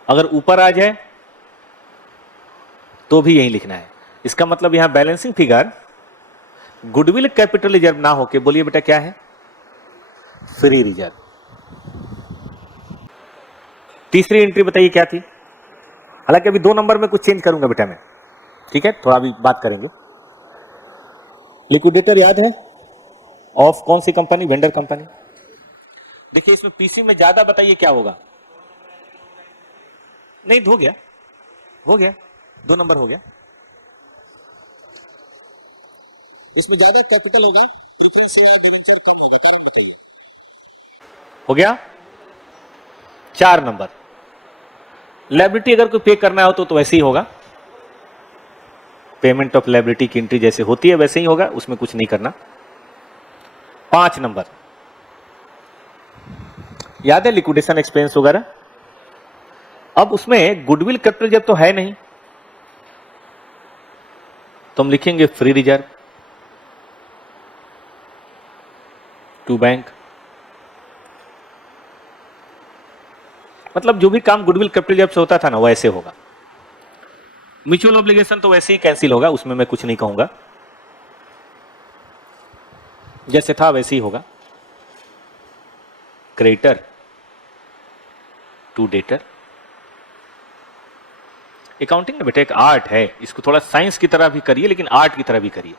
अगर ऊपर आ जाए तो भी यही लिखना है। इसका मतलब यहां balancing figure goodwill capital reserve ना होके, बोलिए बेटा क्या है? Free reserve. तीसरी एंट्री बताइए क्या थी? हालांकि अभी 2 नंबर में कुछ चेंज करूंगा बेटा मैं, ठीक है, थोड़ा अभी बात करेंगे। लिक्विडेटर याद है? ऑफ कौन सी कंपनी? Vendor company. देखिए इसमें पीसी में ज्यादा बताइए क्या होगा? नहीं, हो गया, हो गया, 2 नंबर हो गया। इसमें ज्यादा कैपिटल होगा, हो गया 4 नंबर। लायबिलिटी अगर कोई पे करना हो तो वैसे ही होगा, पेमेंट ऑफ लायबिलिटी की एंट्री जैसे होती है वैसे ही होगा, उसमें कुछ नहीं करना। 5 नंबर याद है, लिक्विडेशन एक्सपेंस वगैरह। अब उसमें गुडविल कैपिटल जब तो है नहीं, तो हम लिखेंगे फ्री रिजर्व टू बैंक। मतलब जो भी काम गुडविल कैपिटल जब से होता था ना वो ऐसे होगा। म्यूचुअल ऑब्लिगेशन तो वैसे ही कैंसिल होगा, उसमें मैं कुछ नहीं कहूंगा, जैसे था वैसे ही होगा। Creditor to debtor. अकाउंटिंग में बेटा एक आर्ट है, इसको थोड़ा साइंस की तरह भी करिए लेकिन आर्ट की तरह भी करिए,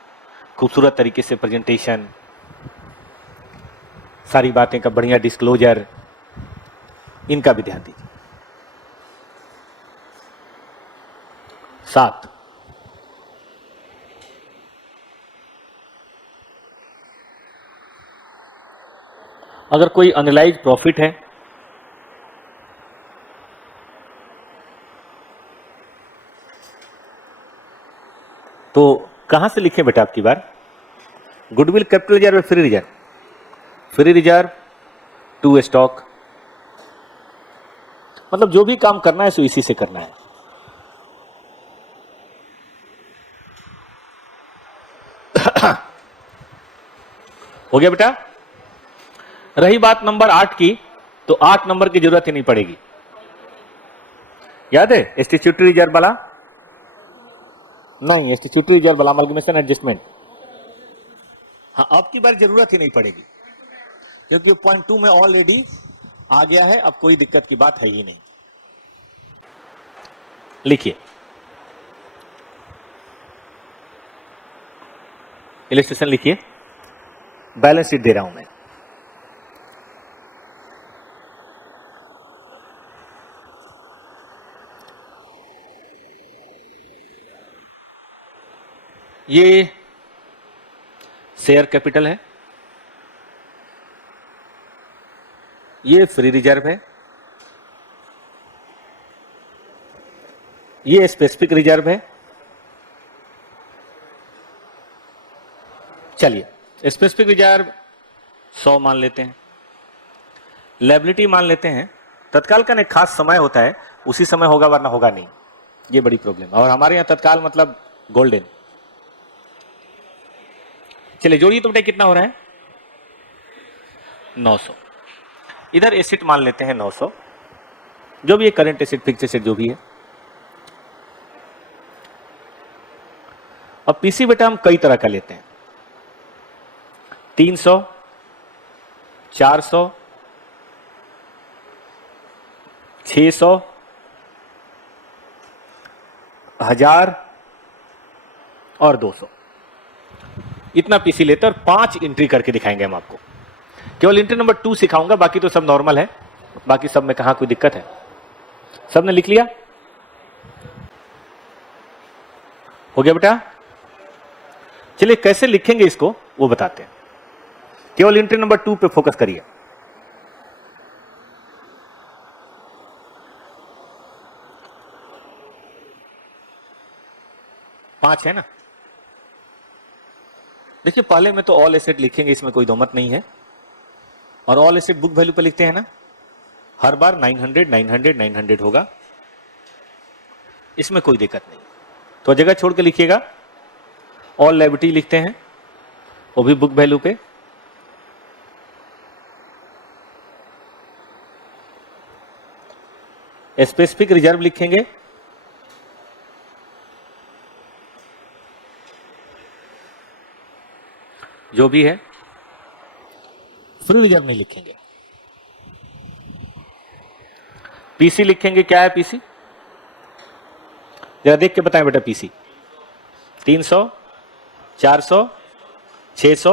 खूबसूरत तरीके से प्रेजेंटेशन, सारी बातें का बढ़िया डिस्क्लोजर, इनका भी ध्यान दीजिए। 7 अगर कोई अनलाइज प्रॉफिट है तो कहां से लिखें बेटा आपकी बार? गुडविल कैपिटल रिजर्व या free reserve? Free reserve to stock. मतलब जो भी काम करना है सो इसी से करना है। हो गया बेटा। रही बात नंबर 8 की, तो 8 नंबर की जरूरत ही नहीं पड़ेगी। याद है स्टैट्यूटरी रिजर्व वाला? नहीं, स्टैट्यूटरी रिजर्व वाला अमलगमेशन एडजस्टमेंट, हाँ अब की बार जरूरत ही नहीं पड़ेगी, क्योंकि पॉइंट 2 में ऑलरेडी आ गया है, अब कोई दिक्कत की बात है ही नहीं। लिखिए, इलस्ट्रेशन लिखिए, बैलेंस शीट दे रहा हूं मैं। ये शेयर कैपिटल है, ये फ्री रिजर्व है, ये स्पेसिफिक रिजर्व है। चलिए स्पेसिफिक रिजर्व 100 मान लेते हैं, लायबिलिटी मान लेते हैं। तत्काल का एक खास समय होता है, उसी समय होगा वरना होगा नहीं, ये बड़ी प्रॉब्लम है। और हमारे यहां तत्काल मतलब गोल्डन। चलिए जोड़िए तो बेटा कितना हो रहा है? 900। इधर एसेट मान लेते हैं 900, जो भी है करंट एसेट, फिक्स एसेट जो भी है। अब पीसी बेटा हम कई तरह का लेते हैं, 300, 400, 600, 1000 और 200, इतना पीसी लेते हैं और 5 एंट्री करके दिखाएंगे हम आपको। केवल एंट्री नंबर 2 सिखाऊंगा, बाकी तो सब नॉर्मल है, बाकी सब में कहां कोई दिक्कत है। सबने लिख लिया? हो गया बेटा? चलिए कैसे लिखेंगे इसको वो बताते हैं, केवल एंट्री नंबर 2 पे फोकस करिए। पांच है ना? देखिए पहले में तो ऑल एसेट लिखेंगे, इसमें कोई दोमत नहीं है, और ऑल एसेट बुक वैल्यू पे लिखते हैं ना, हर बार 900 900 900 होगा, इसमें कोई दिक्कत नहीं। तो जगह छोड़ के लिखिएगा। ऑल लायबिलिटी लिखते हैं, वो भी बुक वैल्यू पे। स्पेसिफिक रिजर्व लिखेंगे, जो भी है। फ्री रिजर्व नहीं लिखेंगे। पीसी लिखेंगे, क्या है पीसी जरा देख के बताएं बेटा। पीसी 300, 400, 600,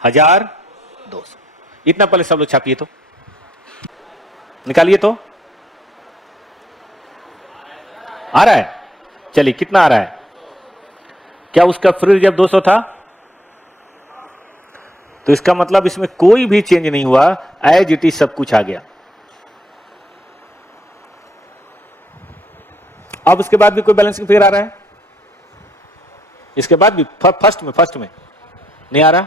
1000, 200, इतना पहले सब लोग छापिए, तो निकालिए। तो आ रहा है? चलिए कितना आ रहा है? क्या उसका फ्री रिजर्व 200 था? तो इसका मतलब इसमें कोई भी चेंज नहीं हुआ, एज इट इज सब कुछ आ गया। अब उसके बाद भी कोई बैलेंसिंग फिगर आ रहा है? इसके बाद भी फर्स्ट में नहीं आ रहा।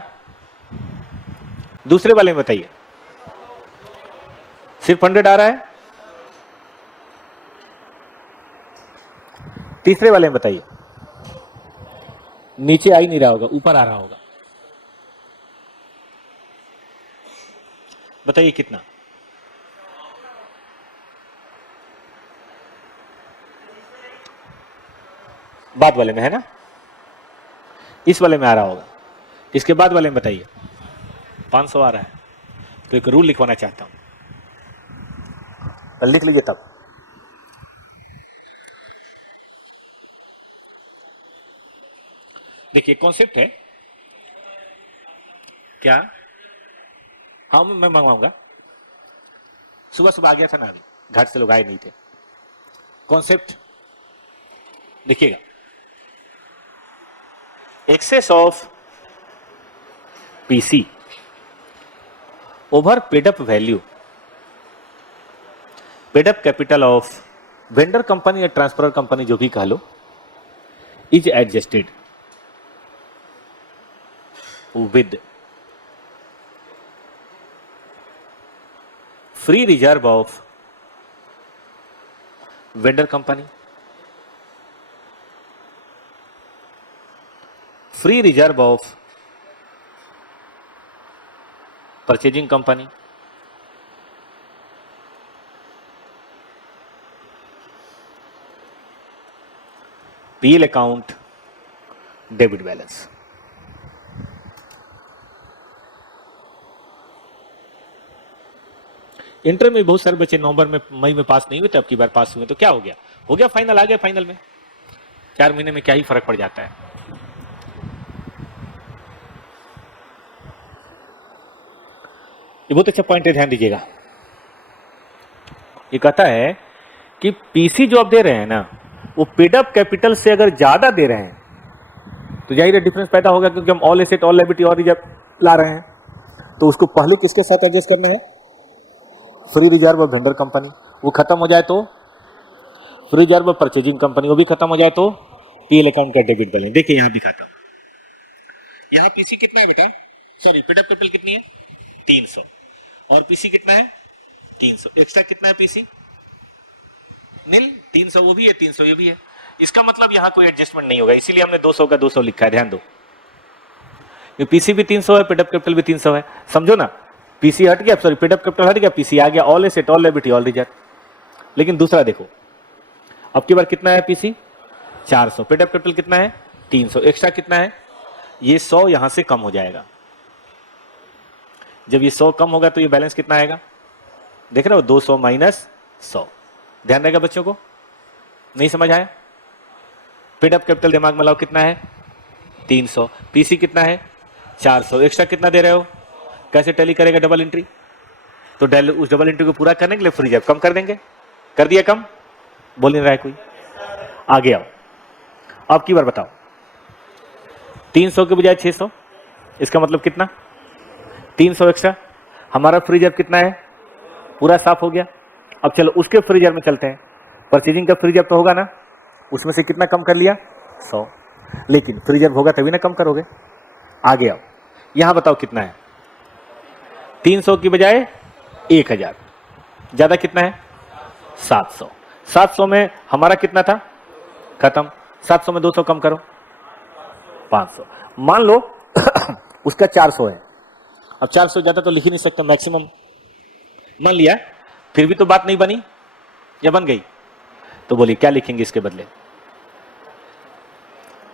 दूसरे वाले में बताइए, सिर्फ 100 आ रहा है। तीसरे वाले में बताइए, नीचे आ ही नहीं रहा होगा, ऊपर आ रहा होगा। बताइए कितना? बाद वाले में है ना, इस वाले में आ रहा होगा। इसके बाद वाले में बताइए, 500 आ रहा है। तो एक रूल लिखवाना चाहता हूं, लिख लीजिए तब। देखिए कॉन्सेप्ट है क्या? हाँ मैं मंगवाऊंगा, सुबह सुबह आ गया था ना, अभी घाट से लोग आए नहीं थे। कॉन्सेप्ट देखिएगा, excess of PC over paid up value, paid up capital of vendor company या ट्रांसफर कंपनी, जो भी कह लो, is adjusted with free reserve of vendor company, free reserve of purchasing company, PL account, debit balance. Inter में बहुत सारे बच्चे नवंबर में मई में पास नहीं हुए थे, अब की बार पास हुए, तो क्या हो गया? हो गया फाइनल, आ गया फाइनल में। 4 महीने में क्या ही फर्क पड़ जाता है। ये बहुत अच्छा पॉइंट है, ध्यान दीजिएगा। ये कहता है कि पीसी जो आप दे रहे हैं ना, वो पेड अप कैपिटल से अगर ज्यादा दे रहे हैं तो जाहिर है डिफरेंस पैदा होगा, क्योंकि हम ऑल एसेट, ऑल लायबिलिटी और रिजर्व ला रहे हैं, तो उसको पहले किसके साथ एडजस्ट करना है? फ्री रिजर्व और वेंडर कंपनी। वो खत्म हो जाए तो फ्री रिजर्व और परचेजिंग कंपनी, वो भी खत्म हो जाए तो पीएल अकाउंट का डेबिट बैलेंस। देखिए यहां दिखाता हूं, यहां पीसी कितना है बेटा, सॉरी पेड अप कैपिटल कितनी है 300, और पीसी कितना है 300, एक्स्ट्रा कितना है पीसी नील, 300 वो भी है 300 ये भी है। इसका मतलब यहां कोई एडजस्टमेंट नहीं होगा, इसीलिए हमने 200 का 200 लिखा है, ध्यान दो। ये पीसी भी 300 है, पेड अप कैपिटल भी 300 है, समझो ना। पीसी हट गया, सॉरी पेड अप कैपिटल हट गया, पीसी आ गया, all asset, all liability, all reserve. लेकिन दूसरा देखो, अब की बार कितना है पीसी 400, पेड अप कैपिटल कितना है 300, एक्स्ट्रा कितना है ये 100 यहां से कम हो जाएगा। जब ये 100 कम होगा तो ये बैलेंस कितना आएगा, देख रहे हो 200 माइनस 100। ध्यान रहेगा बच्चों को, नहीं समझ आया? पेड अप कैपिटल दिमाग में लाओ, कितना है 300, पीसी कितना है 400, एक्स्ट्रा कितना दे रहे हो? कैसे टैली करेगा डबल एंट्री? तो उस डबल एंट्री को पूरा करने के लिए फ्री रिजर्व कम कर देंगे। कर दिया कम? बोल नहीं रहा है कोई? आगे आओ, अब की बार बताओ, 300 के बजाय 600, इसका मतलब कितना 300 एक्स्ट्रा। हमारा फ्री रिजर्व कितना है, पूरा साफ हो गया। अब चलो उसके फ्री रिजर्व में चलते हैं, परचेजिंग का फ्री रिजर्व तो होगा ना, उसमें से कितना कम कर लिया 100, लेकिन फ्री रिजर्व होगा तभी ना कम करोगे। आगे आओ, यहां बताओ कितना है, 300 की बजाय 1000, ज्यादा कितना है 700। 700 में हमारा कितना था, खत्म। 700 में 200 कम करो 500। मान लो उसका 400 है, अब 400 ज्यादा तो लिख ही नहीं सकते, मैक्सिमम मान लिया, फिर भी तो बात नहीं बनी या बन गई? तो बोलिए क्या लिखेंगे इसके बदले?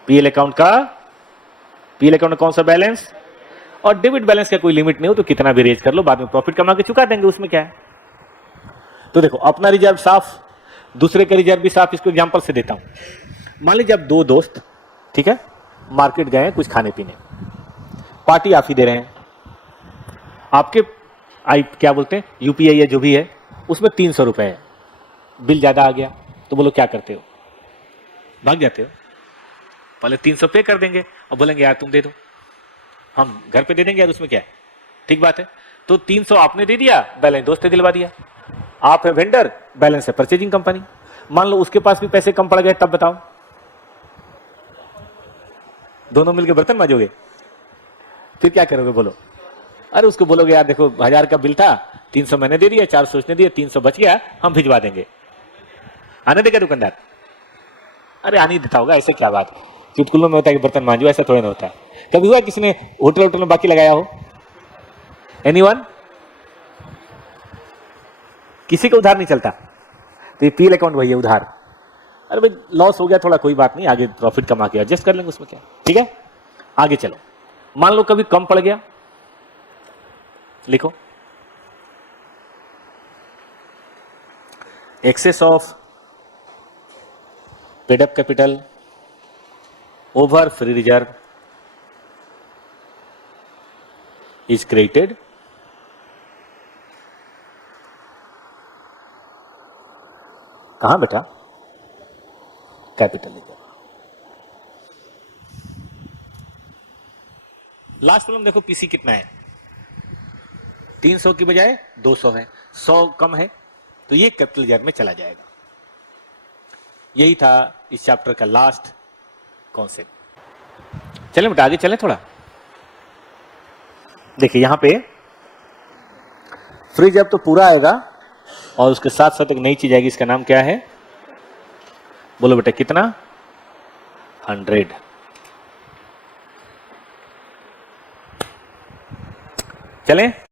पीएल अकाउंट में कौन सा बैलेंस, और डेबिट बैलेंस का कोई लिमिट नहीं हो तो कितना भी रेज कर लो, बाद में प्रॉफिट कमा के चुका देंगे, उसमें क्या है। तो देखो अपना रिजर्व साफ, दूसरे का रिजर्व भी साफ। इसको एग्जांपल से देता हूं। मान लीजिए आप दो दोस्त, ठीक है, मार्केट गए कुछ खाने पीने, पार्टी आप ही दे रहे हैं, आपके क्या बोलते हैं यूपीआई या जो भी है, उसमें 300 रुपए है, बिल ज्यादा आ गया, तो बोलो क्या करते हो? भाग जाते हो? पहले 300 पे कर देंगे और बोलेंगे यार तुम दे दो, हम घर पे दे देंगे यार, उसमें क्या है, ठीक बात है। तो 300 आपने दे दिया, बैलेंस दोस्त ने दिलवा दिया। आप है वेंडर, बैलेंस है परचेजिंग कंपनी। मान लो उसके पास भी पैसे कम पड़ गए, तब बताओ, दोनों मिलकर बर्तन मांजोगे? फिर क्या करोगे बोलो? अरे उसको बोलोगे यार देखो 1000 का बिल था, 300 मैंने दे दिया, 400 उसने दिया, 300 बच गया, हम भिजवा देंगे। आने देगा दुकानदार? अरे आने देता होगा, ऐसे क्या बात, चुटकुलों में होता है कि बर्तन मांजो, ऐसा थोड़ा ना होता। कभी हुआ किसी ने होटल में बाकी लगाया हो? एनीवन? किसी का उधार नहीं चलता। तो ये पीएल अकाउंट वही है, उधार। अरे भाई लॉस हो गया थोड़ा, कोई बात नहीं, आगे प्रॉफिट कमा के एडजस्ट कर लेंगे, उसमें क्या, ठीक है। आगे चलो, मान लो कभी कम पड़ गया, लिखो excess of paid up capital over free reserve is created कहां बेटा, कैपिटल रिजर्व। लास्ट प्रॉब्लम देखो, पीसी कितना है 300 की बजाय 200 है, 100 कम है, तो ये कैपिटल रिजर्व में चला जाएगा। यही था इस चैप्टर का लास्ट कॉन्सेप्ट। चलें बेटा आगे चलें थोड़ा। देखिए यहां पे फ्री रिजर्व तो पूरा आएगा और उसके साथ साथ एक नई चीज आएगी, इसका नाम क्या है, बोलो बेटा कितना, 100। चलें